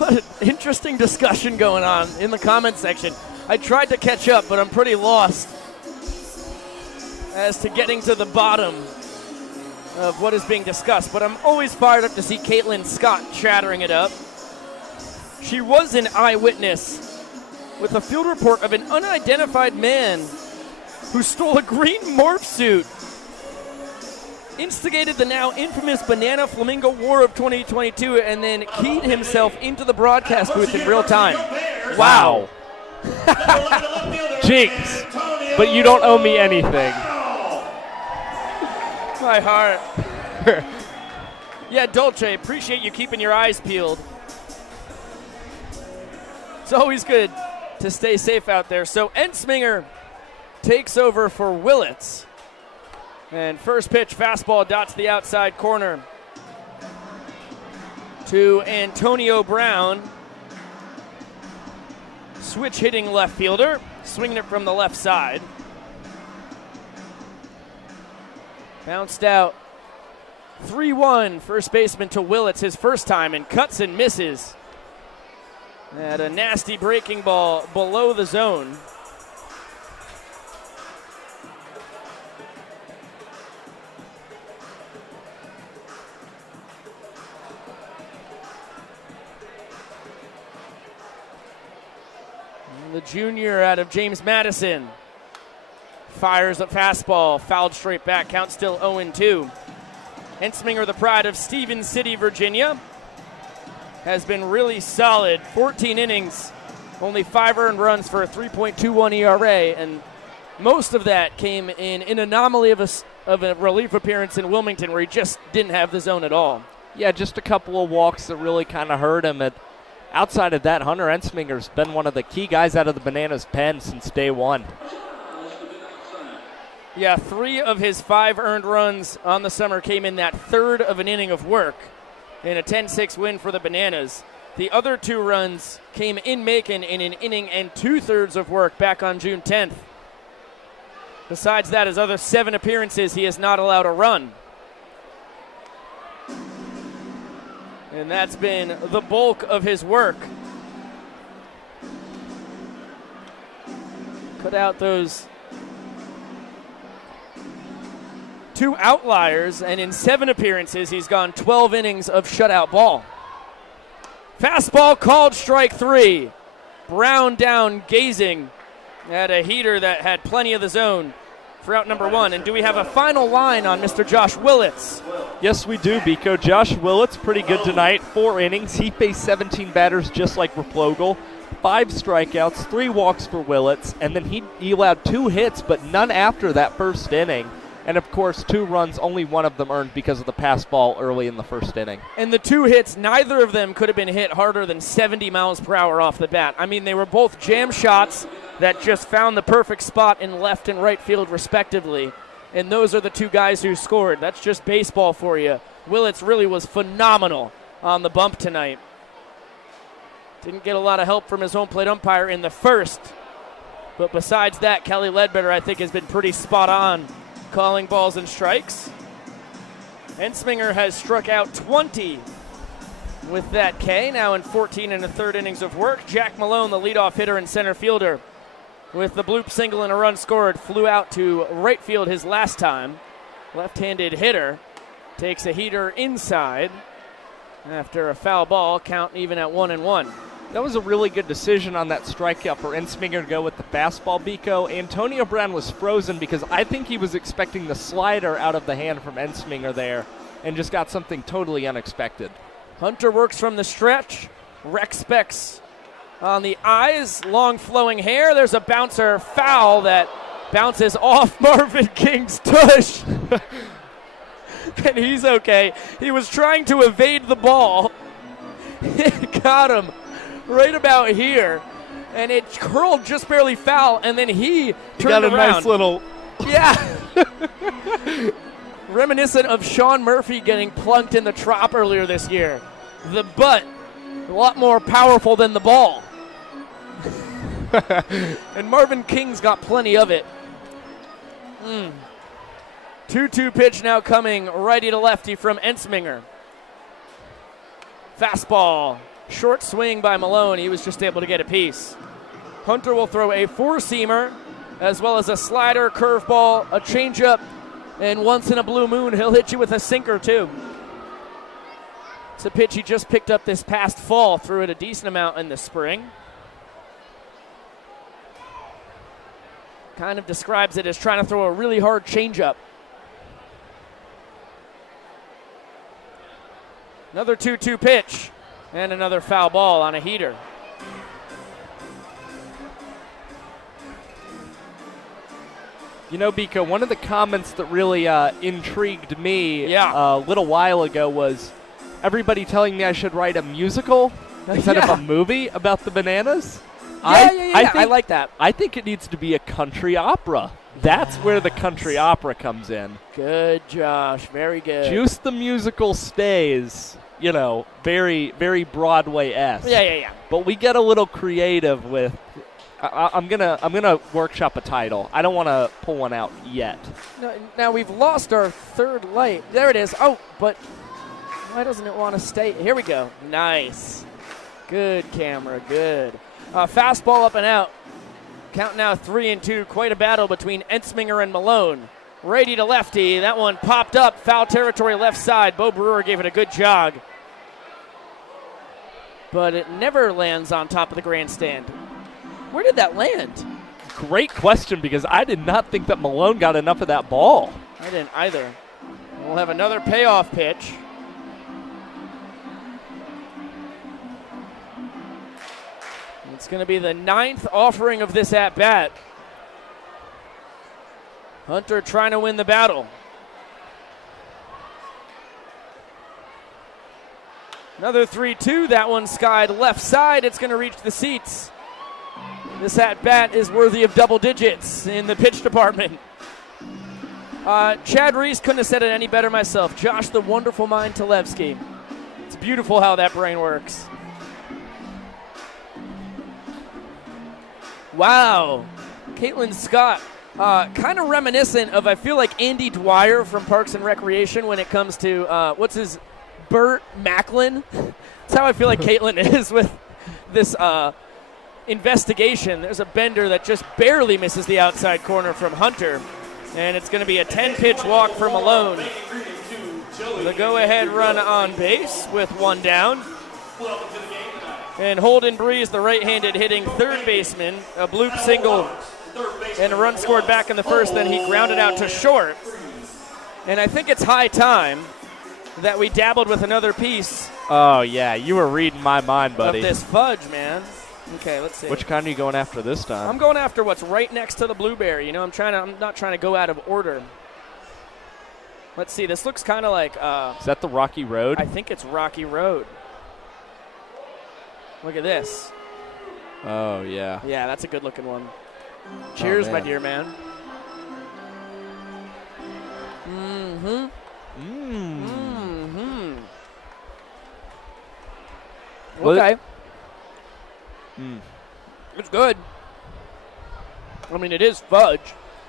What an interesting discussion going on in the comment section. I tried to catch up, but I'm pretty lost as to getting to the bottom of what is being discussed. But I'm always fired up to see Caitlin Scott chattering it up. She was an eyewitness with a field report of an unidentified man who stole a green morph suit, instigated the now infamous Banana Flamingo War of 2022, and then keyed himself into the broadcast booth in real time. Wow. Jinx. But you don't owe me anything. My heart. Yeah, Dolce, appreciate you keeping your eyes peeled. It's always good to stay safe out there. So Ensminger takes over for Willits. And first pitch, fastball dots the outside corner to Antonio Brown. Switch hitting left fielder, swinging it from the left side. Bounced out 3-1, first baseman to Willits, his first time, and cuts and misses. At a nasty breaking ball below the zone. The junior out of James Madison fires a fastball, fouled straight back, count still 0-2. Ensminger, the pride of Stevens City, Virginia, has been really solid. 14 innings, only 5 earned runs for a 3.21 ERA, and most of that came in an anomaly of a relief appearance in Wilmington where he just didn't have the zone at all. Yeah, just a couple of walks that really kind of hurt him. Outside of that, Hunter Ensminger's been one of the key guys out of the Bananas pen since day one. Yeah, 3 of his 5 earned runs on the summer came in that third of an inning of work in a 10-6 win for the Bananas. The other 2 runs came in Macon in an inning and 2/3 of work back on June 10th. Besides that, his other 7 appearances, he has not allowed a run. And that's been the bulk of his work. Cut out those 2 outliers, and in 7 appearances, he's gone 12 innings of shutout ball. Fastball called strike 3. Brown down, gazing at a heater that had plenty of the zone for out number 1. And do we have a final line on Mr. Josh Willits? Yes, we do, Biko. Josh Willits, pretty good tonight. 4 innings. He faced 17 batters just like Replogle. 5 strikeouts, 3 walks for Willits, and then he allowed 2 hits, but none after that first inning. And, of course, 2 runs, only one of them earned because of the pass ball early in the first inning. And the 2 hits, neither of them could have been hit harder than 70 miles per hour off the bat. I mean, they were both jam shots that just found the perfect spot in left and right field, respectively. And those are the 2 guys who scored. That's just baseball for you. Willits really was phenomenal on the bump tonight. Didn't get a lot of help from his home plate umpire in the first. But besides that, Kelly Ledbetter, I think, has been pretty spot on calling balls and strikes. Ensminger has struck out 20 with that K, now in 14 1/3 innings of work. Jack Malone, the leadoff hitter and center fielder, with the bloop single and a run scored, flew out to right field his last time. Left-handed hitter takes a heater inside after a foul ball, count even at 1-1. That was a really good decision on that strikeout for Ensminger to go with the fastball, Biko. Antonio Brown was frozen because I think he was expecting the slider out of the hand from Ensminger there and just got something totally unexpected. Hunter works from the stretch. Rex specs on the eyes, long flowing hair. There's a bouncer foul that bounces off Marvin King's tush. And he's okay. He was trying to evade the ball. It got him right about here, and it curled just barely foul, and then he turned around. Nice little... Yeah. Reminiscent of Sean Murphy getting plunked in the Trop earlier this year. The butt, a lot more powerful than the ball. And Marvin King's got plenty of it. 2-2 pitch now coming righty to lefty from Ensminger. Fastball, short swing by Malone. He was just able to get a piece. Hunter will throw a four-seamer as well as a slider, curveball, a changeup, and once in a blue moon, he'll hit you with a sinker too. It's a pitch he just picked up this past fall, threw it a decent amount in the spring. Kind of describes it as trying to throw a really hard changeup. Another 2-2 pitch and another foul ball on a heater. You know, Bika, one of the comments that really intrigued me Yeah. a little while ago was everybody telling me I should write a musical instead of a movie about the bananas. I like that. I think it needs to be a country opera. That's where the country opera comes in. Good, Josh. Very good. Juice the musical stays, you know, very, very Broadway-esque. Yeah. But we get a little creative with. I'm gonna workshop a title. I don't want to pull one out yet. Now we've lost our third light. There it is. Oh, but why doesn't it want to stay? Here we go. Nice. Good camera. Good. Fastball up and out. Count now 3-2. Quite a battle between Ensminger and Malone. Righty to lefty. That one popped up. Foul territory left side. Bo Brewer gave it a good jog. But it never lands on top of the grandstand. Where did that land? Great question, because I did not think that Malone got enough of that ball. I didn't either. We'll have another payoff pitch. It's going to be the 9th offering of this at-bat. Hunter trying to win the battle. Another 3-2. That one skied left side. It's going to reach the seats. This at-bat is worthy of double digits in the pitch department. Chad Reese couldn't have said it any better myself. Josh the Wonderful Mind Talevsky. It's beautiful how that brain works. Wow. Caitlin Scott, kind of reminiscent of, I feel like, Andy Dwyer from Parks and Recreation when it comes to, Burt Macklin. That's how I feel like Caitlin is with this investigation. There's a bender that just barely misses the outside corner from Hunter. And it's going to be a 10-pitch walk for Malone. The go-ahead run on base with one down. And Holden Breeze, the right-handed hitting third baseman, a bloop single and a run scored back in the first. Then he grounded out to short. And I think it's high time that we dabbled with another piece. Oh, yeah. You were reading my mind, buddy. Of this fudge, man. Okay, let's see. Which kind are you going after this time? I'm going after what's right next to the blueberry. You know, I'm not trying to go out of order. Let's see. This looks kind of like. Is that the Rocky Road? I think it's Rocky Road. Look at this. Oh, yeah. Yeah, that's a good-looking one. Cheers, my dear man. Mm-hmm. Mm-hmm. Okay. It's good. I mean, it is fudge.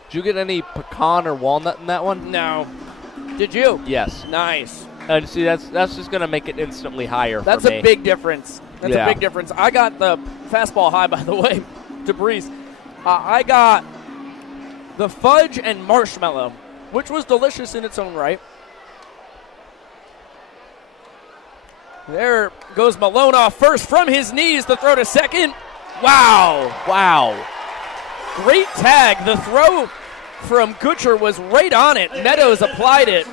Did you get any pecan or walnut in that one? No. Did you? Yes. Nice. And see, that's just going to make it instantly higher for me. That's a big difference. That's a big difference. I got the fastball high, by the way, to Breeze. I got the fudge and marshmallow, which was delicious in its own right. There goes Malone off first from his knees. The throw to second. Wow. Wow. Great tag. The throw from Gutcher was right on it. Meadows applied it.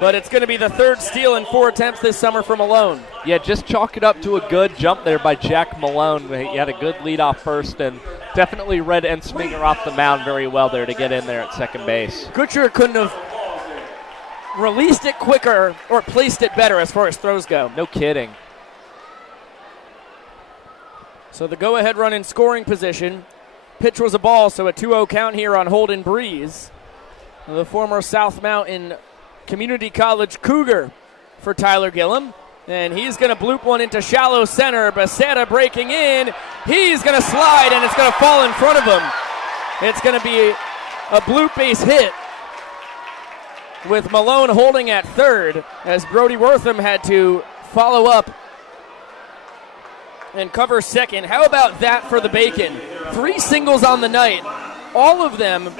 But it's going to be the third steal in 4 attempts this summer for Malone. Yeah, just chalk it up to a good jump there by Jack Malone. He had a good lead off first and definitely read Ensminger off the mound very well there to get in there at second base. Gutcher couldn't have released it quicker or placed it better as far as throws go. No kidding. So the go-ahead run in scoring position. Pitch was a ball, so a 2-0 count here on Holden Breeze. The former South Mountain Community College Cougar for Tyler Gillum. And he's going to bloop one into shallow center. Becerra breaking in. He's going to slide, and it's going to fall in front of him. It's going to be a bloop base hit with Malone holding at third as Brody Wortham had to follow up and covers second. How about that for the Bacon? 3 singles on the night. All of them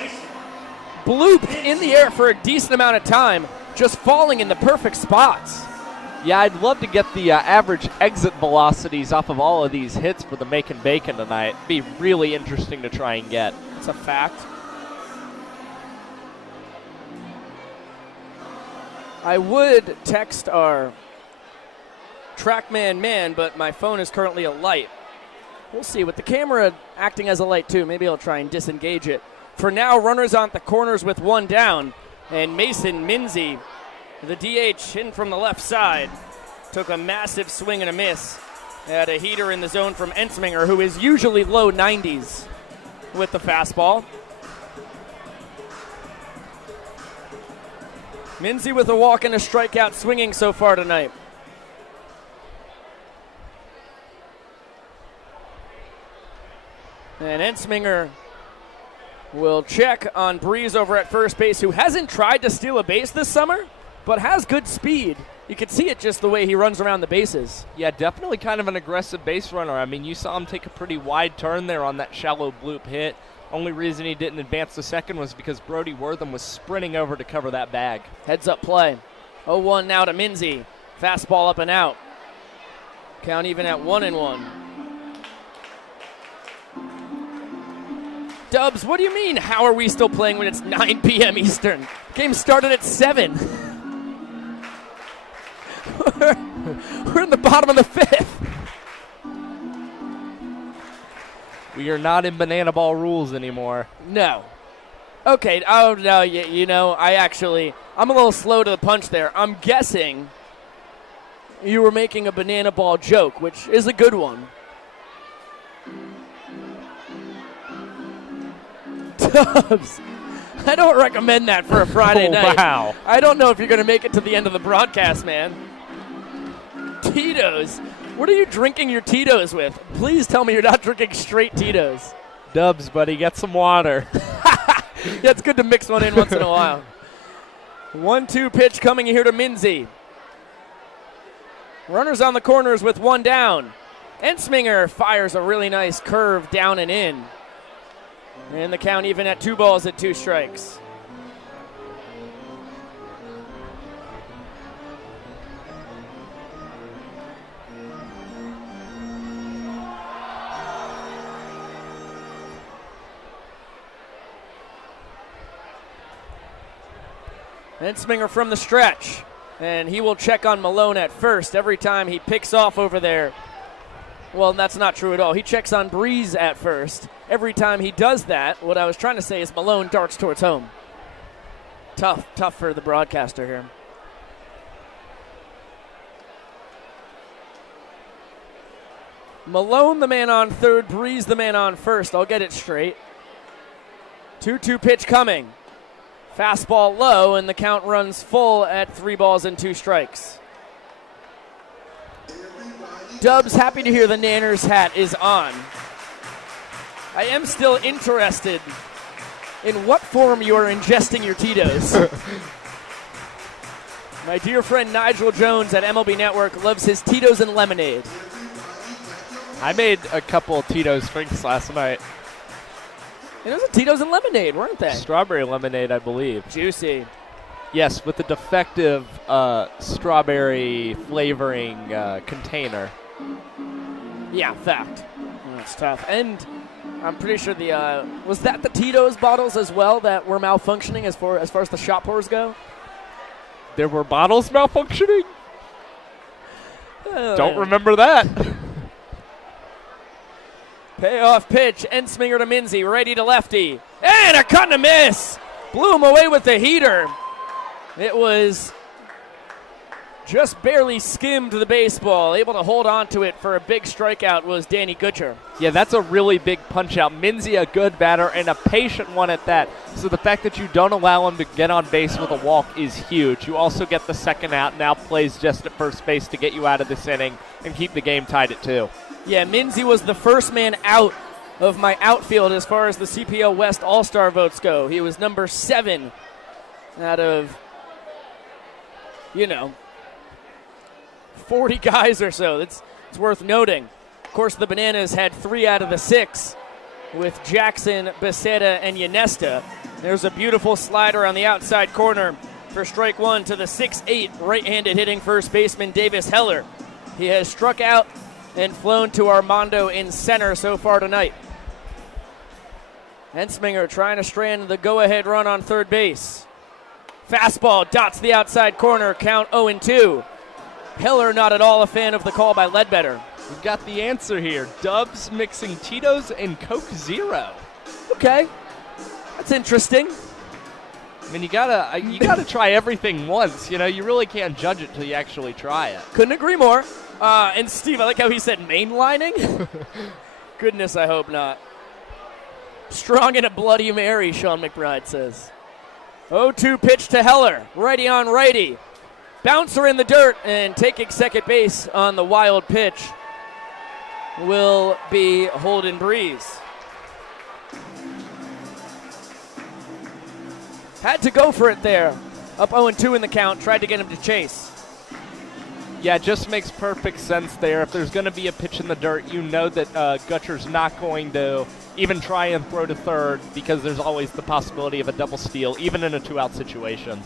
blooped in the air for a decent amount of time, just falling in the perfect spots. Yeah, I'd love to get the average exit velocities off of all of these hits for the Macon Bacon tonight. Be really interesting to try and get. It's a fact. I would text our TrackMan man, but my phone is currently alight. We'll see. With the camera acting as a light too, maybe I'll try and disengage it. For now, runners on the corners with 1 down, and Mason Minzy, the DH in from the left side, took a massive swing and a miss at a heater in the zone from Ensminger, who is usually low 90s with the fastball. Minzy with a walk and a strikeout swinging so far tonight. And Ensminger will check on Breeze over at first base, who hasn't tried to steal a base this summer, but has good speed. You can see it just the way he runs around the bases. Yeah, definitely kind of an aggressive base runner. I mean, you saw him take a pretty wide turn there on that shallow bloop hit. Only reason he didn't advance the second was because Brody Wortham was sprinting over to cover that bag. Heads up play. 0-1 now to Minzy. Fastball up and out. Count even at 1-1. Dubs, what do you mean, how are we still playing when it's 9 p.m. Eastern? Game started at 7. We're in the bottom of the 5th. We are not in banana ball rules anymore. No. Okay, oh no, you know, I'm a little slow to the punch there. I'm guessing you were making a banana ball joke, which is a good one. Dubs, I don't recommend that for a Friday night. Wow. I don't know if you're going to make it to the end of the broadcast, man. Tito's. What are you drinking your Tito's with? Please tell me you're not drinking straight Tito's. Dubs, buddy, get some water. Yeah, it's good to mix one in once in a while. 1-2 pitch coming here to Minzy. Runners on the corners with 1 down. Ensminger fires a really nice curve down and in. And the count even at 2 balls and 2 strikes. Ensminger from the stretch, and he will check on Malone at first every time he picks off over there. Well, that's not true at all. He checks on Breeze at first. Every time he does that, what I was trying to say is Malone darts towards home. Tough for the broadcaster here. Malone the man on third, Breeze the man on first. I'll get it straight. 2-2 pitch coming. Fastball low, and the count runs full at 3 balls and 2 strikes. Dubs, happy to hear the Nanners hat is on. I am still interested in what form you are ingesting your Tito's. My dear friend Nigel Jones at MLB Network loves his Tito's and lemonade. I made a couple of Tito's drinks last night. It was a Tito's and lemonade, weren't they? Strawberry lemonade, I believe. Juicy. Yes, with the defective strawberry flavoring container. Yeah, fact. That's tough. And I'm pretty sure was that the Tito's bottles as well that were malfunctioning as far as the shot pours go? There were bottles malfunctioning? Don't remember that. Payoff pitch, Ensminger to Minzy, righty to lefty. And a cut and a miss! Blew him away with the heater. It was just barely skimmed the baseball. Able to hold on to it for a big strikeout was Danny Gutcher. Yeah, that's a really big punch-out. Minzy, a good batter, and a patient one at that. So the fact that you don't allow him to get on base with a walk is huge. You also get the second out, now plays just at first base to get you out of this inning and keep the game tied at 2. Yeah, Minzy was the first man out of my outfield as far as the CPL West All-Star votes go. He was number 7 out of, 40 guys or so. It's worth noting. Of course, the Bananas had 3 out of the 6 with Jackson, Becerra, and Yanesta. There's a beautiful slider on the outside corner for strike 1 to the 6'8", right-handed hitting first baseman Davis Heller. He has struck out and flown to Armando in center so far tonight. Ensminger trying to strand the go-ahead run on third base. Fastball dots the outside corner, count 0-2. Heller not at all a fan of the call by Ledbetter. We've got the answer here. Dubs mixing Tito's and Coke Zero. Okay, that's interesting. I mean, you gotta try everything once. You know, you really can't judge it till you actually try it. Couldn't agree more. And Steve, I like how he said mainlining. Goodness, I hope not. Strong in a Bloody Mary, Sean McBride says. 0-2 pitch to Heller. Righty on righty. Bouncer in the dirt, and taking second base on the wild pitch will be Holden Breeze. Had to go for it there. Up 0-2 in the count, tried to get him to chase. Yeah, it just makes perfect sense there. If there's going to be a pitch in the dirt, you know that Gutcher's not going to even try and throw to third because there's always the possibility of a double steal, even in a 2-out situation.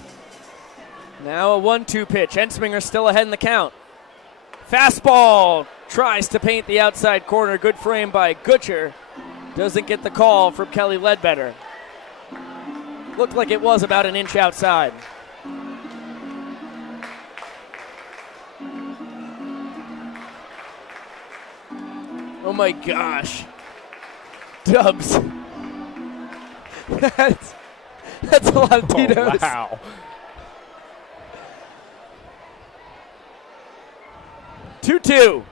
Now a 1-2 pitch. Ensminger still ahead in the count. Fastball tries to paint the outside corner. Good frame by Gutcher. Doesn't get the call from Kelly Ledbetter. Looked like it was about an inch outside. Oh my gosh. Dubs. That's a lot of Tito's. Oh, wow. 2-2.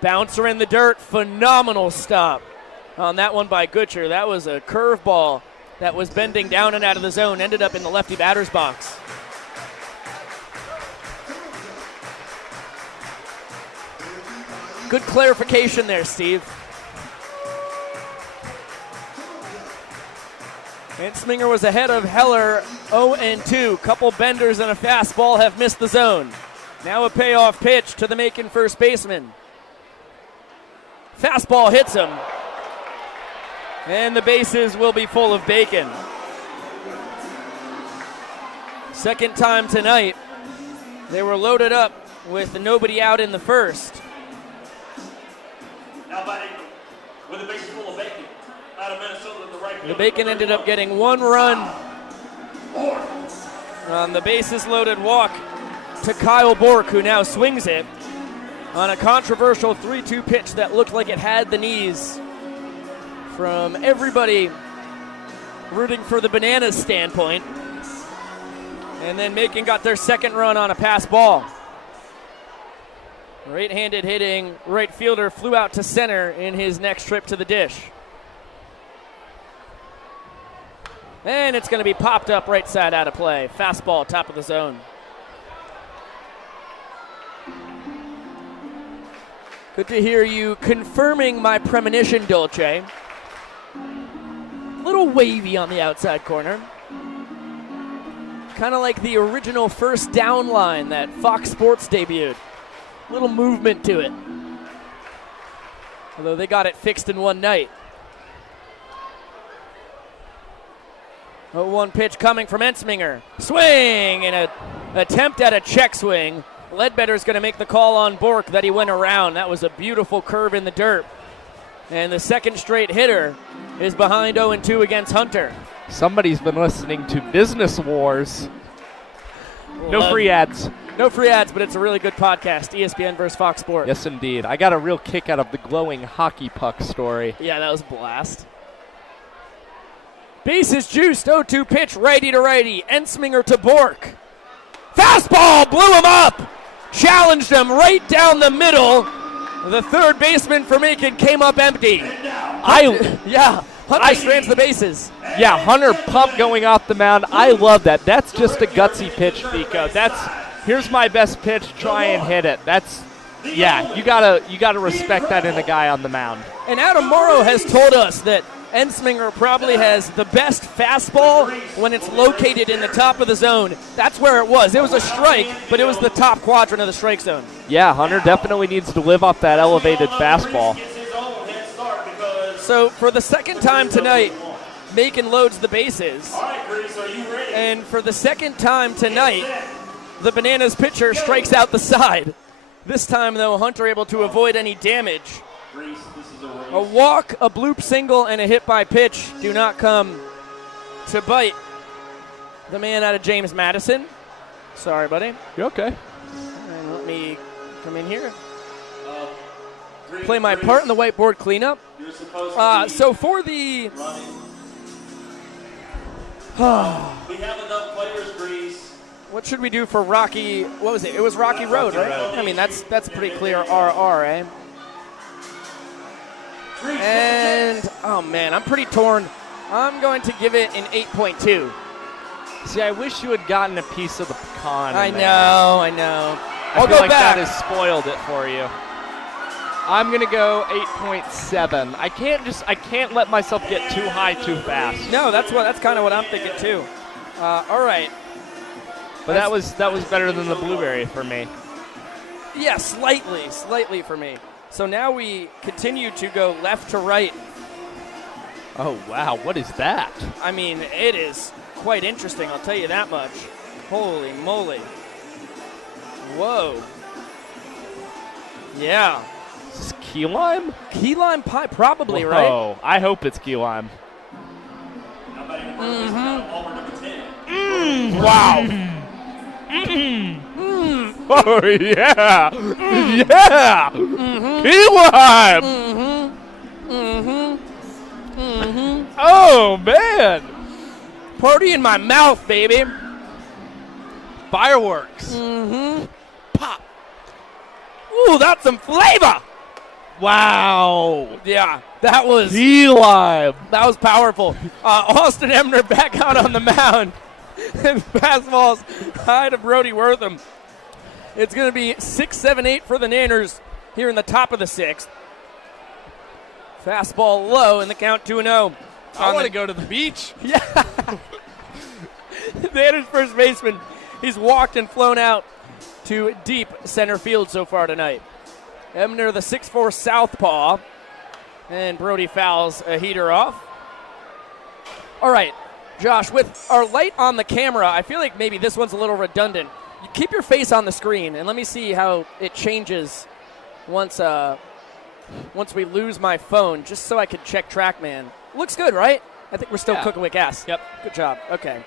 Bouncer in the dirt. Phenomenal stop on that one by Gutcher. That was a curveball that was bending down and out of the zone. Ended up in the lefty batter's box. Good clarification there, Steve. Ensminger was ahead of Heller 0-2. Couple benders and a fastball have missed the zone. Now a payoff pitch to the Macon first baseman. Fastball hits him. And the bases will be full of Bacon. Second time tonight. They were loaded up with nobody out in the first. Now batting with the bases full of Bacon. Out of Minnesota, the right The fielder. Bacon ended up getting 1 run on the bases loaded walk to Kyle Bork, who now swings it on a controversial 3-2 pitch that looked like it had the knees from everybody rooting for the Bananas standpoint. And then Macon got their second run on a pass ball. Right-handed hitting right fielder flew out to center in his next trip to the dish. And it's going to be popped up right side out of play. Fastball, top of the zone. Good to hear you confirming my premonition, Dolce. Little wavy on the outside corner. Kind of like the original first down line that Fox Sports debuted. Little movement to it. Although they got it fixed in one night. 0-1 pitch coming from Ensminger. Swing and an attempt at a check swing. Ledbetter's going to make the call on Bork that he went around. That was a beautiful curve in the dirt. And the second straight hitter is behind 0-2 against Hunter. Somebody's been listening to Business Wars. No free ads. No free ads, but it's a really good podcast. ESPN versus Fox Sports. Yes, indeed. I got a real kick out of the glowing hockey puck story. Yeah, that was a blast. Bases juiced, 0-2 pitch, righty to righty. Ensminger to Bork. Fastball, blew him up. Challenged him right down the middle. The third baseman for Macon came up empty. Hunter strands the bases. Yeah, Hunter pump going off the mound. I love that. That's just a gutsy pitch, Vico. Here's my best pitch. Try and hit it. You gotta respect that in a guy on the mound. And Adam Morrow has told us that Ensminger probably has the best fastball when it's located in the top of the zone. That's where it was. It was a strike, but it was the top quadrant of the strike zone. Yeah, Hunter definitely needs to live off that elevated fastball. So for the second time tonight, Macon loads the bases. And for the second time tonight, the Bananas pitcher strikes out the side. This time, though, Hunter able to avoid any damage. A walk, a bloop single, and a hit by pitch do not come to bite the man out of James Madison. Sorry, buddy. You okay? And let me come in here. Play my part in the whiteboard cleanup. So for the... We have enough players, Grease. What should we do for Rocky? What was it? It was Rocky Road, right? I mean, that's pretty clear. RR, eh? And oh man, I'm pretty torn. I'm going to give it an 8.2. See, I wish you had gotten a piece of the pecan. I in know. I I'll feel go like back. that has spoiled it for you. I'm gonna go 8.7. I can't let myself get too high too fast. No, that's kind of what I'm thinking too. All right. But that was better than the blueberry for me. Yeah, slightly for me. So now we continue to go left to right. Oh wow, what is that? I mean, it is quite interesting, I'll tell you that much. Holy moly. Whoa. Yeah. Is this key lime? Key lime pie, probably, Whoa, right? Oh, I hope it's key lime. Wow. Oh yeah. Yeah. Key lime. Oh man. Party in my mouth, baby. Fireworks. Pop. Ooh, that's some flavor. Wow. Yeah, that was Key lime. powerful. Austin Emner back out on the mound. And fastballs high to Brody Wortham. It's going to be 6-7-8 for the Nanners here in the top of the sixth. Fastball low in the count 2-0. I want to go to the beach. Yeah. The Nanners first baseman, he's walked and flown out to deep center field so far tonight. Emner, the 6'4 southpaw, and Brody fouls a heater off. All right, Josh, with our light on the camera, I feel like maybe this one's a little redundant. You keep your face on the screen, and let me see how it changes once we lose my phone, just so I could check TrackMan. Looks good, right? I think we're still cooking with gas. Yep. Good job. Okay.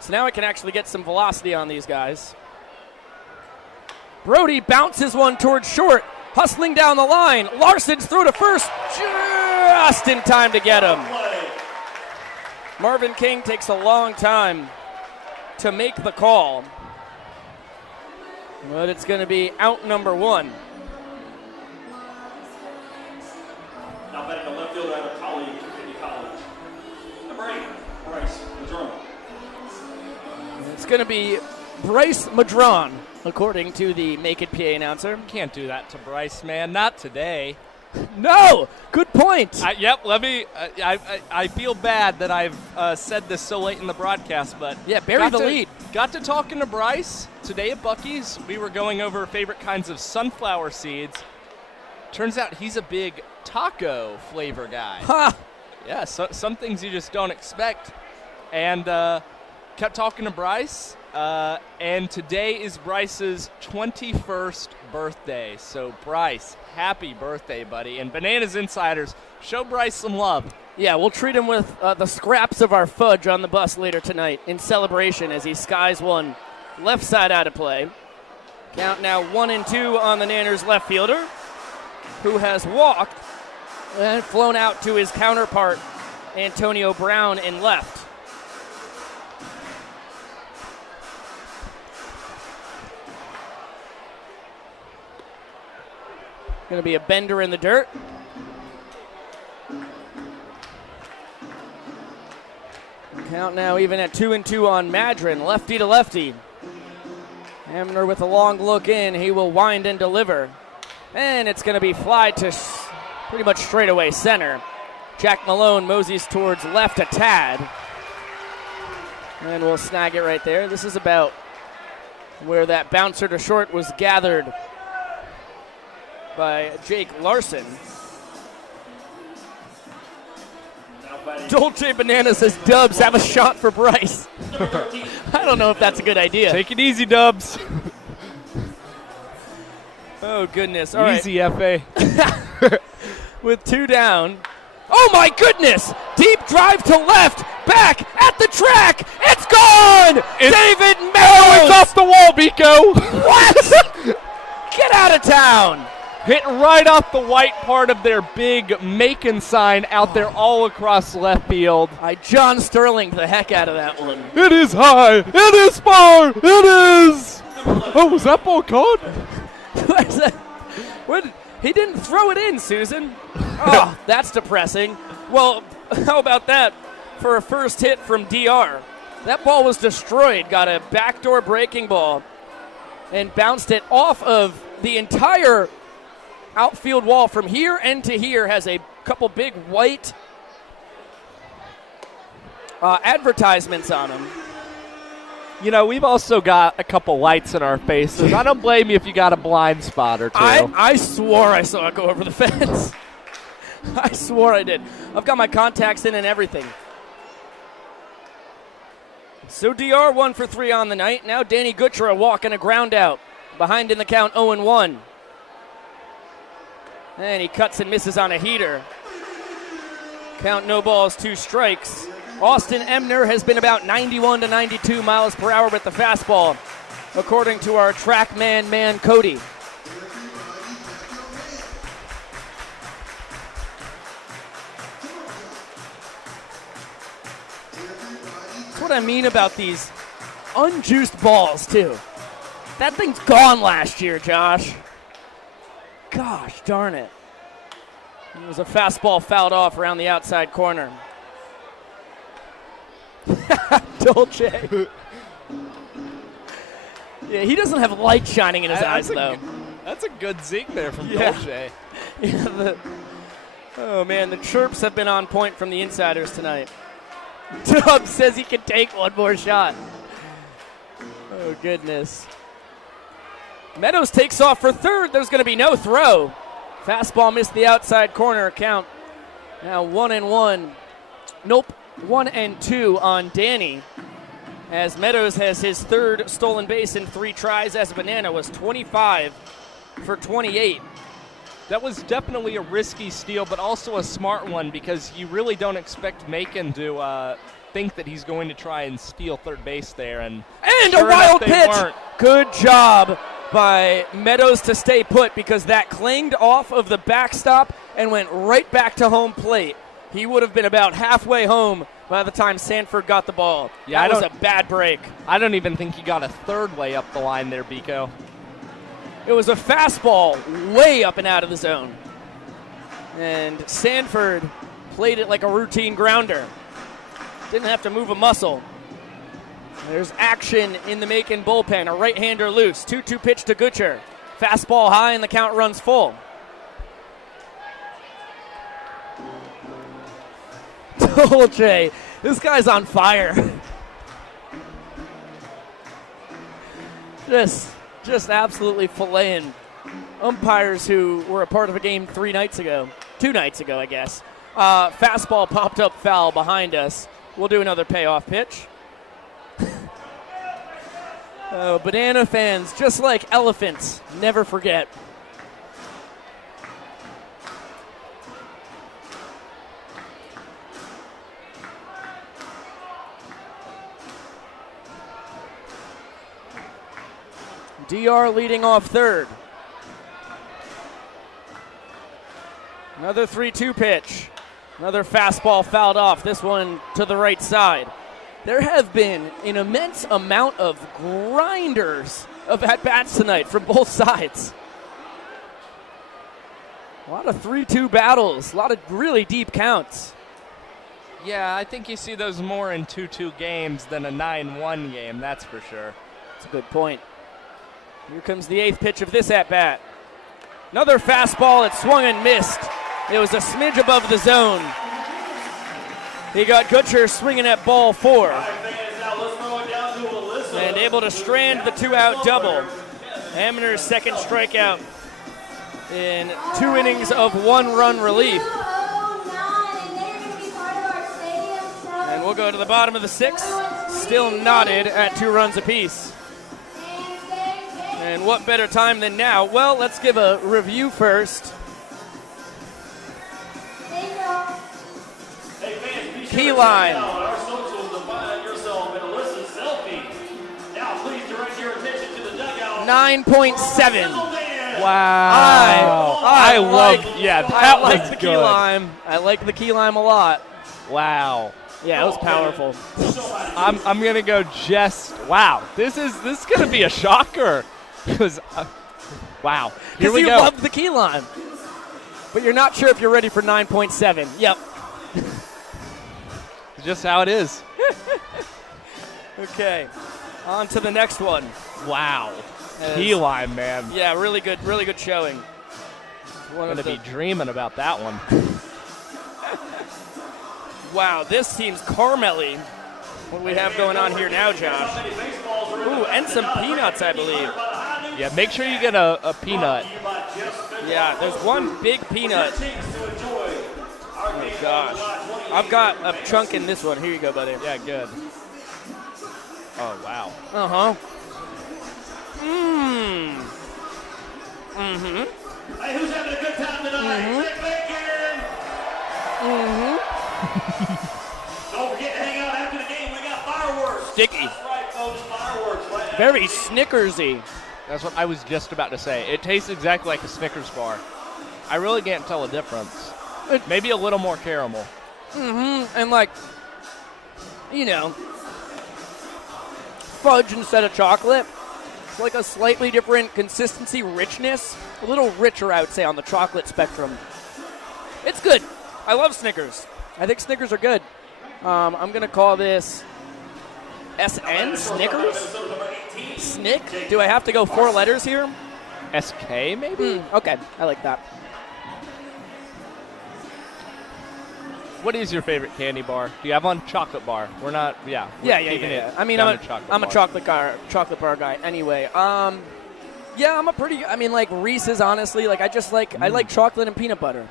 So now I can actually get some velocity on these guys. Brody bounces one towards short, hustling down the line. Larson's throw to first, just in time to get him. Marvin King takes a long time to make the call, but it's going to be out number one. Now batting the left fielder out of Community College. Number 8, Bryce Madron. It's going to be Bryce Madron, according to the Macon PA announcer. Can't do that to Bryce, man. Not today. No! Good point. Let me. I feel bad that I've said this so late in the broadcast, but Yeah, bury the lead. Got to talking to Bryce today at Buc-ee's. We were going over favorite kinds of sunflower seeds. Turns out he's a big taco flavor guy. Ha! Yeah, some things you just don't expect. And kept talking to Bryce. And today is Bryce's 21st birthday. So, Bryce, happy birthday, buddy. And Bananas Insiders, show Bryce some love. Yeah, we'll treat him with the scraps of our fudge on the bus later tonight in celebration as he skies one left side out of play. Count now 1-2 on the Nanners left fielder, who has walked and flown out to his counterpart, Antonio Brown, in left. Going to be a bender in the dirt. Count now even at 2-2 on Madron, lefty to lefty. Hamner with a long look in. He will wind and deliver. And it's going to be fly to pretty much straightaway center. Jack Malone moseys towards left a tad. And we'll snag it right there. This is about where that bouncer to short was gathered by Jake Larson. Dolce Banana says Dubs have a shot for Bryce. I don't know if that's a good idea. Take it easy, Dubs. Oh, goodness. All easy, FA. With 2 down. Oh, my goodness. Deep drive to left. Back at the track. It's gone. David Meadows. Oh, it's off the wall, Biko. What? Get out of town. Hit right off the white part of their big Macon sign out there all across left field. I John Sterling the heck out of that one. It is high. It is far. It is. Oh, was that ball caught? What? He didn't throw it in, Susan. Oh, that's depressing. Well, how about that for a first hit from DR? That ball was destroyed. Got a backdoor breaking ball and bounced it off of the entire outfield wall from here and to here. Has a couple big white advertisements on them. You know, we've also got a couple lights in our faces. I don't blame you if you got a blind spot or two. I swore I saw it go over the fence. I swore I did. I've got my contacts in and everything. So DR 1 for 3 on the night. Now Danny Gutschera walking a ground out. Behind in the count 0-1. And he cuts and misses on a heater. Count no balls, 2 strikes. Austin Emner has been about 91 to 92 miles per hour with the fastball, according to our track man Cody. That's what I mean about these unjuiced balls, too. That thing's gone last year, Josh. Gosh darn it. It was a fastball fouled off around the outside corner. Dolce. Yeah, he doesn't have light shining in his eyes, though. That's a good zing there from Dolce. Yeah, oh, man, the chirps have been on point from the insiders tonight. Dub says he can take one more shot. Oh, goodness. Meadows takes off for third. There's going to be no throw. Fastball missed the outside corner. Count now 1-1. Nope, 1-2 on Danny. As Meadows has his third stolen base in 3 tries, as Banana was 25 for 28. That was definitely a risky steal, but also a smart one because you really don't expect Macon to think that he's going to try and steal third base there. And sure, a wild pitch. Good job by Meadows to stay put because that clanged off of the backstop and went right back to home plate. He would have been about halfway home by the time Sanford got the ball. Yeah, that was a bad break. I don't even think he got a third way up the line there, Biko. It was a fastball way up and out of the zone. And Sanford played it like a routine grounder. Didn't have to move a muscle. There's action in the Macon bullpen. A right-hander loose. 2-2 pitch to Gutcher. Fastball high and the count runs full. Dolce, this guy's on fire. Just absolutely filleting umpires who were a part of a game 2 nights ago, I guess. Fastball popped up foul behind us. We'll do another payoff pitch. Banana fans, just like elephants, never forget. DR leading off third. Another 3-2 pitch. Another fastball fouled off, this one to the right side. There have been an immense amount of grinders of at-bats tonight from both sides. A lot of 3-2 battles, a lot of really deep counts. Yeah, I think you see those more in 2-2 games than a 9-1 game, that's for sure. That's a good point. Here comes the 8th pitch of this at-bat. Another fastball, it swung and missed. It was a smidge above the zone. He got Gutcher swinging at ball 4. Now let's throw it down to Alyssa. And able to strand the 2-out double. Hamner's second strikeout in 2 innings of 1-run relief. 209, and they're going to be part of our stadium celebration. And we'll go to the bottom of the 6th, still knotted at 2 runs apiece. And what better time than now? Well, let's give a review first. Hey fans, be sure Key to line. check out our socials to find yourself an Alyssa selfie. Now please direct your attention to the dugout. 9.7. Wow. I love, yeah, that I like was the key good. lime. I like the key lime a lot. Wow. Yeah, it was powerful. I'm gonna go just wow. This is gonna be a shocker. Because wow. Here Because we you go. love the key lime. But you're not sure if you're ready for 9.7. Yep. Just how it is. Okay. On to the next one. Wow. As- Key line, man. Yeah, really good showing. One Gonna of the, be dreaming about that one. wow, this seems Carmelly. What do we have going on here now, Josh? Ooh, and some peanuts, I believe. Yeah, make sure you get a peanut. Yeah, there's one big peanut. Oh, gosh. I've got a chunk in this one. Here you go, buddy. Yeah, good. Oh, wow. Uh-huh. Mmm. Mm-hmm. Hey, who's having a good time tonight? Check Bacon. Don't forget to hang out after the game. We got fireworks. Sticky. That's right, folks. Fireworks. Right Very Snickersy. That's what I was just about to say. It tastes exactly like a Snickers bar. I really can't tell a difference. Maybe a little more caramel. And like, you know, fudge instead of chocolate. It's like a slightly different consistency, richness. A little richer, I would say, on the chocolate spectrum. It's good. I love Snickers. I think Snickers are good. I'm going to call this SN, Snickers? Snick? Do I have to go 4 letters here? SK, maybe? Okay, I like that. What is your favorite candy bar? Do you have one? Chocolate bar. We're not, yeah. we're keeping it I mean, down I'm to chocolate a bar. chocolate bar guy anyway. Yeah, I'm a pretty, I mean, like Reese's, honestly. Like, I just like, I like chocolate and peanut butter.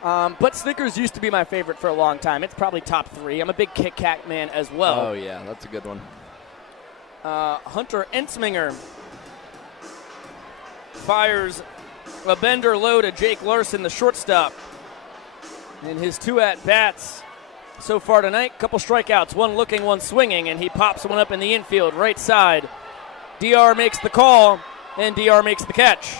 But Snickers used to be my favorite for a long time. It's probably top 3. I'm a big Kit Kat man as well. Oh, yeah, that's a good one. Hunter Ensminger fires a bender low to Jake Larson, the shortstop. In his 2 at-bats so far tonight, couple strikeouts, one looking, one swinging, and he pops one up in the infield, right side. DR makes the call, and DR makes the catch.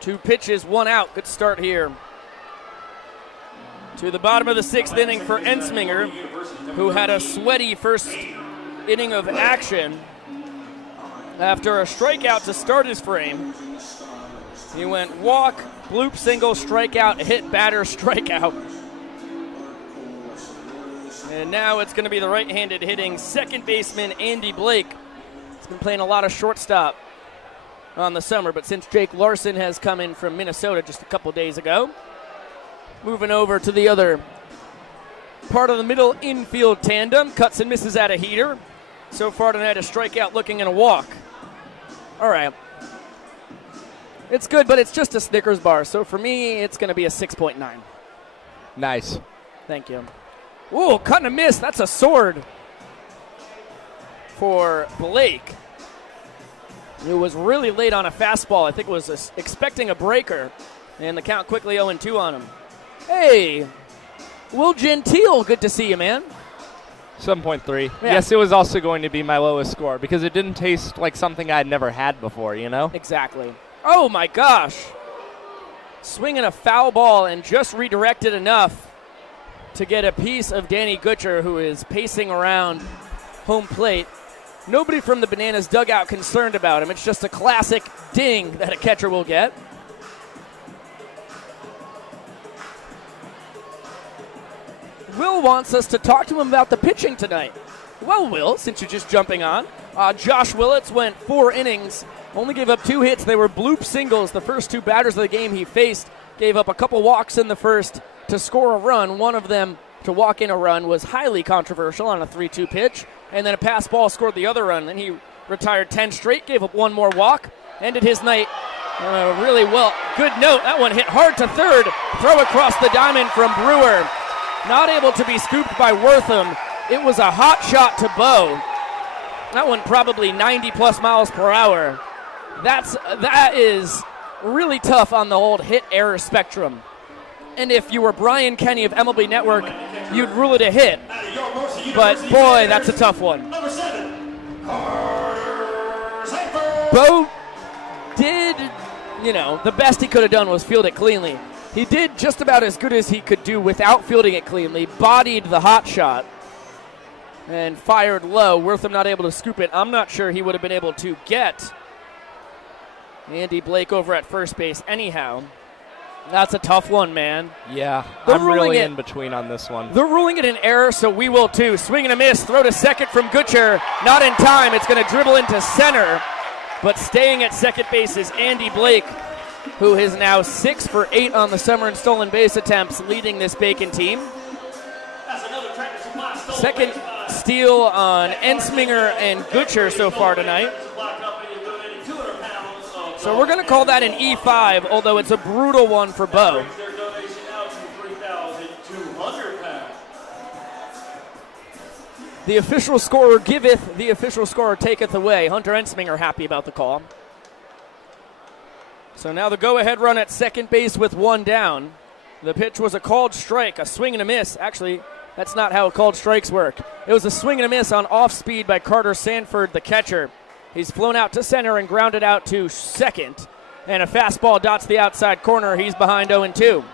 2 pitches, 1 out. Good start here. To the bottom of the 6th inning for Ensminger, who had a sweaty first inning of action after a strikeout to start his frame. He went walk, bloop, single, strikeout, hit, batter, strikeout. And now it's going to be the right-handed hitting second baseman Andy Blake. He's been playing a lot of shortstop on the summer, but since Jake Larson has come in from Minnesota just a couple days ago, moving over to the other part of the middle infield tandem, cuts and misses at a heater. So far tonight, a strikeout looking and a walk. All right. It's good, but it's just a Snickers bar. So for me, it's going to be a 6.9. Nice. Thank you. Ooh, cut and a miss. That's a sword for Blake. He was really late on a fastball. I think was expecting a breaker. And the count quickly 0-2 on him. Hey, Will Gentile, good to see you, man. 7.3. Yeah. Yes, it was also going to be my lowest score because it didn't taste like something I'd never had before, you know? Exactly. Oh, my gosh. Swinging a foul ball and just redirected enough to get a piece of Danny Gutcher, who is pacing around home plate. Nobody from the Bananas dugout concerned about him. It's just a classic ding that a catcher will get. Will wants us to talk to him about the pitching tonight. Well, Will, since you're just jumping on, Josh Willits went 4 innings, only gave up 2 hits. They were bloop singles. The first 2 batters of the game he faced gave up a couple walks in the first to score a run. One of them to walk in a run was highly controversial on a 3-2 pitch, and then a pass ball scored the other run. Then he retired 10 straight, gave up one more walk, ended his night on a really good note. That one hit hard to third, throw across the diamond from Brewer. Not able to be scooped by Wortham. It was a hot shot to Bo. That one probably 90-plus miles per hour. That is really tough on the old hit-error spectrum. And if you were Brian Kenny of MLB Network, you'd rule it a hit. But, boy, that's a tough one. Bo did, the best he could have done was field it cleanly. He did just about as good as he could do without fielding it cleanly, bodied the hot shot, and fired low. Wortham not able to scoop it. I'm not sure he would have been able to get Andy Blake over at first base anyhow. That's a tough one, man. Yeah, I'm really in between on this one. They're ruling it an error, so we will too. Swing and a miss, throw to second from Gutcher. Not in time. It's going to dribble into center. But staying at second base is Andy Blake, who is now 6 for 8 on the summer in stolen base attempts, leading this Bacon team. Second steal on Ensminger and Gutcher so far tonight. So we're going to call that an E5, although it's a brutal one for Bo. The official scorer giveth, the official scorer taketh away. Hunter Ensminger happy about the call. So now the go-ahead run at second base with one down. The pitch was a called strike, a swing and a miss. Actually, that's not how called strikes work. It was a swing and a miss on off-speed by Carter Sanford, the catcher. He's flown out to center and grounded out to second. And a fastball dots the outside corner. He's behind 0-2.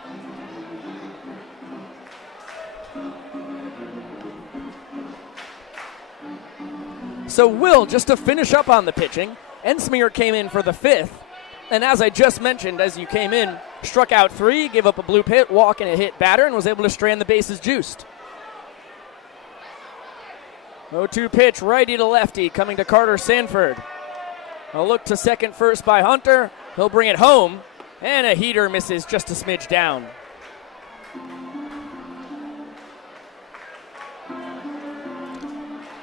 So Will, just to finish up on the pitching, Ensminger came in for the fifth. And as I just mentioned, as you came in, struck out 3, gave up a blue pit, walk, and a hit batter, and was able to strand the bases juiced. 0-2 pitch, righty to lefty, coming to Carter Sanford. A look to second first by Hunter. He'll bring it home, and a heater misses just a smidge down.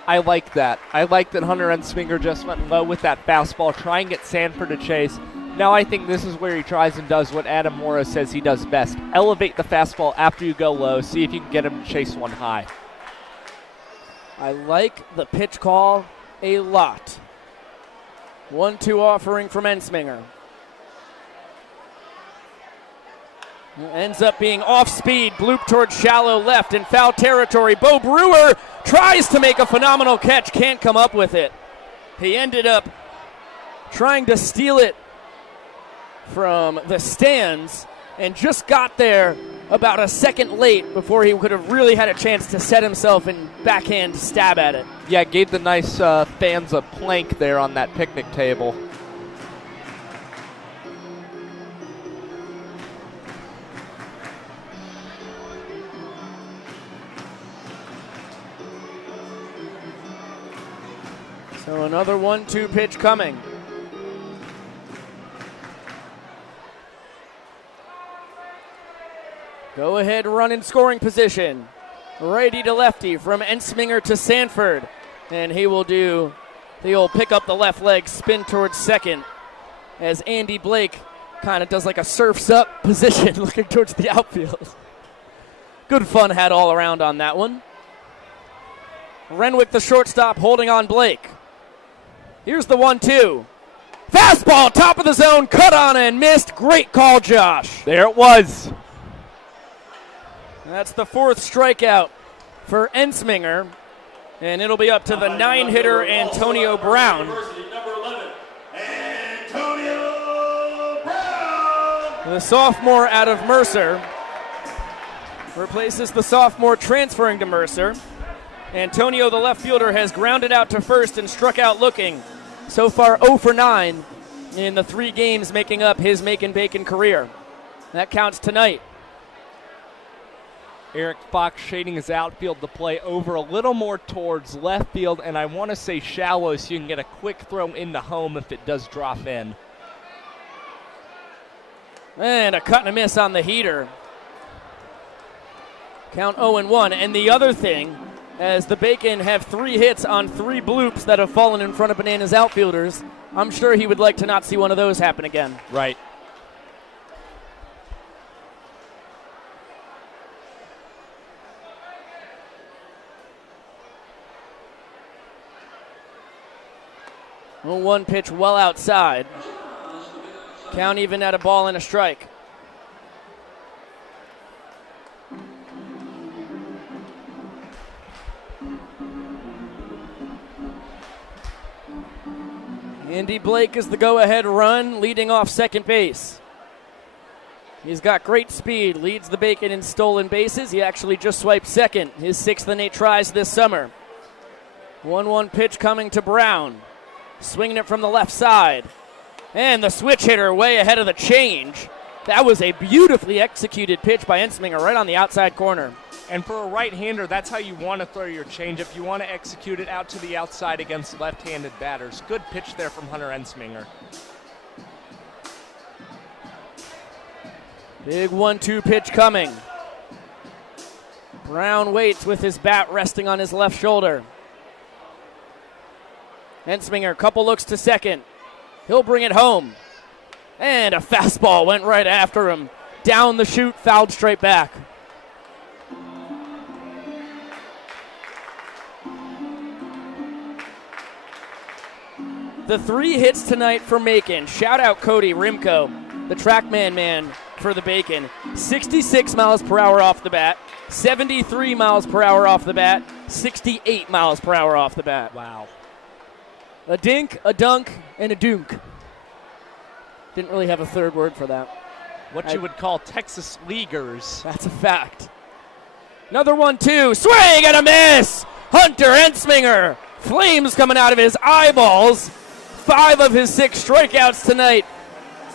I like that. I like that Hunter Ensminger just went low with that fastball, try and get Sanford to chase. Now I think this is where he tries and does what Adam Morris says he does best. Elevate the fastball after you go low, see if you can get him to chase one high. I like the pitch call a lot. 1-2 offering from Ensminger. Ends up being off speed, bloop towards shallow left in foul territory. Bo Brewer tries to make a phenomenal catch, can't come up with it. He ended up trying to steal it from the stands and just got there about a second late before he could have really had a chance to set himself and backhand stab at it. Yeah, gave the nice fans a plank there on that picnic table. So another 1-2 pitch coming. Go ahead run in scoring position. Righty to lefty from Ensminger to Sanford. And he will do the old pick up the left leg, spin towards second as Andy Blake kind of does like a surfs up position looking towards the outfield. Good fun had all around on that one. Renwick, the shortstop, holding on Blake. Here's the 1-2. Fastball, top of the zone, cut on and missed. Great call, Josh. There it was. That's the 4th strikeout for Ensminger. And it'll be up to the 9-hitter, Antonio Brown. The sophomore out of Mercer replaces the sophomore transferring to Mercer. Antonio, the left fielder, has grounded out to first and struck out looking. So far 0 for 9 in the 3 games making up his Macon Bacon career. That counts tonight. Eric Fox shading his outfield to play over a little more towards left field, and I want to say shallow so you can get a quick throw into home if it does drop in. And a cut and a miss on the heater. Count 0-1. And the other thing, as the Bacon have 3 hits on 3 bloops that have fallen in front of Bananas outfielders, I'm sure he would like to not see one of those happen again. Right. One pitch well outside. Count even at a ball and a strike. Andy Blake is the go-ahead run, leading off second base. He's got great speed, leads the Bacon in stolen bases. He actually just swiped second, his 6th in 8 tries this summer. 1-1 pitch coming to Brown. Swinging it from the left side. And the switch hitter way ahead of the change. That was a beautifully executed pitch by Ensminger right on the outside corner. And for a right-hander, that's how you want to throw your changeup. You want to execute it out to the outside against left-handed batters. Good pitch there from Hunter Ensminger. Big 1-2 pitch coming. Brown waits with his bat resting on his left shoulder. Ensminger, couple looks to second. He'll bring it home. And a fastball went right after him. Down the chute, fouled straight back. The 3 hits tonight for Macon. Shout out Cody Rimko, the TrackMan man for the Bacon. 66 miles per hour off the bat, 73 miles per hour off the bat, 68 miles per hour off the bat. Wow. A dink, a dunk, and a dunk. Didn't really have a third word for that. What you would call Texas Leaguers. That's a fact. Another 1-2, swing and a miss! Hunter Ensminger, flames coming out of his eyeballs. 5 of his 6 strikeouts tonight.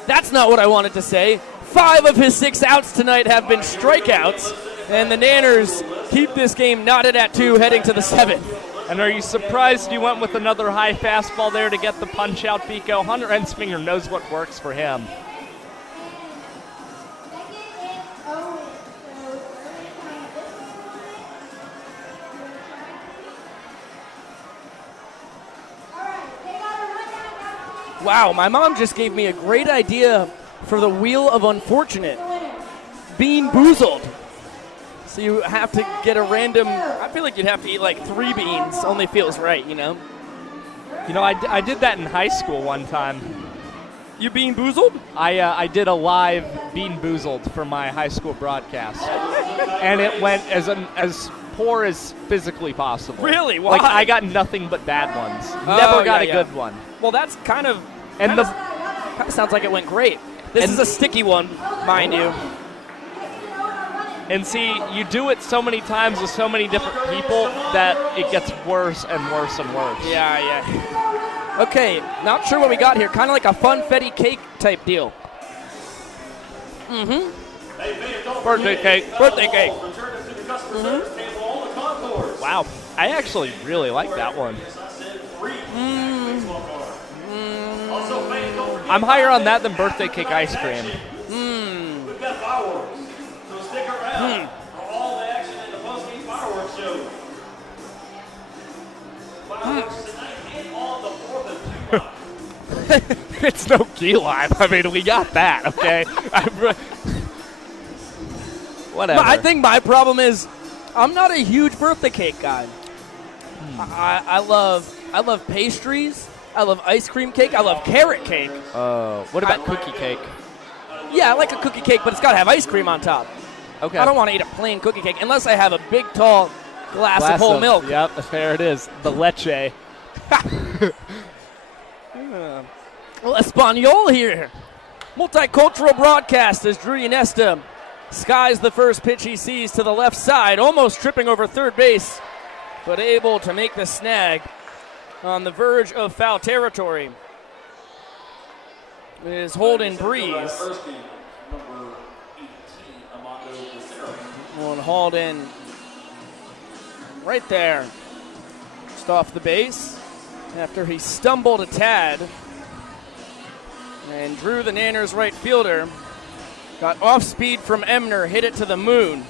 That's not what I wanted to say. 5 of his 6 outs tonight have been strikeouts, and the Nanners keep this game knotted at 2 heading to the 7th. And are you surprised you went with another high fastball there to get the punch out, Pico? Hunter Ensminger knows what works for him. Wow, my mom just gave me a great idea for the Wheel of Unfortunate. Bean Boozled. So you have to get a random, I feel like you'd have to eat like 3 beans, only feels right, you know? You know, I did that in high school one time. You Bean Boozled? I did a live Bean Boozled for my high school broadcast. And it went as poor as physically possible. Really? Why? Like, I got nothing but bad ones. Never got a good one. Well, that's kind of, And kind of sounds like it went great. This is a sticky one, mind you. And see, you do it so many times with so many different people that it gets worse and worse and worse. Yeah. Okay, not sure what we got here. Kind of like a funfetti cake type deal. Birthday cake. Birthday cake. Wow. I actually really like that one. I'm higher on that than birthday cake ice cream. We've got fireworks, so stick around for all the action in the post-game fireworks show. Fireworks tonight and on the 4th of July. It's no key lime. I mean, we got that, okay? Whatever. I think my problem is I'm not a huge birthday cake guy. I love pastries. I love ice cream cake. I love carrot cake. What about cookie cake? Yeah, I like a cookie cake, but it's got to have ice cream on top. Okay. I don't want to eat a plain cookie cake unless I have a big, tall glass of whole milk. Yep, there it is. The leche. Well, Espanol here. Multicultural broadcast as Drew Ynesta skies the first pitch he sees to the left side, almost tripping over third base, but able to make the snag on the verge of foul territory. It is Holden Breeze. One hauled in right there, just off the base after he stumbled a tad and drew the Nanners right fielder Got off speed from Emner, hit it to the moon.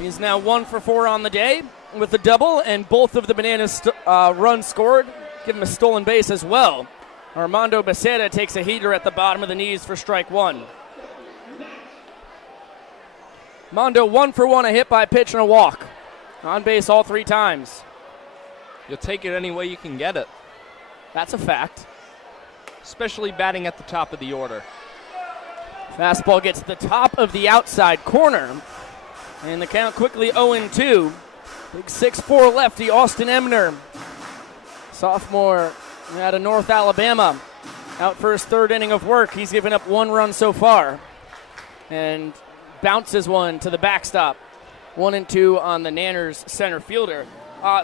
He's now 1 for 4 on the day with a double, and both of the Bananas runs scored give him a stolen base as well. Armando Becerra takes a heater at the bottom of the knees for strike 1. Mondo 1 for 1, a hit by pitch and a walk. On base all 3 times. You'll take it any way you can get it. That's a fact. Especially batting at the top of the order. Fastball gets the top of the outside corner. And the count quickly 0-2. Big 6'4" lefty, Austin Emner. Sophomore out of North Alabama. Out for his 3rd inning of work. He's given up 1 run so far. And bounces one to the backstop. 1-2 on the Nanners center fielder.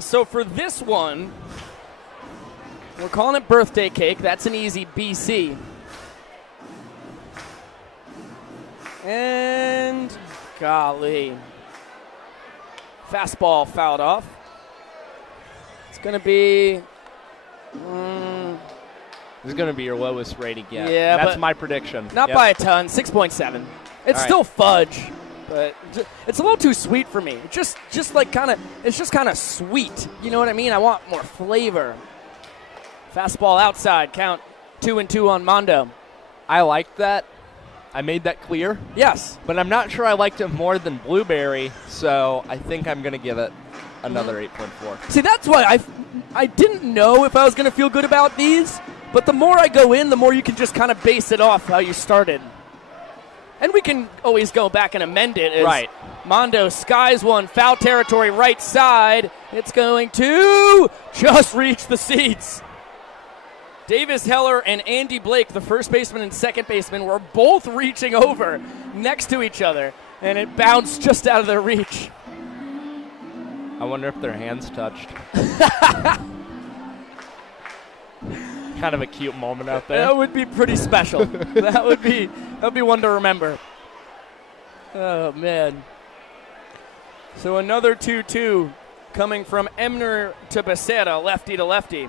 So for this one, we're calling it birthday cake. That's an easy BC. And golly. Fastball fouled off. It's going to be... This is going to be your lowest rating yet. Yeah, that's but my prediction. Not by a ton, 6.7. It's still fudge, but it's a little too sweet for me. It's just like it's just kind of sweet. You know what I mean? I want more flavor. Fastball outside, count 2-2 on Mondo. I liked that. I made that clear. Yes. But I'm not sure I liked it more than Blueberry, so I think I'm going to give it another 8.4. See, that's why I didn't know if I was going to feel good about these, but the more I go in, the more you can just kind of base it off how you started. And we can always go back and amend it. Right. Mondo skies one, foul territory, right side. It's going to just reach the seats. Davis Heller and Andy Blake, the first baseman and second baseman, were both reaching over next to each other, and it bounced just out of their reach. I wonder if their hands touched. Kind of a cute moment out there. That would be pretty special. that would be one to remember. Oh, man. So another 2-2 coming from Emner to Becerra, lefty to lefty.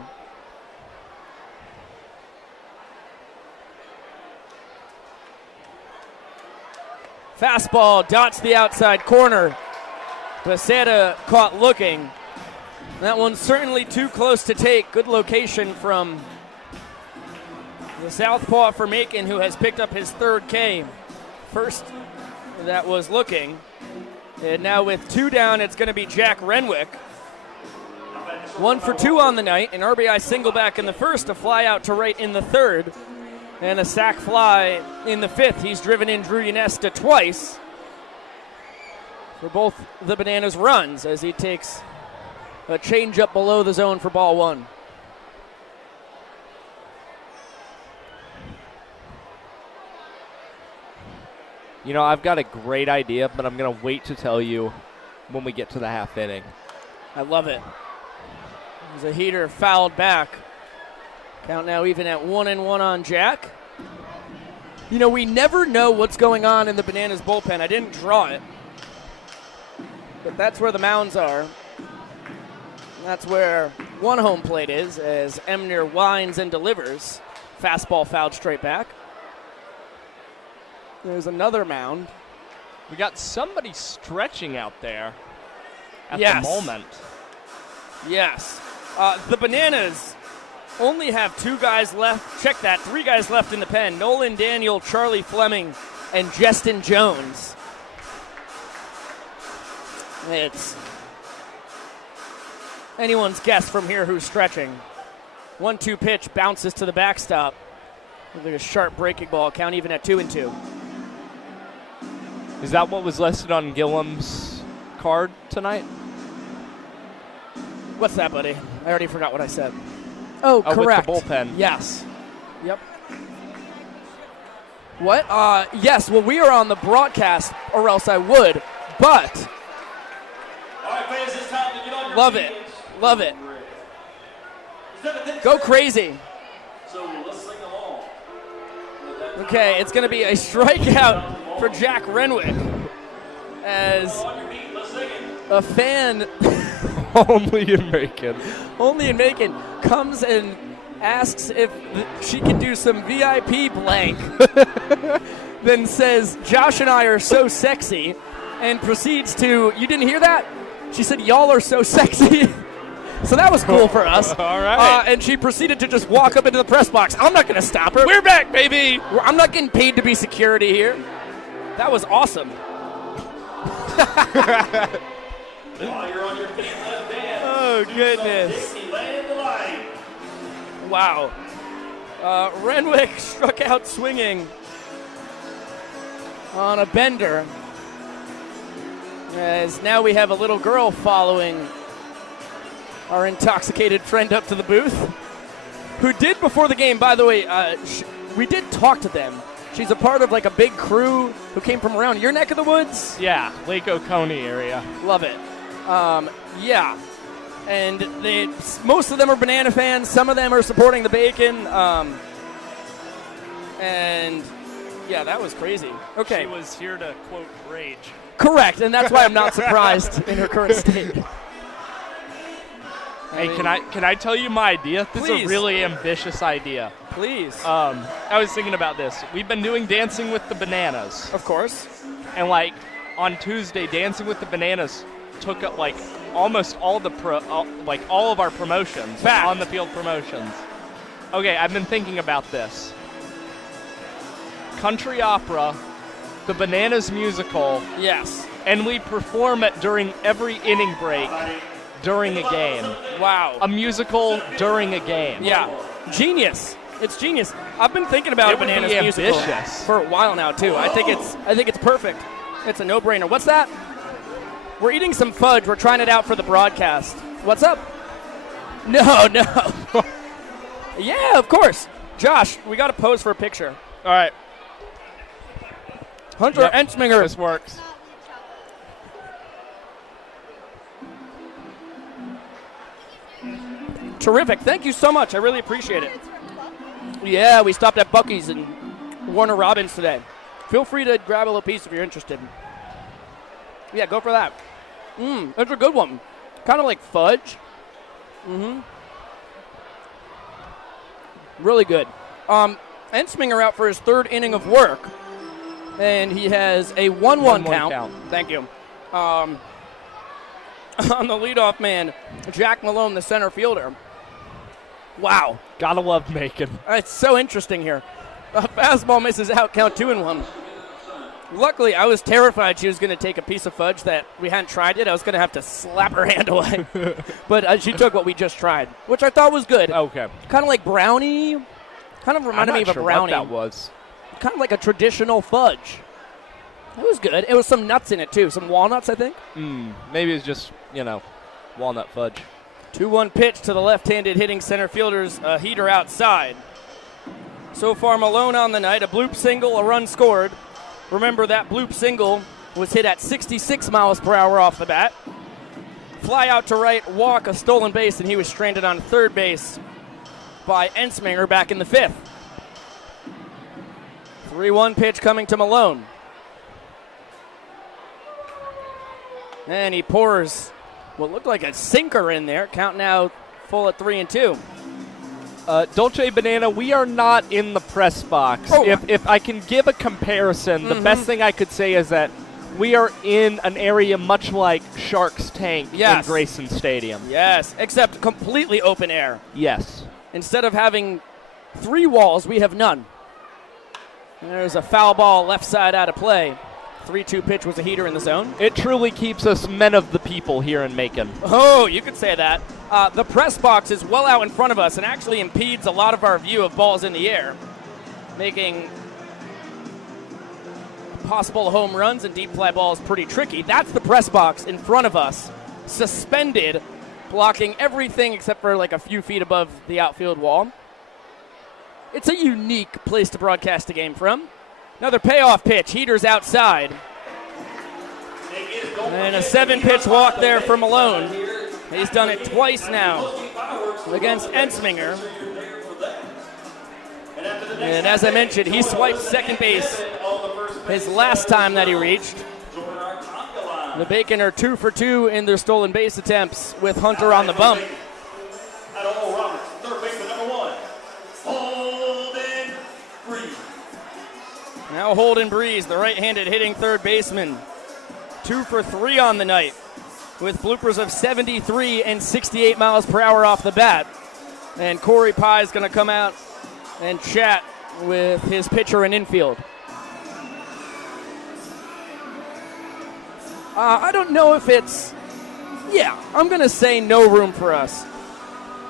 Fastball dots the outside corner. Becerra caught looking. That one's certainly too close to take. Good location from the southpaw for Macon, who has picked up his 3rd K. First that was looking. And now with 2 down, it's going to be Jack Renwick. 1 for 2 on the night. An RBI single back in the first, a fly out to right in the 3rd, and a sac fly in the 5th. He's driven in Drew Yanesta twice for both the Bananas runs as he takes a changeup below the zone for ball 1. You know, I've got a great idea, but I'm going to wait to tell you when we get to the half inning. I love it. There's a heater fouled back. Count now even at 1-1 on Jack. You know, we never know what's going on in the Bananas bullpen. I didn't draw it, but that's where the mounds are. That's where one home plate is, as Emner winds and delivers. Fastball fouled straight back. There's another mound. We got somebody stretching out there at Yes. the moment. Yes. The Bananas only have 2 guys left. Check that. 3 guys left in the pen. Nolan Daniel, Charlie Fleming, and Justin Jones. It's anyone's guess from here who's stretching. 1-2 pitch bounces to the backstop. Look like a sharp breaking ball. Count even at 2-2. Is that what was listed on Gillum's card tonight? What's that, buddy? I already forgot what I said. Oh, Oh, correct. with the bullpen. Yes. Yep. What? Yes, well, we are on the broadcast, or else I would, but All right, fans, it's time to get on your love feet. it. Love it. Go Go crazy. So let's sing along. Okay, it's going to be a strikeout for Jack Renwick as On your feet, let's sing it. a fan Only in Macon. only in Macon comes and asks if she can do some VIP blank, then says, Josh and I are so sexy, and proceeds to, you didn't hear that? She said, y'all are so sexy. So that was cool for us. All right. And she proceeded to just walk up into the press box. I'm not going to stop her. We're back, baby. I'm not getting paid to be security here. That was awesome. While you're on your feet, left hand. Oh, goodness. Dixieland Delight. Wow. Renwick struck out swinging on a bender. As now we have a little girl following our intoxicated friend up to the booth, who did before the game, by the way, we did talk to them. She's a part of like a big crew who came from around your neck of the woods. Yeah, Lake Oconee area. Love it. Yeah. And most of them are Banana fans. Some of them are supporting the Bacon. And yeah, that was crazy. Okay. She was here to, quote, rage. Correct, and that's why I'm not surprised in her current state. Hey, can I tell you my idea? This is Please. a really ambitious idea. Please. I was thinking about this. We've been doing Dancing with the Bananas, Of course. and like on Tuesday, Dancing with the Bananas took up like almost all the all of our promotions, Fact. on the field promotions. Okay, I've been thinking about this. Country opera, the Bananas musical, Yes. and we perform it during every inning break during a game. Wow. A musical during a game. Yeah. Genius. It's genius. I've been thinking about It would Bananas be musical ambitious. for a while now too. I think it's perfect. It's a no-brainer. What's that? We're eating some fudge. We're trying it out for the broadcast. What's up? No. Yeah, of course. Josh, we got to pose for a picture. All right. Hunter Yep. Ensminger. This works. Terrific. Thank you so much. I really appreciate it. Yeah, we stopped at Buc-ee's and Warner Robins today. Feel free to grab a little piece if you're interested. Yeah, go for that. That's a good one. Kind of like fudge. Really good. Ensminger out for his third inning of work. And he has a 1-1 count. Thank you. On the leadoff man, Jack Malone, the center fielder. Wow. Gotta love Macon. It's so interesting here. Fastball misses out, count 2-1. Luckily, I was terrified she was going to take a piece of fudge that we hadn't tried yet. I was going to have to slap her hand away. But she took what we just tried, which I thought was good. Okay. Kind of like brownie. Kind of reminded me of a brownie. What that was. Kind of like a traditional fudge. It was good. It was some nuts in it, too. Some walnuts, I think. Maybe it's just, walnut fudge. 2-1 pitch to the left-handed hitting center fielder's heater outside. So far, Malone on the night. A bloop single, a run scored. Remember, that bloop single was hit at 66 miles per hour off the bat. Fly out to right, walk, a stolen base, and he was stranded on third base by Ensminger back in the fifth. 3-1 pitch coming to Malone. And he pours what looked like a sinker in there. Count now full at 3-2. Dolce Banana, we are not in the press box. Oh. If I can give a comparison, the best thing I could say is that we are in an area much like Sharks Tank Yes. in Grayson Stadium. Yes, except completely open air. Yes. Instead of having 3 walls, we have none. There's a foul ball left side out of play. 3-2 pitch was a heater in the zone. It truly keeps us men of the people here in Macon. Oh, you could say that. The press box is well out in front of us and actually impedes a lot of our view of balls in the air, making possible home runs and deep fly balls pretty tricky. That's the press box in front of us, suspended, blocking everything except for like a few feet above the outfield wall. It's a unique place to broadcast a game from. Another payoff pitch, heaters outside. And a 7-pitch walk there for Malone. He's done it twice now against Ensminger. And as I mentioned, he swiped second base his last time that he reached. The Bacon are 2 for 2 in their stolen base attempts with Hunter on the bump. Roberts, third baseman, number 1. Now Holden Breeze, the right-handed hitting third baseman. 2 for 3 on the night with bloopers of 73 and 68 miles per hour off the bat. And Corey Pye is going to come out and chat with his pitcher in infield. I don't know if it's, I'm going to say no room for us.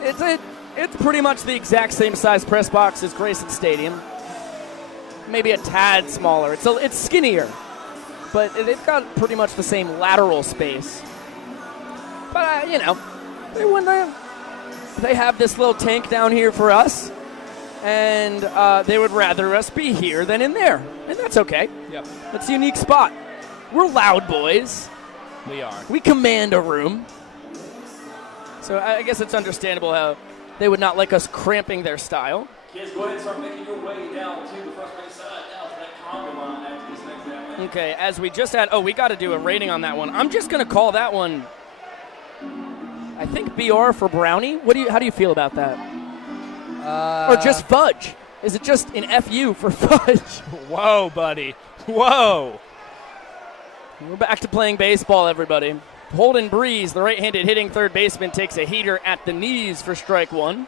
It's pretty much the exact same size press box as Grayson Stadium. Maybe a tad smaller. It's skinnier, but they've got pretty much the same lateral space. But, they have this little tank down here for us, and they would rather us be here than in there, and that's okay. Yep. It's a unique spot. We're loud boys. We are. We command a room. So I guess it's understandable how they would not like us cramping their style. Kids, go ahead and start making your way down to the first base side now for that conga line after this next at-bat. Okay, as we just had, we got to do a rating on that one. I'm just going to call that one, I think BR for Brownie. How do you feel about that? Or just fudge? Is it just an FU for fudge? Whoa, buddy. Whoa. We're back to playing baseball, everybody. Holden Breeze, the right-handed hitting third baseman, takes a heater at the knees for strike 1.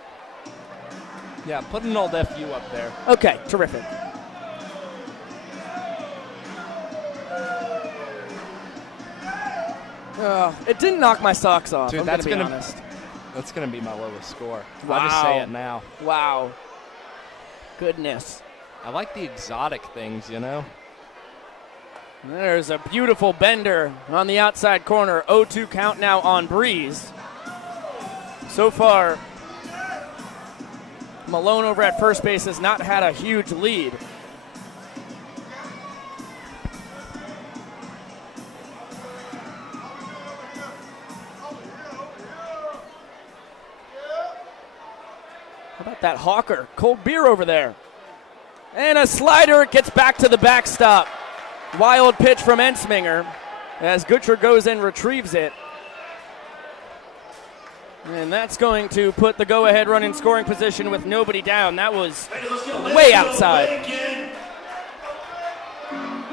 Yeah, put an old FU up there. Okay, terrific. It didn't knock my socks off. Dude, I'm that's gonna be honest. That's going to be my lowest score. Wow. I'll just say it now. Wow. Goodness. I like the exotic things, you know? There's a beautiful bender on the outside corner. 0-2 count now on Breeze. So far, Malone over at first base has not had a huge lead. How about that Hawker? Cold beer over there. And a slider gets back to the backstop. Wild pitch from Ensminger as Gutcher goes and retrieves it. And that's going to put the go-ahead run in scoring position with nobody down. That was way outside.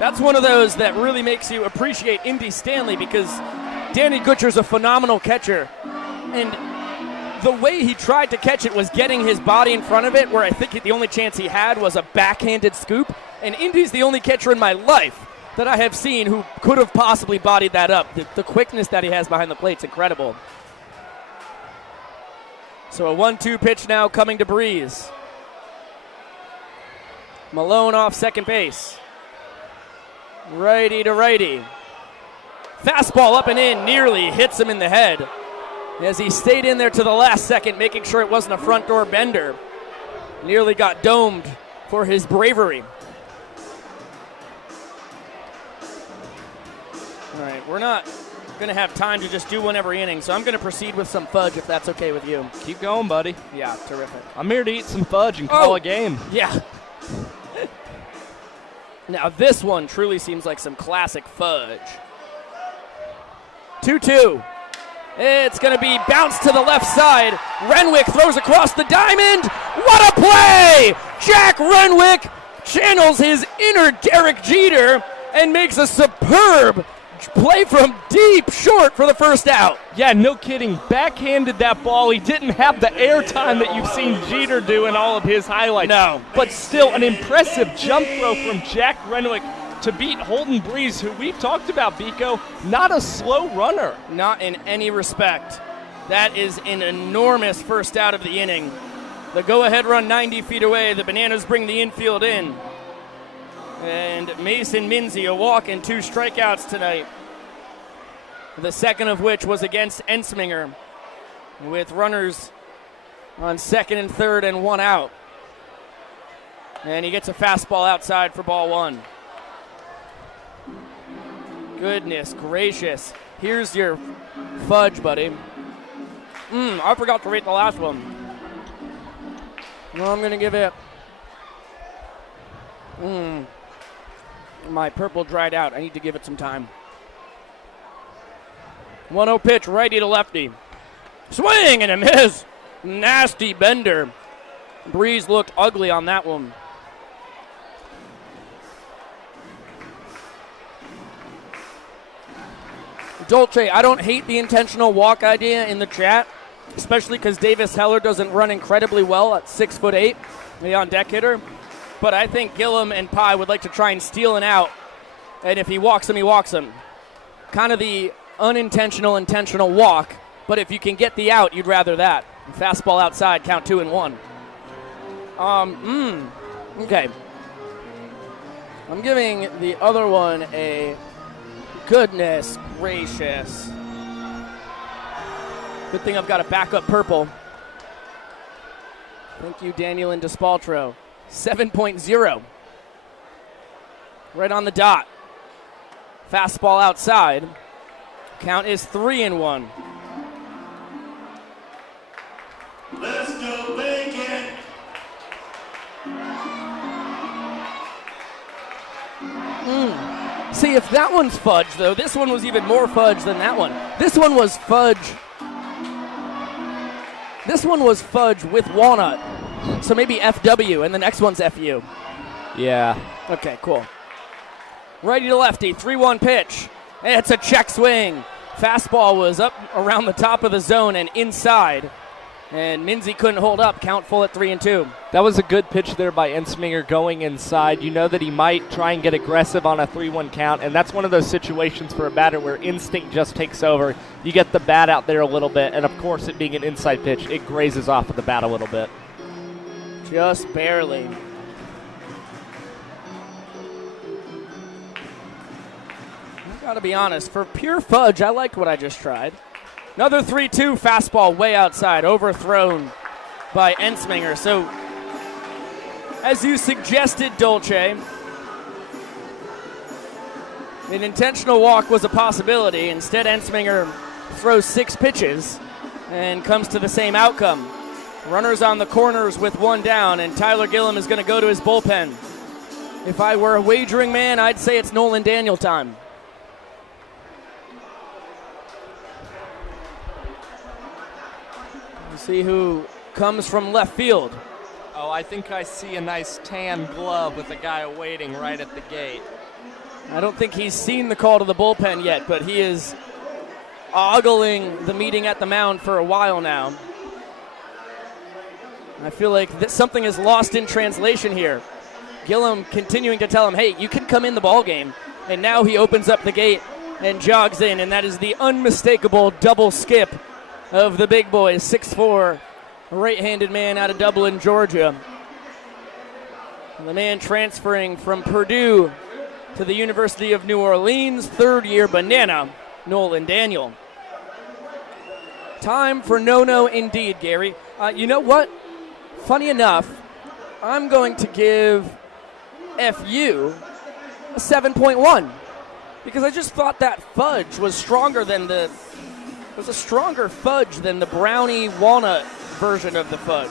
That's one of those that really makes you appreciate Indy Stanley because Danny Gutcher's a phenomenal catcher. And the way he tried to catch it was getting his body in front of it, where I think the only chance he had was a backhanded scoop. And Indy's the only catcher in my life that I have seen who could have possibly bodied that up. The quickness that he has behind the plate's incredible. So a 1-2 pitch now coming to Breeze. Malone off second base. Righty to righty. Fastball up and in, nearly hits him in the head as he stayed in there to the last second, making sure it wasn't a front door bender. Nearly got domed for his bravery. All right, we're not going to have time to just do one every inning, so I'm going to proceed with some fudge if that's okay with you. Keep going, buddy. Yeah, terrific. I'm here to eat some fudge and call a game. Yeah. Now this one truly seems like some classic fudge. 2-2. It's going to be bounced to the left side. Renwick throws across the diamond. What a play! Jack Renwick channels his inner Derek Jeter and makes a superb play from deep short for the first out. Yeah, no kidding. Backhanded that ball. He didn't have the airtime that you've seen Jeter do in all of his highlights. No. But still, an impressive jump throw from Jack Renwick to beat Holden Breeze, who we've talked about, Biko. Not a slow runner. Not in any respect. That is an enormous first out of the inning. The go-ahead run 90 feet away. The Bananas bring the infield in. And Mason Minzy, a walk and 2 strikeouts tonight. The second of which was against Ensminger, with runners on second and third and 1 out. And he gets a fastball outside for ball 1. Goodness gracious. Here's your fudge, buddy. I forgot to rate the last one. Well, I'm going to give it... My purple dried out. I need to give it some time. 1-0 pitch, righty to lefty. Swing and a miss. Nasty bender. Breeze looked ugly on that one. Dolce, I don't hate the intentional walk idea in the chat, especially because Davis Heller doesn't run incredibly well at 6'8", the on-deck hitter. But I think Gillum and Pye would like to try and steal an out, and if he walks him, he walks him. Kind of the unintentional, intentional walk, but if you can get the out, you'd rather that. Fastball outside, count 2-1. Okay. I'm giving the other one a goodness gracious. Good thing I've got a backup purple. Thank you, Daniel and Despaltro. 7.0. Right on the dot. Fastball outside. Count is 3-1. Let's go, Bacon. See, if that one's fudge, though, this one was even more fudge than that one. This one was fudge. This one was fudge with walnut. So maybe FW, and the next one's FU. Yeah. Okay, cool. Righty to lefty, 3-1 pitch. It's a check swing. Fastball was up around the top of the zone and inside. And Minzy couldn't hold up. Count full at 3-2. That was a good pitch there by Ensminger going inside. You know that he might try and get aggressive on a 3-1 count, and that's one of those situations for a batter where instinct just takes over. You get the bat out there a little bit, and of course it being an inside pitch, it grazes off of the bat a little bit. Just barely. I gotta be honest, for pure fudge, I liked what I just tried. Another 3-2 fastball way outside, overthrown by Ensminger. So, as you suggested, Dolce, an intentional walk was a possibility. Instead, Ensminger throws 6 pitches and comes to the same outcome. Runners on the corners with 1 down, and Tyler Gillum is going to go to his bullpen. If I were a wagering man, I'd say it's Nolan Daniel time. See who comes from left field. Oh, I think I see a nice tan glove with a guy waiting right at the gate. I don't think he's seen the call to the bullpen yet, but he is ogling the meeting at the mound for a while now. I feel like something is lost in translation here. Gillum continuing to tell him, hey, you can come in the ball game. And now he opens up the gate and jogs in, and that is the unmistakable double skip of the big boys, 6'4", right-handed man out of Dublin, Georgia. The man transferring from Purdue to the University of New Orleans, third-year banana, Nolan Daniel. Time for no-no indeed, Gary. You know what? Funny enough, I'm going to give FU a 7.1 because I just thought that fudge was stronger than the It was a stronger fudge than the brownie walnut version of the fudge.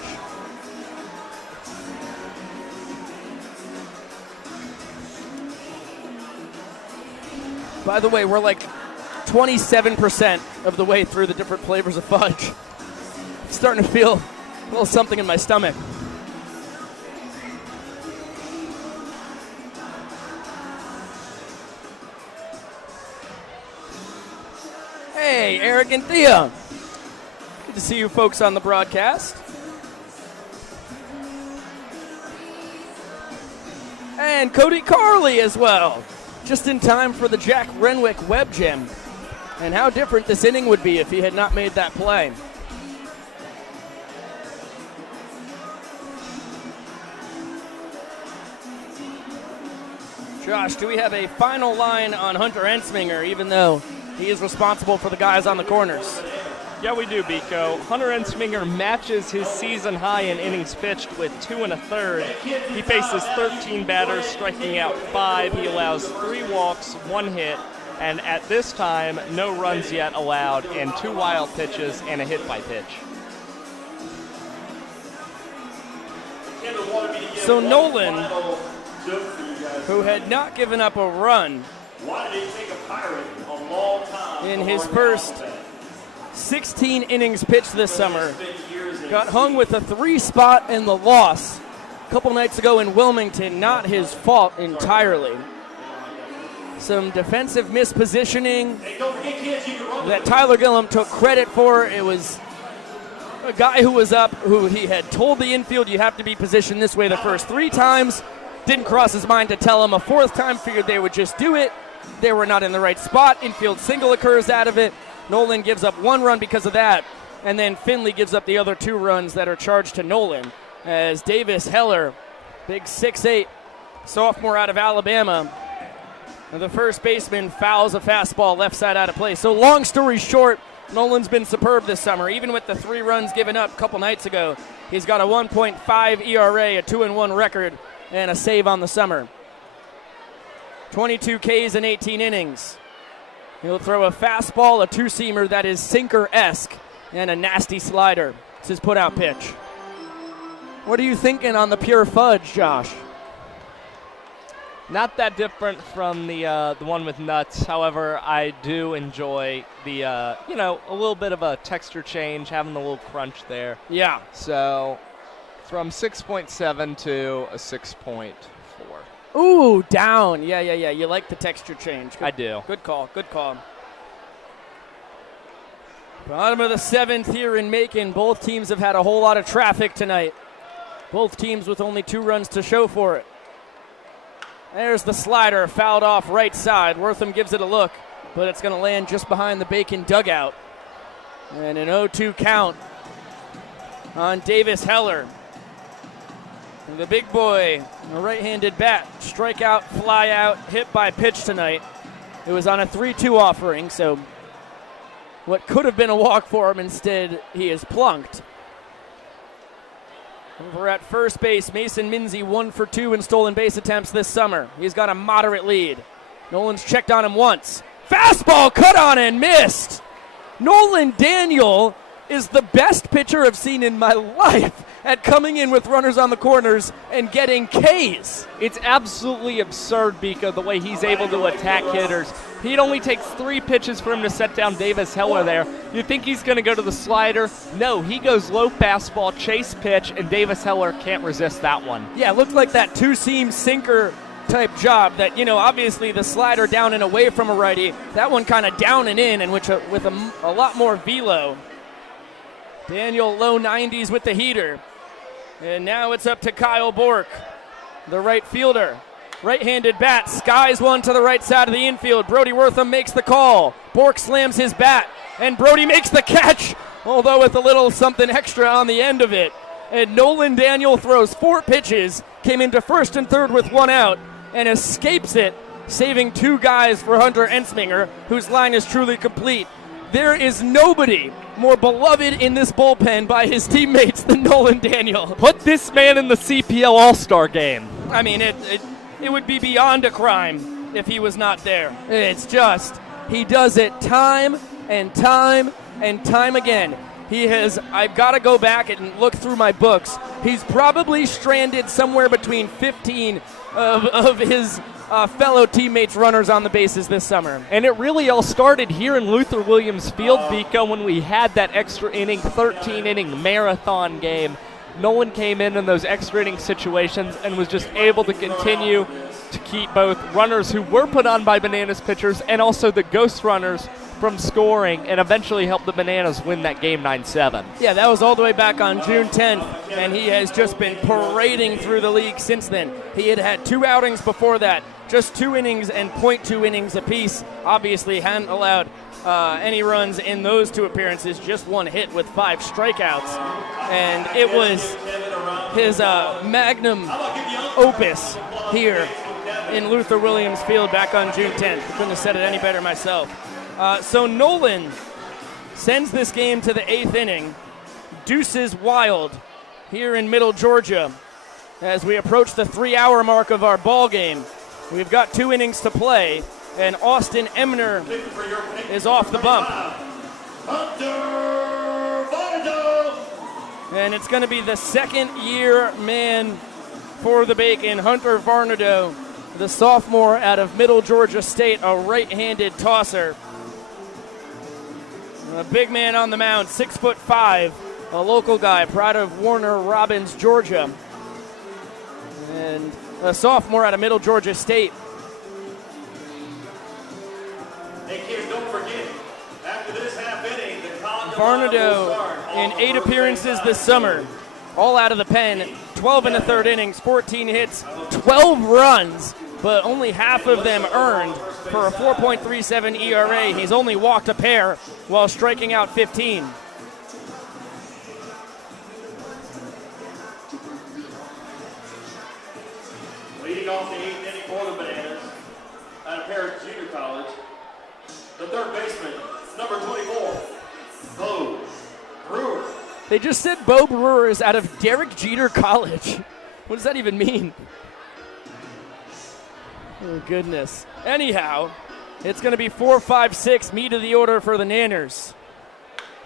By the way, we're like 27% of the way through the different flavors of fudge. I'm starting to feel a little something in my stomach. Hey, Eric and Thea. Good to see you folks on the broadcast. And Cody Carley as well. Just in time for the Jack Renwick web gem. And how different this inning would be if he had not made that play. Josh, do we have a final line on Hunter Ensminger, even though he is responsible for the guys on the corners? Yeah, we do, Biko. Hunter Ensminger matches his season high in innings pitched with 2 1/3. He faces 13 batters, striking out 5. He allows 3 walks, 1 hit, and at this time, no runs yet allowed, and 2 wild pitches and a hit by pitch. So Nolan, who had not given up a run in his first 16 innings pitched this summer, got hung with a 3 spot in the loss a couple nights ago in Wilmington. Not his fault entirely. some defensive mispositioning Hey, don't forget, kids, you can run that Tyler Gillum took credit for. It was a guy who was up, who he had told the infield, you have to be positioned this way the first 3 times. Didn't cross his mind to tell him a 4th time, figured they would just do it. They were not in the right spot. Infield single occurs out of it. Nolan gives up 1 run because of that, and then Finley gives up the other 2 runs that are charged to Nolan as Davis Heller, big 6'8", sophomore out of Alabama, and the first baseman fouls a fastball left side out of play. So long story short, Nolan's been superb this summer. Even with the 3 runs given up a couple nights ago, he's got a 1.5 ERA, a 2-1 record, and a save on the summer. 22 Ks in 18 innings. He'll throw a fastball, a 2-seamer that is sinker-esque, and a nasty slider. It's his put-out pitch. What are you thinking on the pure fudge, Josh? Not that different from the one with nuts. However, I do enjoy the, a little bit of a texture change, having a little crunch there. Yeah. So from 6.7 to a 6.4. Ooh, down. Yeah. You like the texture change. I do. Good call. Bottom of the 7th here in Macon. Both teams have had a whole lot of traffic tonight. Both teams with only 2 runs to show for it. There's the slider, fouled off right side. Wortham gives it a look, but it's going to land just behind the Bacon dugout. And an 0-2 count on Davis Heller. And the big boy, a right-handed bat, strikeout, fly out, hit by pitch tonight. It was on a 3-2 offering, so what could have been a walk for him, instead he is plunked. Over at first base, Mason Minzy 1 for 2 in stolen base attempts this summer. He's got a moderate lead. Nolan's checked on him once. Fastball cut on and missed. Nolan Daniel is the best pitcher I've seen in my life at coming in with runners on the corners and getting Ks. It's absolutely absurd, Bika, the way he's able to attack hitters. It only takes 3 pitches for him to set down Davis Heller there. You think he's going to go to the slider? No, he goes low fastball, chase pitch, and Davis Heller can't resist that one. Yeah, it looked like that 2-seam sinker type job that, obviously the slider down and away from a righty, that one kind of down and in, and with a lot more velo. Daniel low 90s with the heater. And now it's up to Kyle Bork, the right fielder. Right-handed bat, skies one to the right side of the infield. Brody Wortham makes the call. Bork slams his bat, and Brody makes the catch, although with a little something extra on the end of it. And Nolan Daniel throws 4 pitches, came into first and third with 1 out, and escapes it, saving 2 guys for Hunter Ensminger, whose line is truly complete. There is nobody more beloved in this bullpen by his teammates than Nolan Daniel. Put this man in the CPL All-Star game. I mean, it would be beyond a crime if he was not there. It's just, he does it time and time and time again. I've got to go back and look through my books. He's probably stranded somewhere between 15 of his fellow teammates runners on the bases this summer. And it really all started here in Luther Williams Field, Bika, when we had that extra inning, 13-inning marathon game. Nolan came in those extra inning situations and was just able to continue to keep both runners who were put on by Bananas pitchers and also the ghost runners from scoring, and eventually helped the Bananas win that game 9-7. Yeah, that was all the way back on June 10th, and he has just been parading through the league since then. He had 2 outings before that, just 2 innings and .2 innings apiece. Obviously hadn't allowed any runs in those 2 appearances, just 1 hit with 5 strikeouts. And it was his magnum opus here in Luther Williams Field back on June 10th. I couldn't have said it any better myself. So Nolan sends this game to the 8th inning. Deuces wild here in Middle Georgia as we approach the 3-hour mark of our ball game. We've got 2 innings to play, and Austin Emner is off the bump. And it's going to be the second-year man for the Bacon, Hunter Varnado, the sophomore out of Middle Georgia State, a right-handed tosser. A big man on the mound, 6'5", a local guy, proud of Warner Robins, Georgia. And a sophomore out of Middle Georgia State. Hey, kids, don't forget, after this half inning, the college Varnado in 8 appearances this summer, all out of the pen, 12 in the third innings, 14 hits, 12 runs, but only half of them earned for a 4.37 ERA. He's only walked a pair while striking out 15. Leading off the 8th inning for the Bananas at a Paris Junior College, the third baseman, number 24, Bo Brewer. They just said Bo Brewer is out of Derek Jeter College. What does that even mean? Oh, goodness. Anyhow, it's going to be 4-5-6, meat of the order for the Nanners.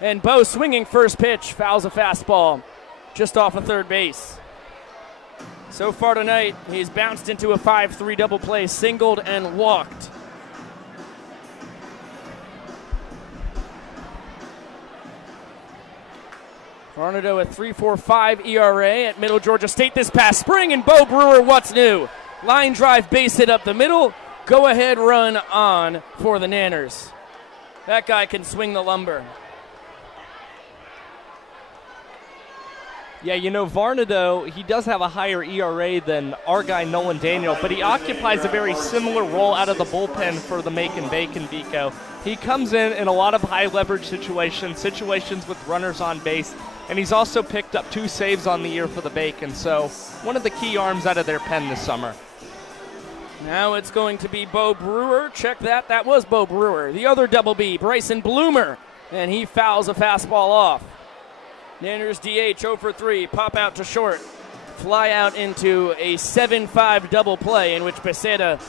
And Bo swinging first pitch, fouls a fastball just off of third base. So far tonight, he's bounced into a 5-3 double play, singled and walked. Varnado at 3.45 ERA at Middle Georgia State this past spring, and Bo Brewer, what's new? Line drive, base hit up the middle, go-ahead run on for the Nanners. That guy can swing the lumber. Yeah, you know, Varnado, he does have a higher ERA than our guy Nolan Daniel, but he occupies a very similar role out of the bullpen for the Macon Bacon Vico. He comes in a lot of high-leverage situations with runners on base, and he's also picked up 2 saves on the year for the Bacon, so one of the key arms out of their pen this summer. Now it's going to be Bo Brewer. Check that. That was Bo Brewer. The other double B, Bryson Bloomer, and he fouls a fastball off. Nanners DH 0 for 3, pop out to short, fly out into a 7-5 double play in which Becerra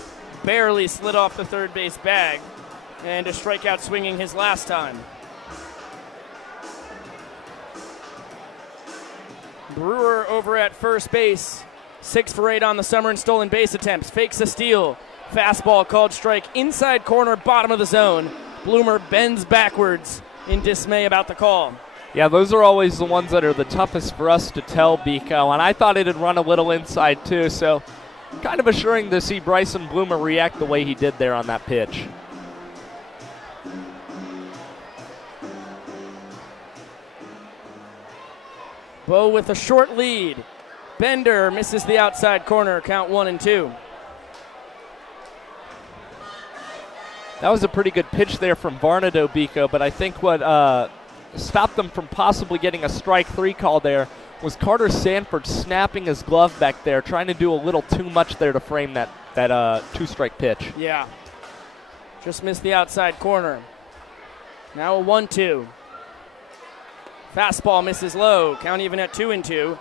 barely slid off the third base bag, and a strikeout swinging his last time. Brewer over at first base, 6 for 8 on the summer in stolen base attempts, fakes a steal, fastball called strike, inside corner, bottom of the zone. Bloomer bends backwards in dismay about the call. Yeah, those are always the ones that are the toughest for us to tell, Biko, and I thought it had run a little inside too, so kind of assuring to see Bryson Bloomer react the way he did there on that pitch. Bo with a short lead. Bender misses the outside corner, count 1-2. That was a pretty good pitch there from Varnado, Biko, but I think what stopped them from possibly getting a strike 3 call there was Carter Sanford snapping his glove back there, trying to do a little too much there to frame that 2-strike pitch. Yeah. Just missed the outside corner. Now a 1-2. Fastball misses low, count even at 2-2.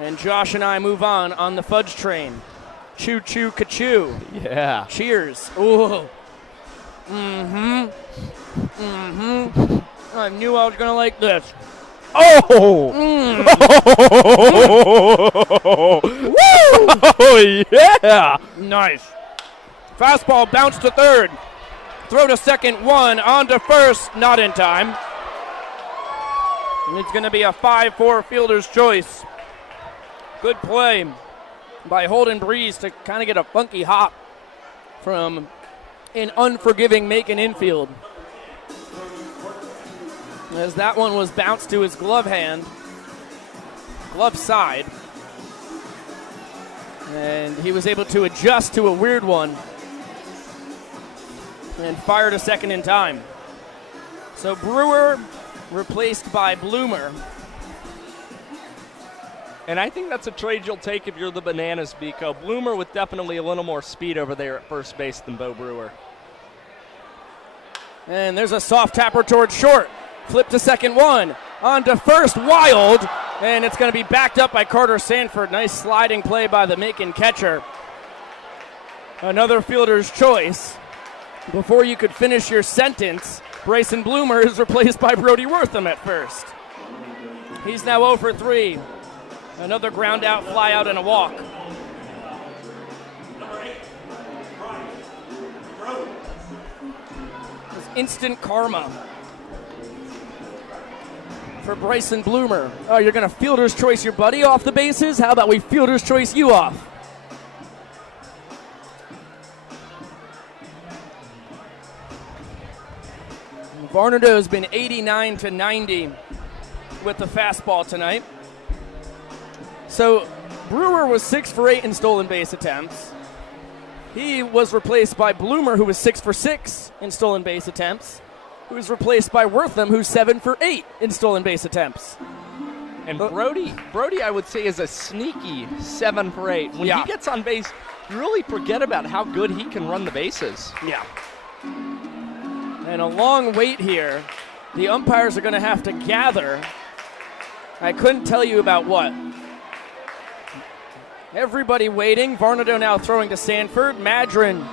And Josh and I move on the fudge train. Choo choo ka-choo. Yeah. Cheers. Ooh. I knew I was going to like this. Oh! Woo! Oh, yeah! Nice. Fastball bounced to third. Throw to second, 1. On to first, not in time. And it's going to be a 5-4 fielder's choice. Good play by Holden Breeze to kind of get a funky hop from an unforgiving Macon infield. As that one was bounced to his glove hand, glove side. And he was able to adjust to a weird one and fire to second in time. So Brewer replaced by Bloomer. And I think that's a trade you'll take if you're the Bananas, Biko. Bloomer with definitely a little more speed over there at first base than Bo Brewer. And there's a soft tapper towards short. Flip to second, 1. On to first, wild. And it's going to be backed up by Carter Sanford. Nice sliding play by the Macon catcher. Another fielder's choice. Before you could finish your sentence, Bryson Bloomer is replaced by Brody Wortham at first. He's now 0 for 3. Another ground out, fly out, and a walk. It's instant karma for Bryson Bloomer. Oh, you're going to fielder's choice your buddy off the bases? How about we fielder's choice you off? Varnado's been 89 to 90 with the fastball tonight. So Brewer was 6 for 8 in stolen base attempts. He was replaced by Bloomer, who was 6 for 6 in stolen base attempts. Who was replaced by Wortham, who's 7 for 8 in stolen base attempts. And Brody, I would say, is a sneaky 7 for 8. When he gets on base, you really forget about how good he can run the bases. Yeah. And a long wait here. The umpires are going to have to gather. I couldn't tell you about what. Everybody waiting. Varnado now throwing to Sanford. Madron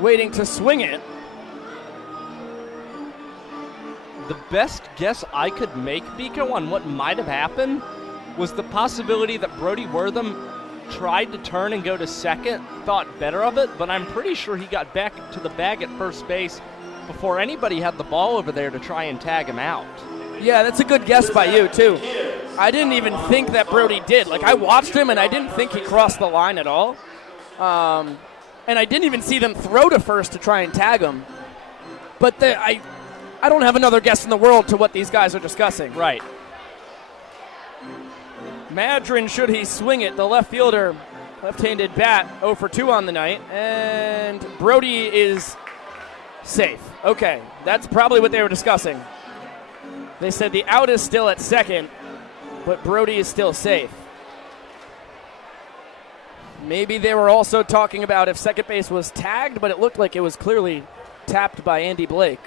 waiting to swing it. The best guess I could make, Biko, on what might have happened was the possibility that Brody Wortham tried to turn and go to second, thought better of it, but I'm pretty sure he got back to the bag at first base before anybody had the ball over there to try and tag him out. Yeah, that's a good guess by you, too. I didn't even think that Brody did. Like, I watched him, and I didn't think he crossed the line at all. And I didn't even see them throw to first to try and tag him. But I don't have another guess in the world to what these guys are discussing. Right. Madron, should he swing it, the left fielder, left-handed bat, 0 for 2 on the night. And Brody is safe. Okay, that's probably what they were discussing. They said the out is still at second, but Brody is still safe. Maybe they were also talking about if second base was tagged, but it looked like it was clearly tapped by Andy Blake.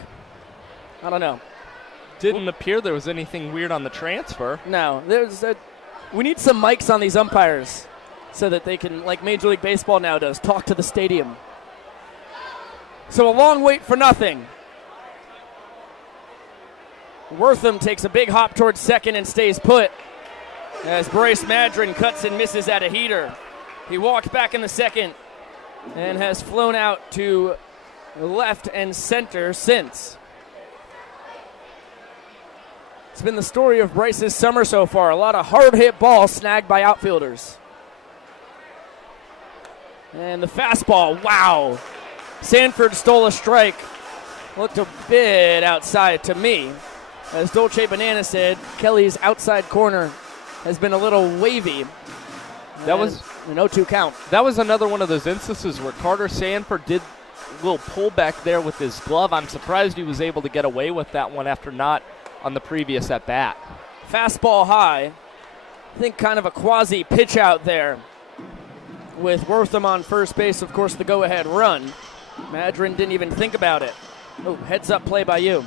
I don't know. Didn't appear there was anything weird on the transfer. No, we need some mics on these umpires so that they can, like Major League Baseball now does, talk to the stadium. So a long wait for nothing. Wortham takes a big hop towards second and stays put as Bryce Madron cuts and misses at a heater. He walked back in the second and has flown out to left and center since. It's been the story of Bryce's summer so far. A lot of hard-hit balls snagged by outfielders. And the fastball, wow. Sanford stole a strike. Looked a bit outside to me. As Dolce Banana said, Kelly's outside corner has been a little wavy. That was an 0-2 count. That was another one of those instances where Carter Sanford did a little pullback there with his glove. I'm surprised he was able to get away with that one after not on the previous at-bat. Fastball high. I think kind of a quasi pitch out there with Wortham on first base, of course, the go-ahead run. Madron didn't even think about it. Oh, heads-up play by you.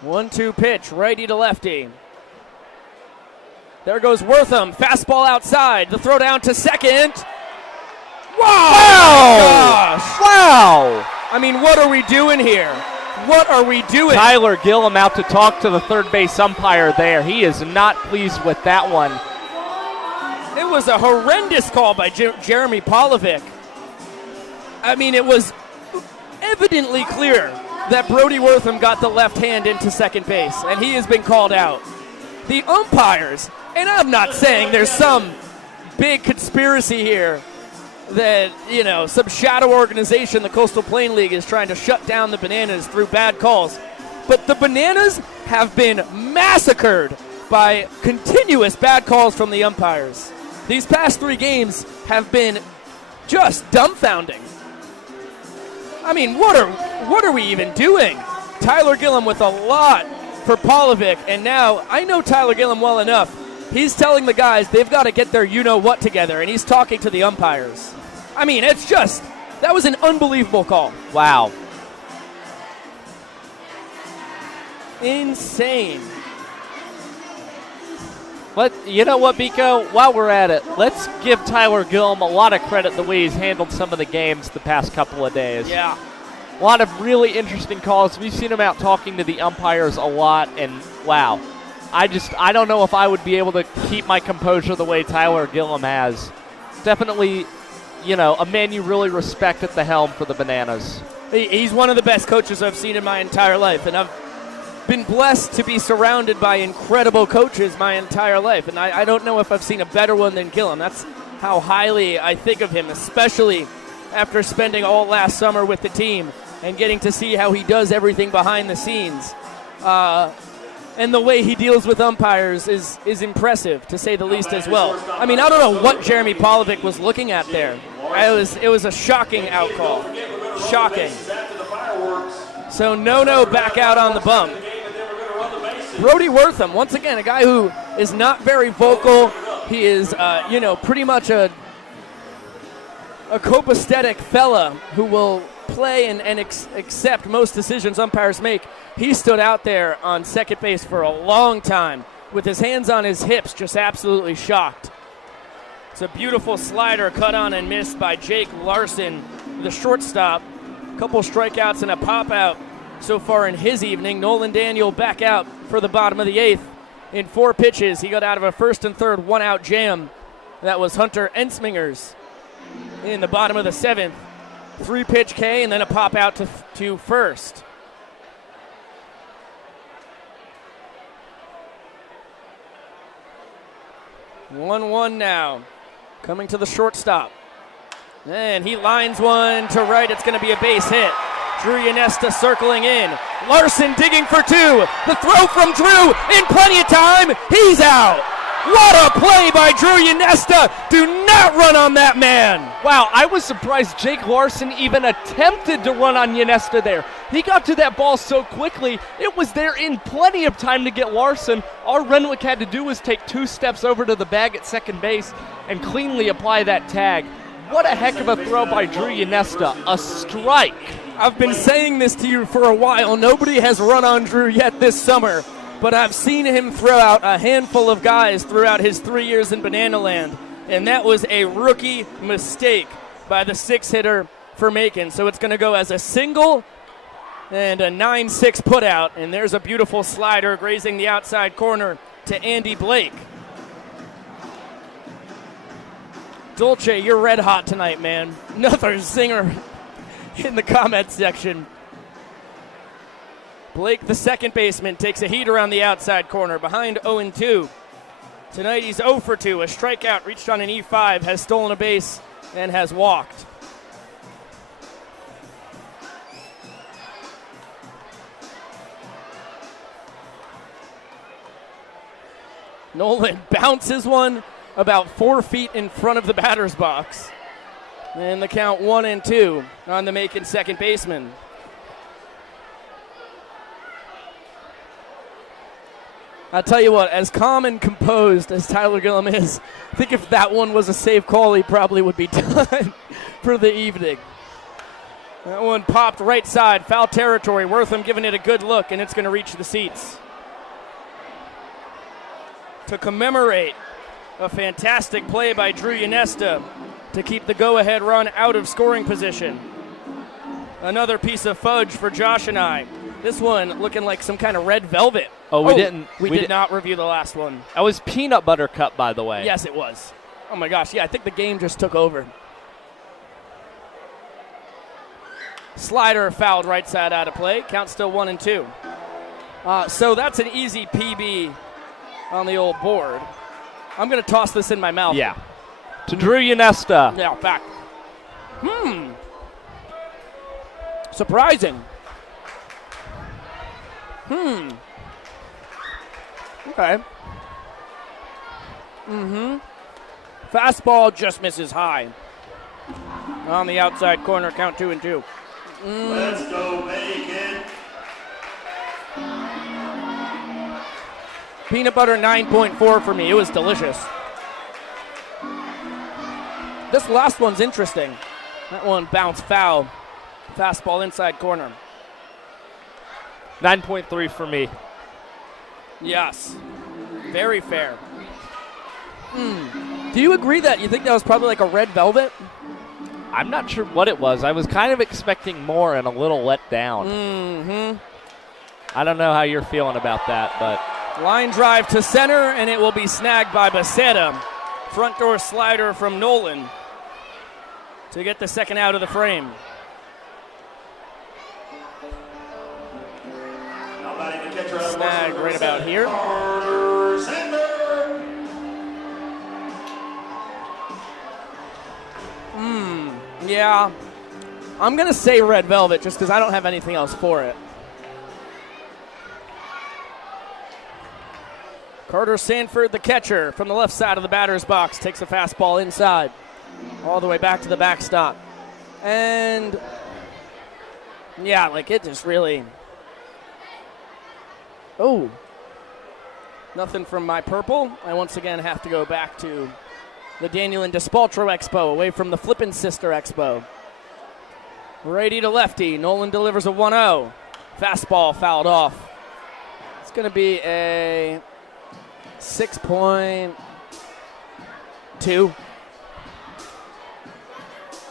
One-two pitch, righty to lefty. There goes Wortham, fastball outside. The throw down to second. Wow! Gosh. Wow! I mean, what are we doing here? What are we doing? Tyler Gillum out to talk to the third base umpire there. He is not pleased with that one. It was a horrendous call by Jeremy Polovic. I mean, it was evidently clear that Brody Wortham got the left hand into second base, and he has been called out. The umpires, and I'm not saying there's some big conspiracy here that, you know, some shadow organization, the Coastal Plain League, is trying to shut down the Bananas through bad calls. But the Bananas have been massacred by continuous bad calls from the umpires. These past 3 games have been just dumbfounding. I mean, what are we even doing? Tyler Gillum with a lot for Polovic, and now I know Tyler Gillum well enough. He's telling the guys they've got to get their you-know-what together, and he's talking to the umpires. I mean, it's just, that was an unbelievable call. Wow. Insane. You know what, Biko? While we're at it, let's give Tyler Gillum a lot of credit the way he's handled some of the games the past couple of days. Yeah. A lot of really interesting calls. We've seen him out talking to the umpires a lot, and wow. I don't know if I would be able to keep my composure the way Tyler Gillum has. Definitely, you know, a man you really respect at the helm for the Bananas. He's one of the best coaches I've seen in my entire life, and I've been blessed to be surrounded by incredible coaches my entire life, and I don't know if I've seen a better one than Gillum. That's how highly I think of him, especially after spending all last summer with the team and getting to see how he does everything behind the scenes. And the way he deals with umpires is impressive, to say the least, as well. I mean, I don't know what Jeremy Polovic was looking at there. It was a shocking out call. Shocking. So no back out on the bump. Brody Wortham, once again, a guy who is not very vocal. He is, pretty much a copacetic fella who will play and accept most decisions umpires make. He stood out there on second base for a long time with his hands on his hips, just absolutely shocked. It's a beautiful slider cut on and missed by Jake Larson, the shortstop. A couple strikeouts and a pop-out so far in his evening. Nolan Daniel back out for the bottom of the eighth. In 4 pitches, he got out of a first and third one-out jam. That was Hunter Ensminger's in the bottom of the 7th. 3-pitch K and then a pop-out to first. One now. Coming to the shortstop. And he lines one to right. It's going to be a base hit. Drew Yanesta circling in. Larson digging for 2. The throw from Drew in plenty of time. He's out. What a play by Drew Yanesta. Do not run on that man. Wow, I was surprised Jake Larson even attempted to run on Yanesta there. He got to that ball so quickly, it was there in plenty of time to get Larson. All Renwick had to do was take 2 steps over to the bag at second base and cleanly apply that tag. What a heck of a throw by Drew Yanesta. A strike. I've been saying this to you for a while. Nobody has run on Drew yet this summer, but I've seen him throw out a handful of guys throughout his 3 years in Banana Land, and that was a rookie mistake by the 6-hitter for Macon. So it's going to go as a single and a 9-6 putout, and there's a beautiful slider grazing the outside corner to Andy Blake. Dolce, you're red hot tonight, man. Another zinger in the comment section. Blake, the second baseman, takes a heater on the outside corner behind 0-2. Tonight he's 0 for 2. A strikeout, reached on an E5, has stolen a base, and has walked. Nolan bounces one about 4 feet in front of the batter's box. And the count 1-2 on the Macon second baseman. I'll tell you what, as calm and composed as Tyler Gillum is, I think if that one was a safe call, he probably would be done for the evening. That one popped right side, foul territory. Wortham giving it a good look, and it's going to reach the seats. To commemorate a fantastic play by Drew Yanesta to keep the go-ahead run out of scoring position. Another piece of fudge for Josh and I. This one looking like some kind of red velvet. We did not review the last one. That was peanut butter cup, by the way. Yes, it was. Oh my gosh, yeah, I think the game just took over. Slider fouled right side out of play. Count still 1-2. So that's an easy PB on the old board. I'm going to toss this in my mouth. Yeah. To Drew Yanesta. Yeah, back. Surprising. Okay. Fastball just misses high. On the outside corner, count 2-2. Let's go, Bacon. Peanut butter 9.4 for me. It was delicious. This last one's interesting. That one bounced foul. Fastball inside corner. 9.3 for me. Yes. Very fair. Do you agree that you think that was probably like a red velvet? I'm not sure what it was. I was kind of expecting more and a little let down. I don't know how you're feeling about that, but... Line drive to center, and it will be snagged by Becerra. Front door slider from Nolan to get the second out of the frame. Snag right about here. Yeah. I'm going to say red velvet just because I don't have anything else for it. Carter Sanford, the catcher, from the left side of the batter's box, takes a fastball inside, all the way back to the backstop. And, yeah, like it just really... Oh. Nothing from my purple. I once again have to go back to the Daniel and Despaltro Expo, away from the Flippin' Sister Expo. Righty to lefty. Nolan delivers a 1-0. Fastball fouled off. It's going to be a 6.2.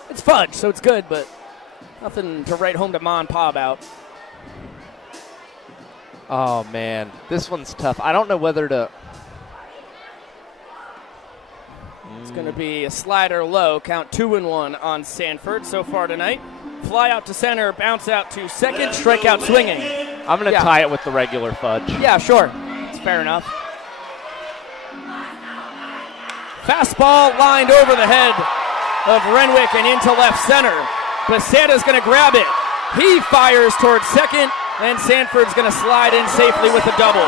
It's fudge, so it's good, but nothing to write home to Ma and Pa about. Oh, man. This one's tough. I don't know whether to... It's going to be a slider low, count 2-1 on Sanford so far tonight. Fly out to center, bounce out to second, strikeout swinging. I'm going to tie it with the regular fudge. Yeah, sure. It's fair enough. Fastball lined over the head of Renwick and into left center. Becerra's going to grab it. He fires towards second, and Sanford's going to slide in safely with a double.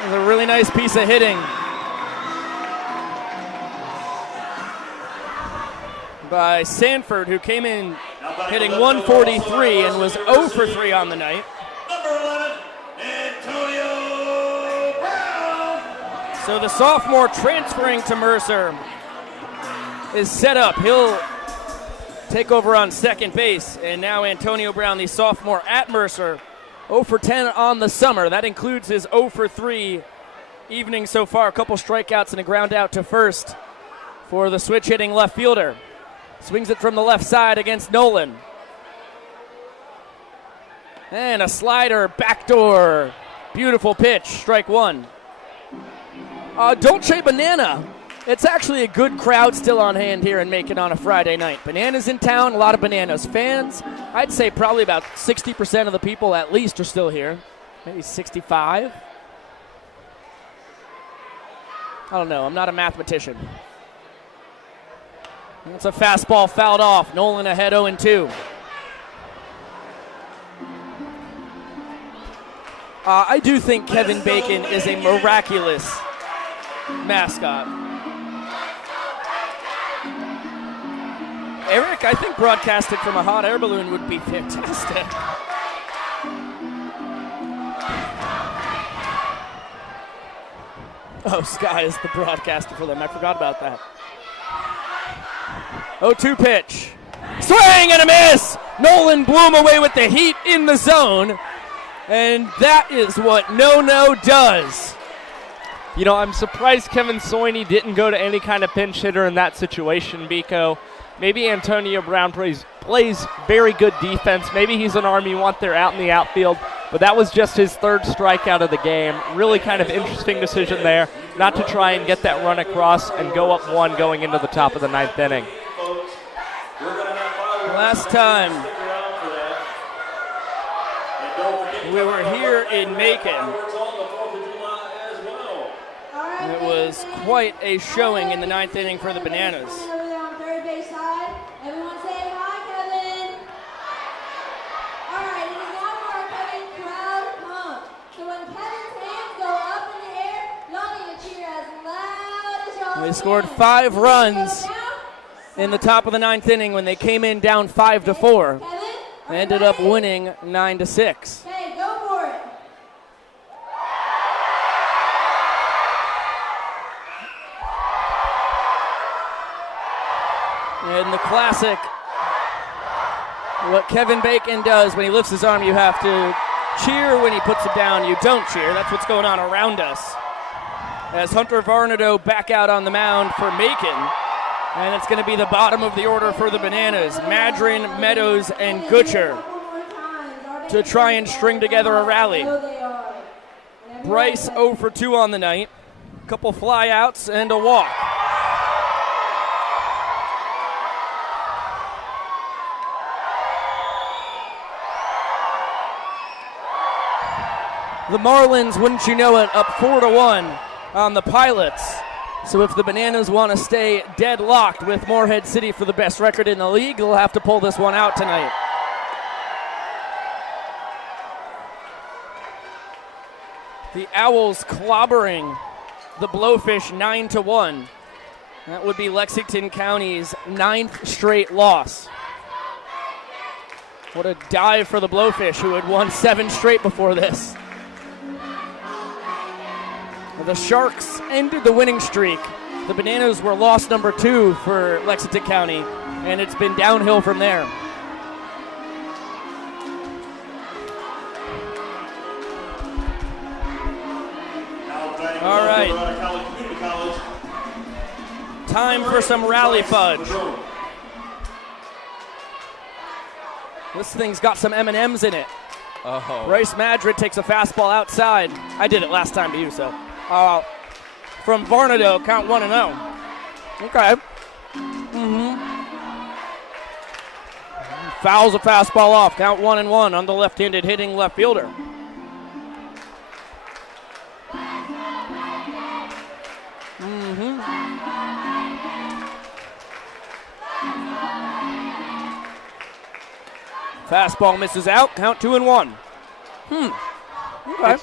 It was a really nice piece of hitting by Sanford, who came in hitting 143 and was 0 for 3 on the night. Number 11, Antonio Brown. So the sophomore transferring to Mercer is set up. He'll take over on second base, and now Antonio Brown, the sophomore at Mercer, 0 for 10 on the summer. That includes his 0 for 3 evening so far. A couple strikeouts and a ground out to first for the switch-hitting left fielder. Swings it from the left side against Nolan. And a slider, backdoor. Beautiful pitch, strike one. Dolce Banana. It's actually a good crowd still on hand here in Macon on a Friday night. Bananas in town, a lot of Bananas fans. I'd say probably about 60% of the people at least are still here. Maybe 65. I don't know. I'm not a mathematician. It's a fastball fouled off. Nolan ahead 0-2. I do think Kevin Bacon is a miraculous mascot. Eric, I think broadcasted from a hot air balloon would be fantastic. Oh, Sky is the broadcaster for them. I forgot about that. 0-2 pitch. Swing and a miss! Nolan blew him away with the heat in the zone. And that is what no-no does. You know, I'm surprised Kevin Soini didn't go to any kind of pinch hitter in that situation, Biko. Maybe Antonio Brown plays very good defense. Maybe he's an arm you want there out in the outfield. But that was just his third strikeout of the game. Really kind of interesting decision there, not to try and get that run across and go up one going into the top of the ninth inning. Last time we were here in Macon, it was quite a showing in the ninth inning for the Bananas. Everyone say hi, Kevin. All right, it is now for our Kevin crowd pump. So when Kevin's hands go up in the air, y'all need to cheer as loud as y'all They can. scored 5 runs in the top of the ninth inning when they came in down 5-4. Kevin, They ended up winning 9-6. Okay, go for it. And the classic, what Kevin Bacon does when he lifts his arm, you have to cheer. When he puts it down, you don't cheer. That's what's going on around us. As Hunter Varnado back out on the mound for Macon. And it's going to be the bottom of the order for the Bananas. Madron, Meadows, and Gutcher to try and string together a rally. Bryce 0 for 2 on the night. A couple fly outs and a walk. The Marlins, wouldn't you know it, up 4-1 on the Pilots. So if the Bananas want to stay deadlocked with Morehead City for the best record in the league, they'll have to pull this one out tonight. The Owls clobbering the Blowfish 9-1. That would be Lexington County's 9th straight loss. What a dive for the Blowfish, who had won 7 straight before this. The Sharks ended the winning streak. The Bananas were loss number 2 for Lexington County, and it's been downhill from there. All right. Time for some rally fudge. This thing's got some M&Ms in it. Oh. Bryce Madrid takes a fastball outside. I did it last time to you, so. From Varnado, count 1-0. Okay. Fouls a fastball off, count 1-1 on the left-handed hitting left fielder. Fastball misses out, count 2-1. Okay.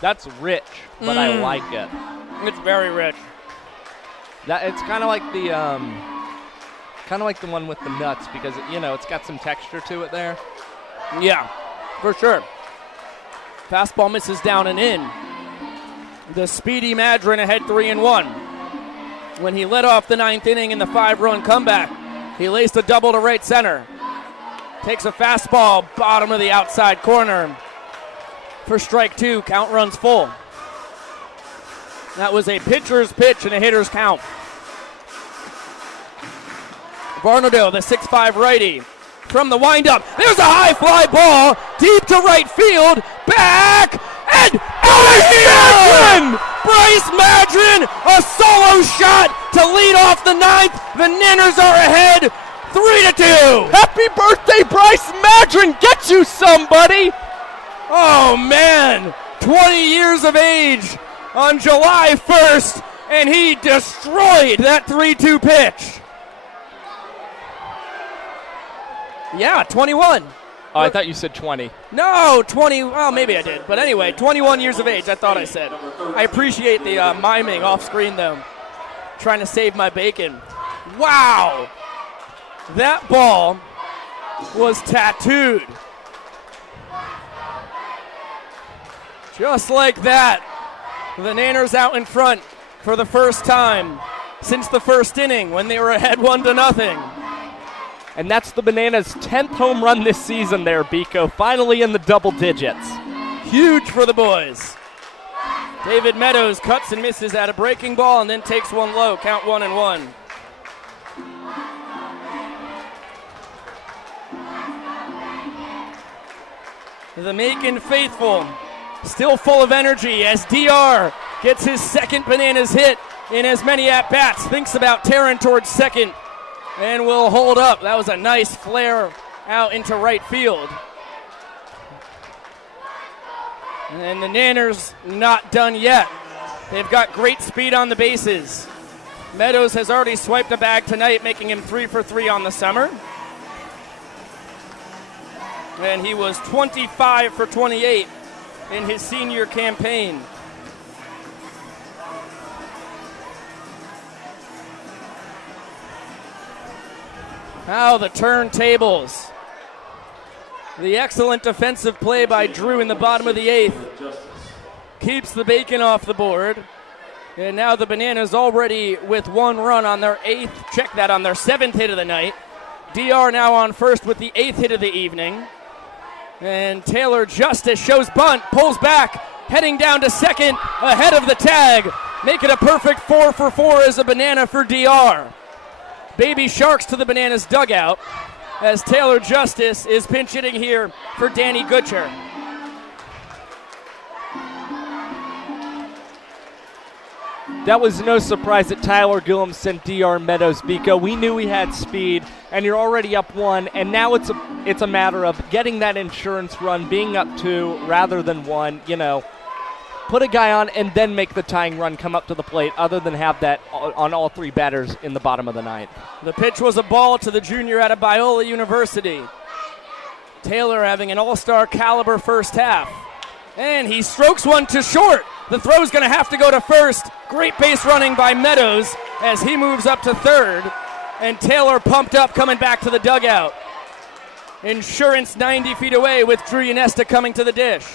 That's rich, but I like it. It's very rich. It's kind of like the one with the nuts because it's got some texture to it there. Yeah, for sure. Fastball misses down and in. The speedy Madron ahead 3-1. When he led off the 9th inning in the 5-run comeback, he laced a double to right center. Takes a fastball, bottom of the outside corner. For strike 2, count runs full. That was a pitcher's pitch and a hitter's count. Varnado, the 6'5 righty. From the windup, there's a high fly ball, deep to right field, back, and out of here! Bryce Madron, a solo shot to lead off the 9th. The Nanners are ahead, 3-2. Happy birthday, Bryce Madron! Get you somebody! Oh man, 20 years of age on July 1st, and he destroyed that 3-2 pitch. Yeah, 21. Oh, I thought you said 20. No, 20. Well, maybe I did. But anyway, 21 years of age, I thought I said. I appreciate the miming off screen, though. Trying to save my bacon. Wow. That ball was tattooed. Just like that. The Nanners out in front for the first time since the first inning when they were ahead 1-0. And that's the Bananas' 10th home run this season there, Biko. Finally in the double digits. Huge for the boys. David Meadows cuts and misses at a breaking ball and then takes one low, count 1-1. The Macon faithful still full of energy as DR gets his second Bananas hit in as many at-bats. Thinks about tearing towards second and will hold up. That was a nice flare out into right field. And the Nanners not done yet. They've got great speed on the bases. Meadows has already swiped a bag tonight, making him 3 for 3 on the summer. And he was 25 for 28 in his senior campaign. How the turntables. The excellent defensive play by Drew in the bottom of the 8th keeps the Bacon off the board. And now the Bananas already with 1 run on their 8th, check that, on their 7th hit of the night. DR now on first with the 8th hit of the evening. And Taylor Justice shows bunt, pulls back, heading down to second, ahead of the tag. Make it a perfect 4 for 4 as a banana for DR. Baby Sharks to the Bananas dugout as Taylor Justice is pinch hitting here for Danny Gutcher. That was no surprise that Tyler Gillum sent DR Meadows, Biko. We knew he had speed, and you're already up 1, and now it's a matter of getting that insurance run, being up 2 rather than 1. put a guy on, and then make the tying run come up to the plate, other than have that on all three batters in the bottom of the ninth. The pitch was a ball to the junior out of Biola University. Taylor having an all-star caliber first half. And he strokes one to short. The throw's going to have to go to first. Great base running by Meadows as he moves up to third. And Taylor pumped up coming back to the dugout. Insurance 90 feet away with Drew Yanesta coming to the dish.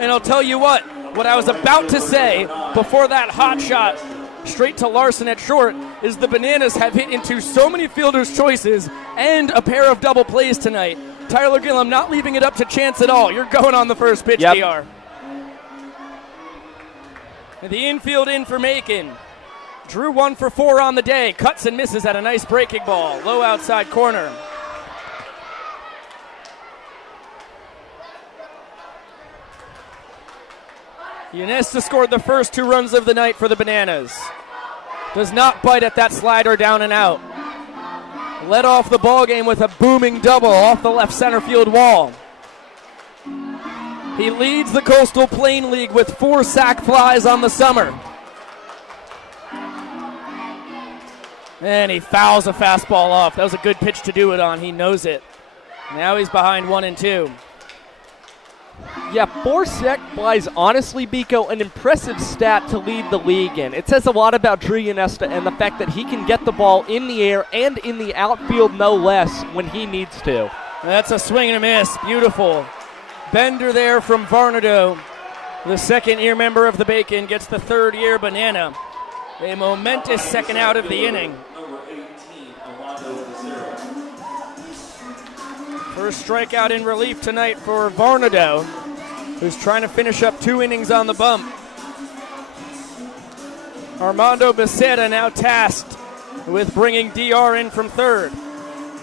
And I'll tell you what I was about to say before that hot shot straight to Larson at short is the Bananas have hit into so many fielders' choices and a pair of double plays tonight. Tyler Gillum not leaving it up to chance at all. You're going on the first pitch, DR. And the infield in for Macon. Drew 1 for 4 on the day. Cuts and misses at a nice breaking ball. Low outside corner. Yanesta scored the first 2 runs of the night for the Bananas. Does not bite at that slider down and out. Led off the ball game with a booming double off the left center field wall. He leads the Coastal Plain League with 4 sac flies on the summer. And he fouls a fastball off. That was a good pitch to do it on. He knows it. Now he's behind 1-2. Yeah, 4 sac flies, honestly, Biko, an impressive stat to lead the league in. It says a lot about Drew Yanesta and the fact that he can get the ball in the air and in the outfield, no less, when he needs to. That's a swing and a miss. Beautiful. Bender there from Varnado. The second-year member of the Bacon gets the third-year Banana. A momentous second out of the inning. First strikeout in relief tonight for Varnado, who's trying to finish up 2 innings on the bump. Armando Becerra now tasked with bringing DR in from third.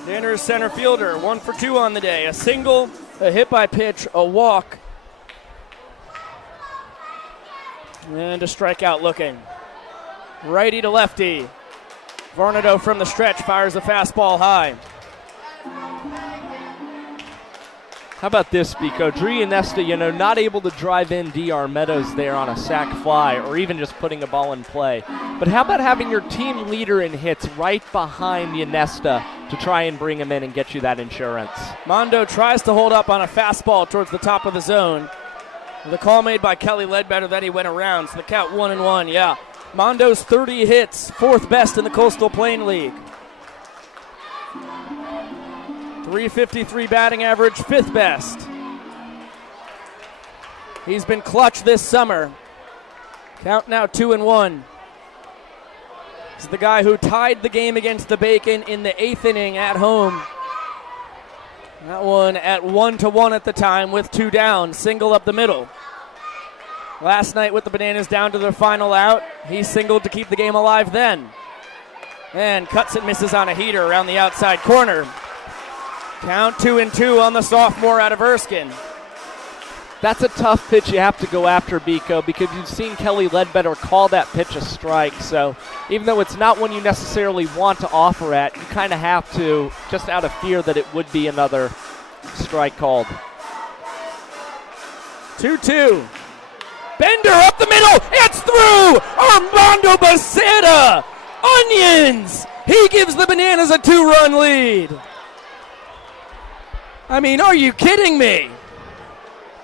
Danner's center fielder, 1 for 2 on the day. A single, a hit by pitch, a walk, and a strikeout looking. Righty to lefty. Varnado from the stretch fires a fastball high. How about this, Biko? Drew Yanesta, not able to drive in DR Meadows there on a sac fly or even just putting a ball in play. But how about having your team leader in hits right behind Yanesta to try and bring him in and get you that insurance? Mondo tries to hold up on a fastball towards the top of the zone. The call made by Kelly Ledbetter, then he went around, so the count 1-1, yeah. Mondo's 30 hits, 4th best in the Coastal Plain League. .353 batting average, 5th best. He's been clutch this summer. Count now 2-1. He's the guy who tied the game against the Bacon in the 8th inning at home. That one at 1-1 at the time with 2 down, single up the middle. Last night with the Bananas down to their final out, he singled to keep the game alive then. And cuts and misses on a heater around the outside corner. Count 2-2 on the sophomore out of Erskine. That's a tough pitch you have to go after, Biko, because you've seen Kelly Ledbetter call that pitch a strike. So even though it's not one you necessarily want to offer at, you kind of have to, just out of fear that it would be another strike called. 2-2. Bender up the middle. It's through. Armando Becerra. Onions. He gives the Bananas a 2-run lead. I mean, are you kidding me?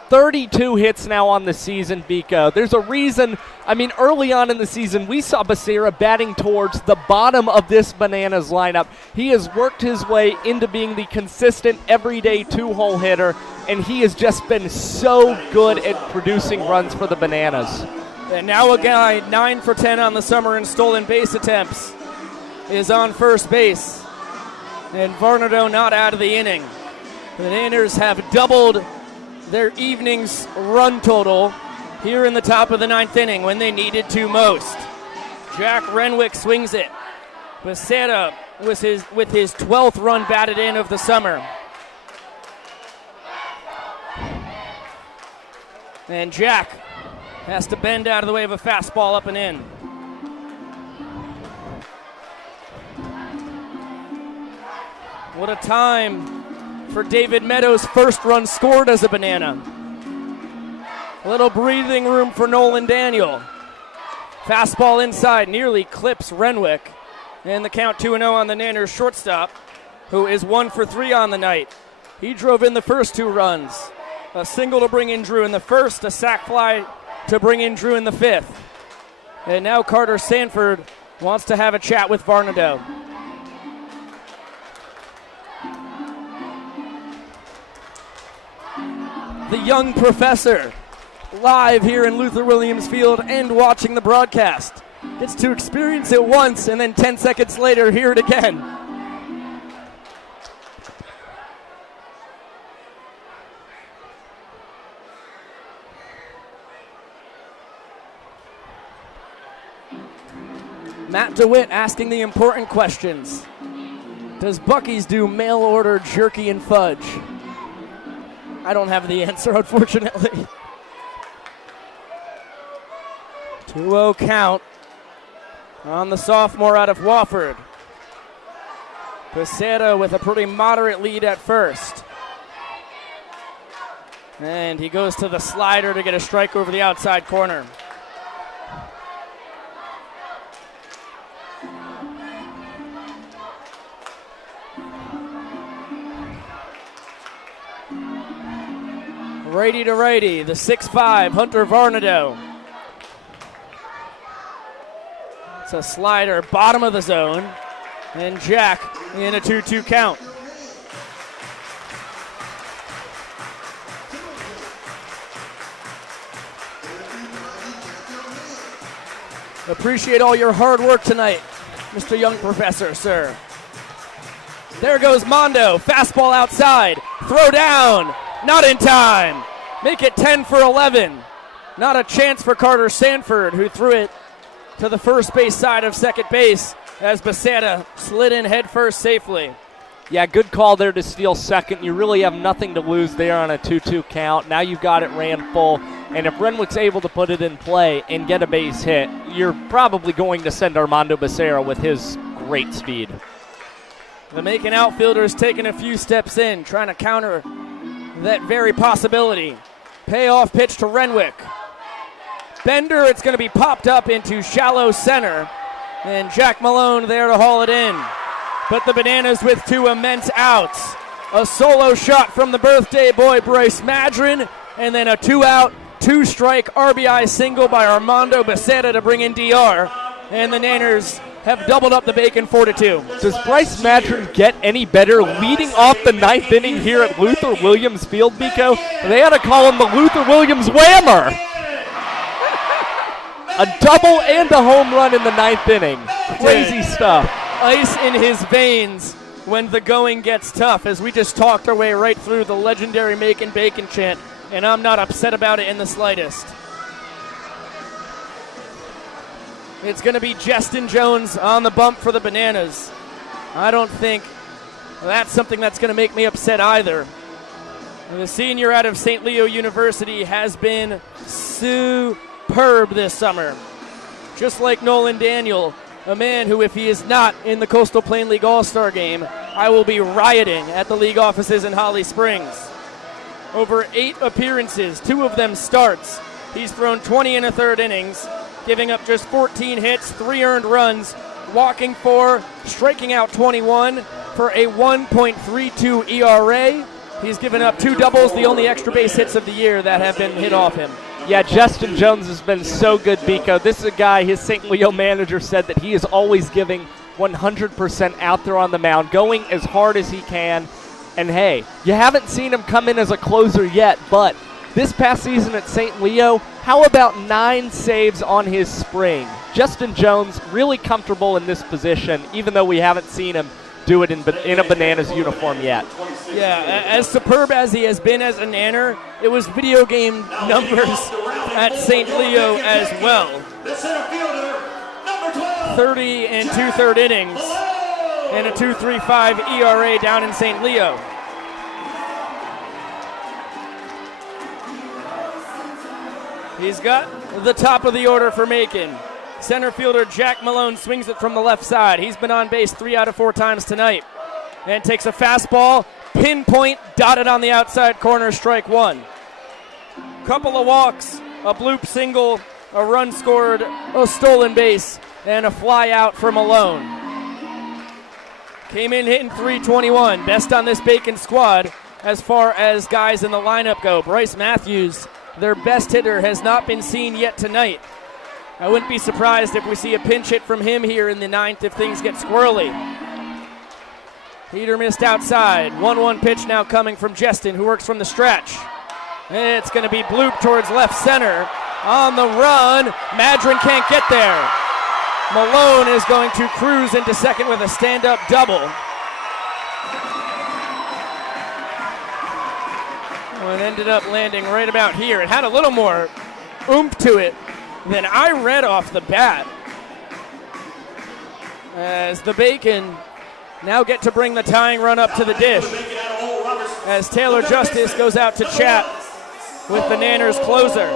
32 hits now on the season, Biko. There's a reason. I mean, early on in the season, we saw Becerra batting towards the bottom of this Bananas lineup. He has worked his way into being the consistent, everyday 2-hole hitter, and he has just been so good at producing runs for the Bananas. And now a guy 9 for 10 on the summer in stolen base attempts is on first base. And Varnado not out of the inning. The Bananas have doubled their evening's run total here in the top of the 9th inning when they needed to most. Jack Renwick swings it. Becerra with his 12th run batted in of the summer. And Jack has to bend out of the way of a fastball up and in. What a time for David Meadows' first run scored as a Banana. A little breathing room for Nolan Daniel. Fastball inside nearly clips Renwick. And the count 2-0 on the Nanners shortstop, who is 1 for 3 on the night. He drove in the first 2 runs. A single to bring in Drew in the first, a sac fly to bring in Drew in the 5th. And now Carter Sanford wants to have a chat with Varnado. The young professor, live here in Luther Williams Field and watching the broadcast. Gets to experience it once and then 10 seconds later hear it again. Matt DeWitt asking the important questions. Does Buc-ee's do mail order jerky and fudge? I don't have the answer, unfortunately. 2-0 count on the sophomore out of Wofford. Becerra with a pretty moderate lead at first. And he goes to the slider to get a strike over the outside corner. Righty to righty, the 6'5", Hunter Varnado. It's a slider, bottom of the zone, and Jack in a 2-2 count. Appreciate all your hard work tonight, Mr. Young Professor, sir. There goes Mondo, fastball outside, throw down. Not in time. Make it 10 for 11. Not a chance for Carter Sanford, who threw it to the first base side of second base as Becerra slid in headfirst safely. Yeah, good call there to steal second. You really have nothing to lose there on a 2-2 count. Now you've got it ran full. And if Renwick's able to put it in play and get a base hit, you're probably going to send Armando Becerra with his great speed. The Macon outfielder is taking a few steps in, trying to counter that very possibility. Payoff pitch to Renwick. Bender, it's going to be popped up into shallow center. And Jack Malone there to haul it in. But the Bananas with 2 immense outs. A solo shot from the birthday boy Bryce Madron. And then a 2-out, 2-strike RBI single by Armando Becerra to bring in DR. And the Nanners have doubled up the Bacon 4-2. Does Bryce Madron get any better leading off the 9th inning here at Luther Williams Field, Biko? They ought to call him the Luther Williams Whammer. A double and a home run in the 9th inning. Crazy stuff. Ice in his veins when the going gets tough, as we just talked our way right through the legendary Macon Bacon chant, and I'm not upset about it in the slightest. It's going to be Justin Jones on the bump for the Bananas. I don't think that's something that's going to make me upset either. The senior out of St. Leo University has been superb this summer. Just like Nolan Daniel, a man who, if he is not in the Coastal Plain League All-Star game, I will be rioting at the league offices in Holly Springs. Over 8 appearances, 2 of them starts. He's thrown 20 1/3 innings, giving up just 14 hits, 3 earned runs, walking 4, striking out 21 for a 1.32 ERA. He's given up 2 doubles, the only extra base hits of the year that have been hit off him. Yeah, Justin Jones has been so good, Biko. This is a guy, his St. Leo manager said that he is always giving 100% out there on the mound, going as hard as he can. And hey, you haven't seen him come in as a closer yet, but this past season at St. Leo, how about 9 saves on his spring? Justin Jones really comfortable in this position, even though we haven't seen him do it in a Bananas uniform yet. Yeah, as superb as he has been as a Nanner, it was video game numbers at St. Leo as well. 30 2/3 innings and a 2.35 ERA down in St. Leo. He's got the top of the order for Macon. Center fielder Jack Malone swings it from the left side. He's been on base 3 out of 4 times tonight. And takes a fastball, pinpoint, dotted on the outside corner, strike one. Couple of walks, a bloop single, a run scored, a stolen base, and a fly out for Malone. Came in hitting .321, best on this Bacon squad as far as guys in the lineup go. Bryce Matthews, their best hitter, has not been seen yet tonight. I wouldn't be surprised if we see a pinch hit from him here in the ninth if things get squirrely. Heater missed outside. 1-1 pitch now coming from Justin, who works from the stretch. It's going to be blooped towards left center. On the run, Madron can't get there. Malone is going to cruise into second with a stand-up double. And ended up landing right about here. It had a little more oomph to it than I read off the bat. As the Bacon now get to bring the tying run up to the dish. As Taylor Justice goes out to chat with the Nanners closer.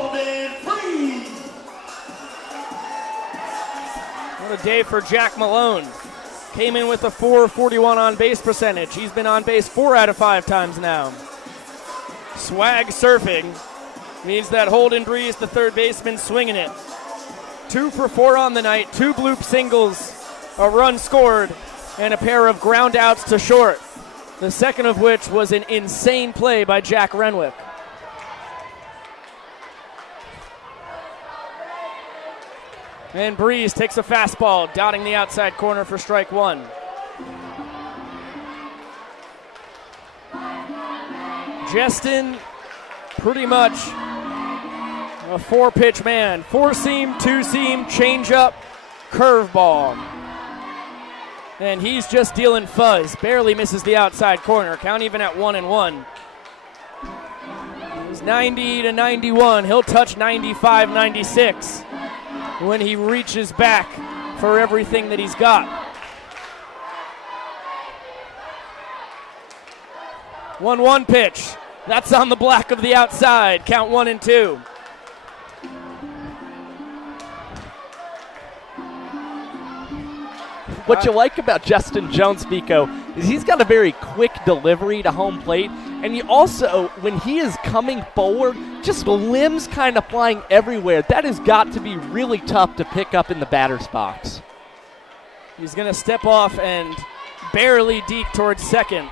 What a day for Jack Malone. Came in with a .441 on base percentage. He's been on base 4 out of 5 times now. Swag surfing means that Holden Breeze, the third baseman, swinging it. 2 for 4 on the night, 2 bloop singles, a run scored, and a pair of ground outs to short. The second of which was an insane play by Jack Renwick. And Breeze takes a fastball, dotting the outside corner for strike one. Justin, pretty much a 4-pitch man. 4-seam, 2-seam, changeup, curveball. And he's just dealing fuzz. Barely misses the outside corner. Count even at 1-1. He's 90 to 91. He'll touch 95, 96 when he reaches back for everything that he's got. 1-1 pitch. That's on the black of the outside. Count 1-2. What you like about Justin Jones, Vico, is he's got a very quick delivery to home plate, and he also, when he is coming forward, just limbs kind of flying everywhere. That has got to be really tough to pick up in the batter's box. He's going to step off and barely deke towards second.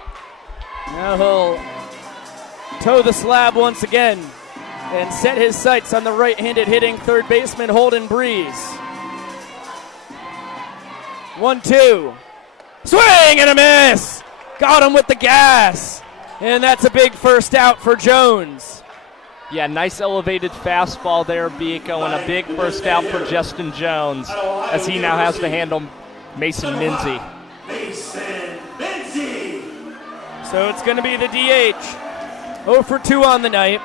Now he'll toe the slab once again and set his sights on the right-handed hitting third baseman Holden Breeze. 1-2. Swing and a miss. Got him with the gas. And that's a big first out for Jones. Yeah, nice elevated fastball there, Vico, and a big first out for Justin Jones as he now has to handle Mason Minzy. So it's going to be the DH. 0 for 2 on the night.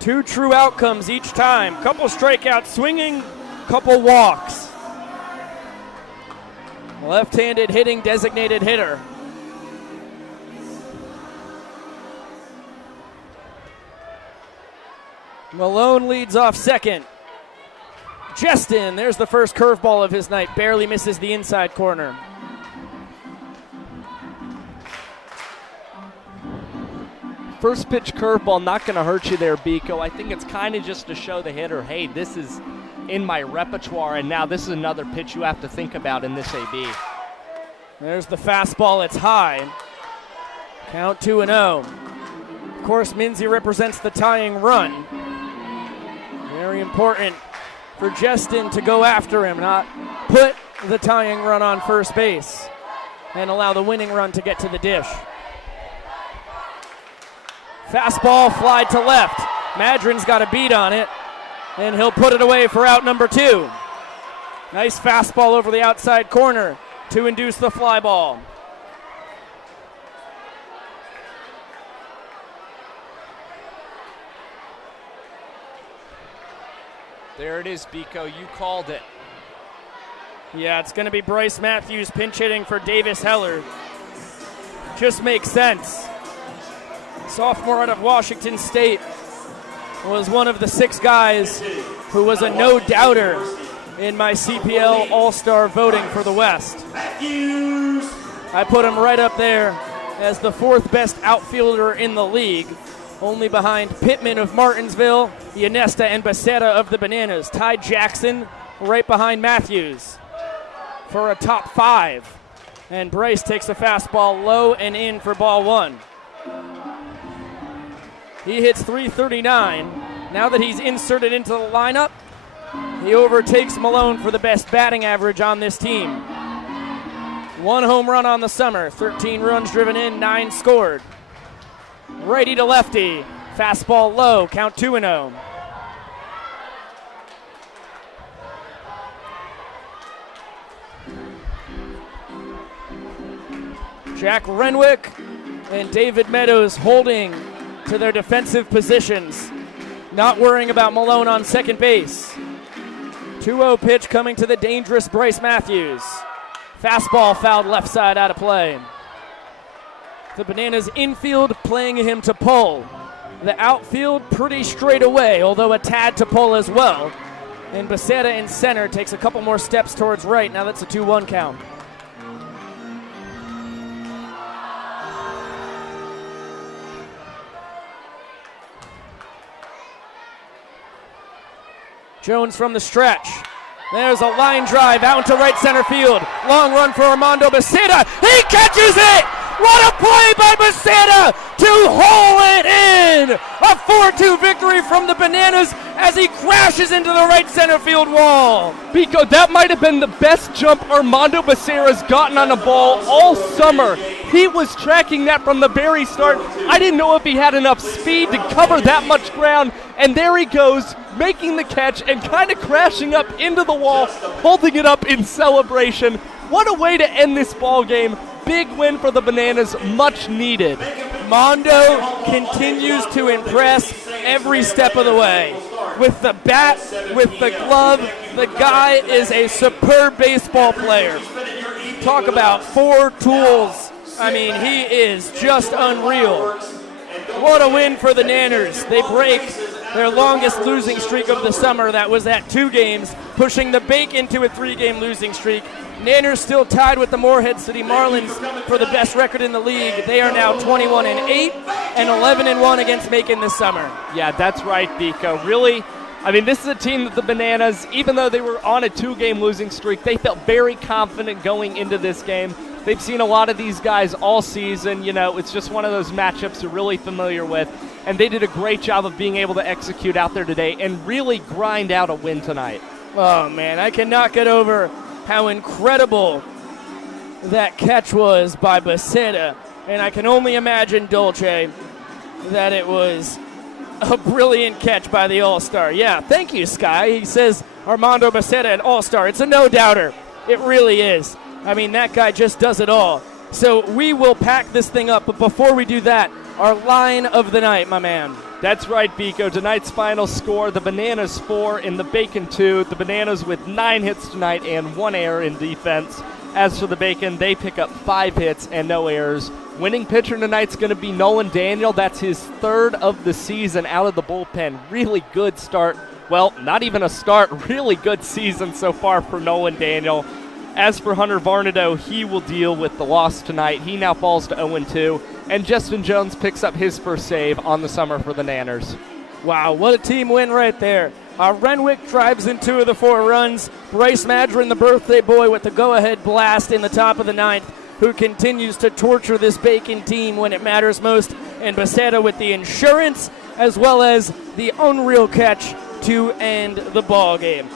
2 true outcomes each time. Couple strikeouts, swinging, couple walks. Left-handed hitting designated hitter. Malone leads off second. Justin, there's the first curveball of his night. Barely misses the inside corner. First pitch curveball not going to hurt you there, Vico. I think it's kind of just to show the hitter, hey, this is in my repertoire, and now this is another pitch you have to think about in this AB. There's the fastball, it's high. Count 2-0. Of course, Minzy represents the tying run. Very important for Justin to go after him, not put the tying run on first base and allow the winning run to get to the dish. Fastball fly to left. Madron's got a beat on it, and he'll put it away for out number 2. Nice fastball over the outside corner to induce the fly ball. There it is, Vico. You called it. Yeah, it's going to be Bryce Matthews pinch hitting for Davis Heller. Just makes sense. Sophomore out of Washington State was one of the 6 guys who was a no-doubter in my CPL All-Star voting for the West. I put him right up there as the 4th best outfielder in the league, only behind Pittman of Martinsville, Ynesta and Becerra of the Bananas. Ty Jackson right behind Matthews for a top 5. And Bryce takes a fastball low and in for ball 1. He hits .339. Now that he's inserted into the lineup, he overtakes Malone for the best batting average on this team. 1 home run on the summer, 13 runs driven in, 9 scored. Righty to lefty, fastball low, count 2-0. Jack Renwick and David Meadows holding to their defensive positions, not worrying about Malone on second base. 2-0 pitch coming to the dangerous Bryce Matthews. Fastball fouled left side out of play. The Bananas infield playing him to pull. The outfield pretty straight away, although a tad to pull as well. And Becerra in center takes a couple more steps towards right. Now that's a 2-1 count. Jones from the stretch. There's a line drive out into right center field. Long run for Armando Becerra. He catches it! What a play by Becerra to hole it in! A 4-2 victory from the Bananas as he crashes into the right center field wall. Pico, that might have been the best jump Armando Becerra's gotten on a ball all summer. He was tracking that from the very start. I didn't know if he had enough speed to cover that much ground, and there he goes, making the catch and kind of crashing up into the wall, holding it up in celebration. What a way to end this ball game. Big win for the Bananas, much needed. Mondo continues to impress every step of the way. With the bat, with the glove, the guy is a superb baseball player. Talk about 4 tools. I mean, he is just unreal. What a win for the Nanners. They break their longest losing streak of the summer. That was at 2 games, pushing the Bacon to a 3-game losing streak. Nanners still tied with the Morehead City Marlins for the best record in the league. They are now 21-8 and 11-1 against Macon this summer. Yeah, that's right, Biko. Really, I mean, this is a team that the Bananas, even though they were on a 2-game losing streak, they felt very confident going into this game. They've seen a lot of these guys all season. You know, it's just one of those matchups they're really familiar with. And they did a great job of being able to execute out there today and really grind out a win tonight. Oh, man, I cannot get over how incredible that catch was by Becerra. And I can only imagine, Dolce, that it was a brilliant catch by the All-Star. Yeah, thank you, Sky. He says Armando Becerra an All-Star. It's a no-doubter. It really is. I mean, that guy just does it all. So we will pack this thing up. But before we do that, our line of the night, my man. That's right, Biko. Tonight's final score, the Bananas 4 and the Bacon 2. The Bananas with 9 hits tonight and 1 error in defense. As for the Bacon, they pick up 5 hits and no errors. Winning pitcher tonight's going to be Nolan Daniel. That's his 3rd of the season out of the bullpen. Really good start. Well, not even a start. Really good season so far for Nolan Daniel. As for Hunter Varnado, he will deal with the loss tonight. He now falls to 0-2. And Justin Jones picks up his first save on the summer for the Nanners. Wow, what a team win right there. Renwick drives in 2 of the 4 runs. Bryce Madron, the birthday boy, with the go-ahead blast in the top of the 9th, who continues to torture this Bacon team when it matters most. And Becerra with the insurance, as well as the unreal catch to end the ball game.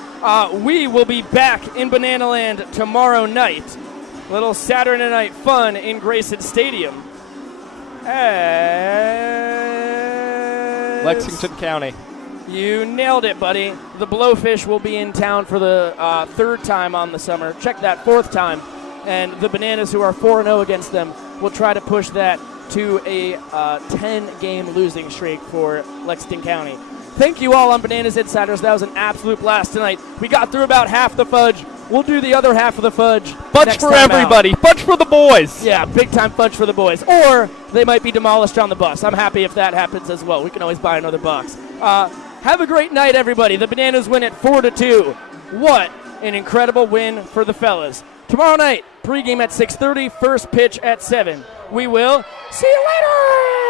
We will be back in Banana Land tomorrow night. Little Saturday night fun in Grayson Stadium. Lexington County. You nailed it, buddy. The Blowfish will be in town for the 3rd time on the summer. Check that, 4th time. And the Bananas, who are 4-0 against them, will try to push that to a 10-game losing streak for Lexington County. Thank you all on Bananas Insiders. That was an absolute blast tonight. We got through about half the fudge. We'll do the other half of the fudge. Fudge for everybody. Fudge for the boys. Yeah, big time fudge for the boys. Or they might be demolished on the bus. I'm happy if that happens as well. We can always buy another box. Have a great night, everybody. The Bananas win at 4-2. What an incredible win for the fellas. Tomorrow night, Pregame at 6:30, first pitch at 7. We will see you later!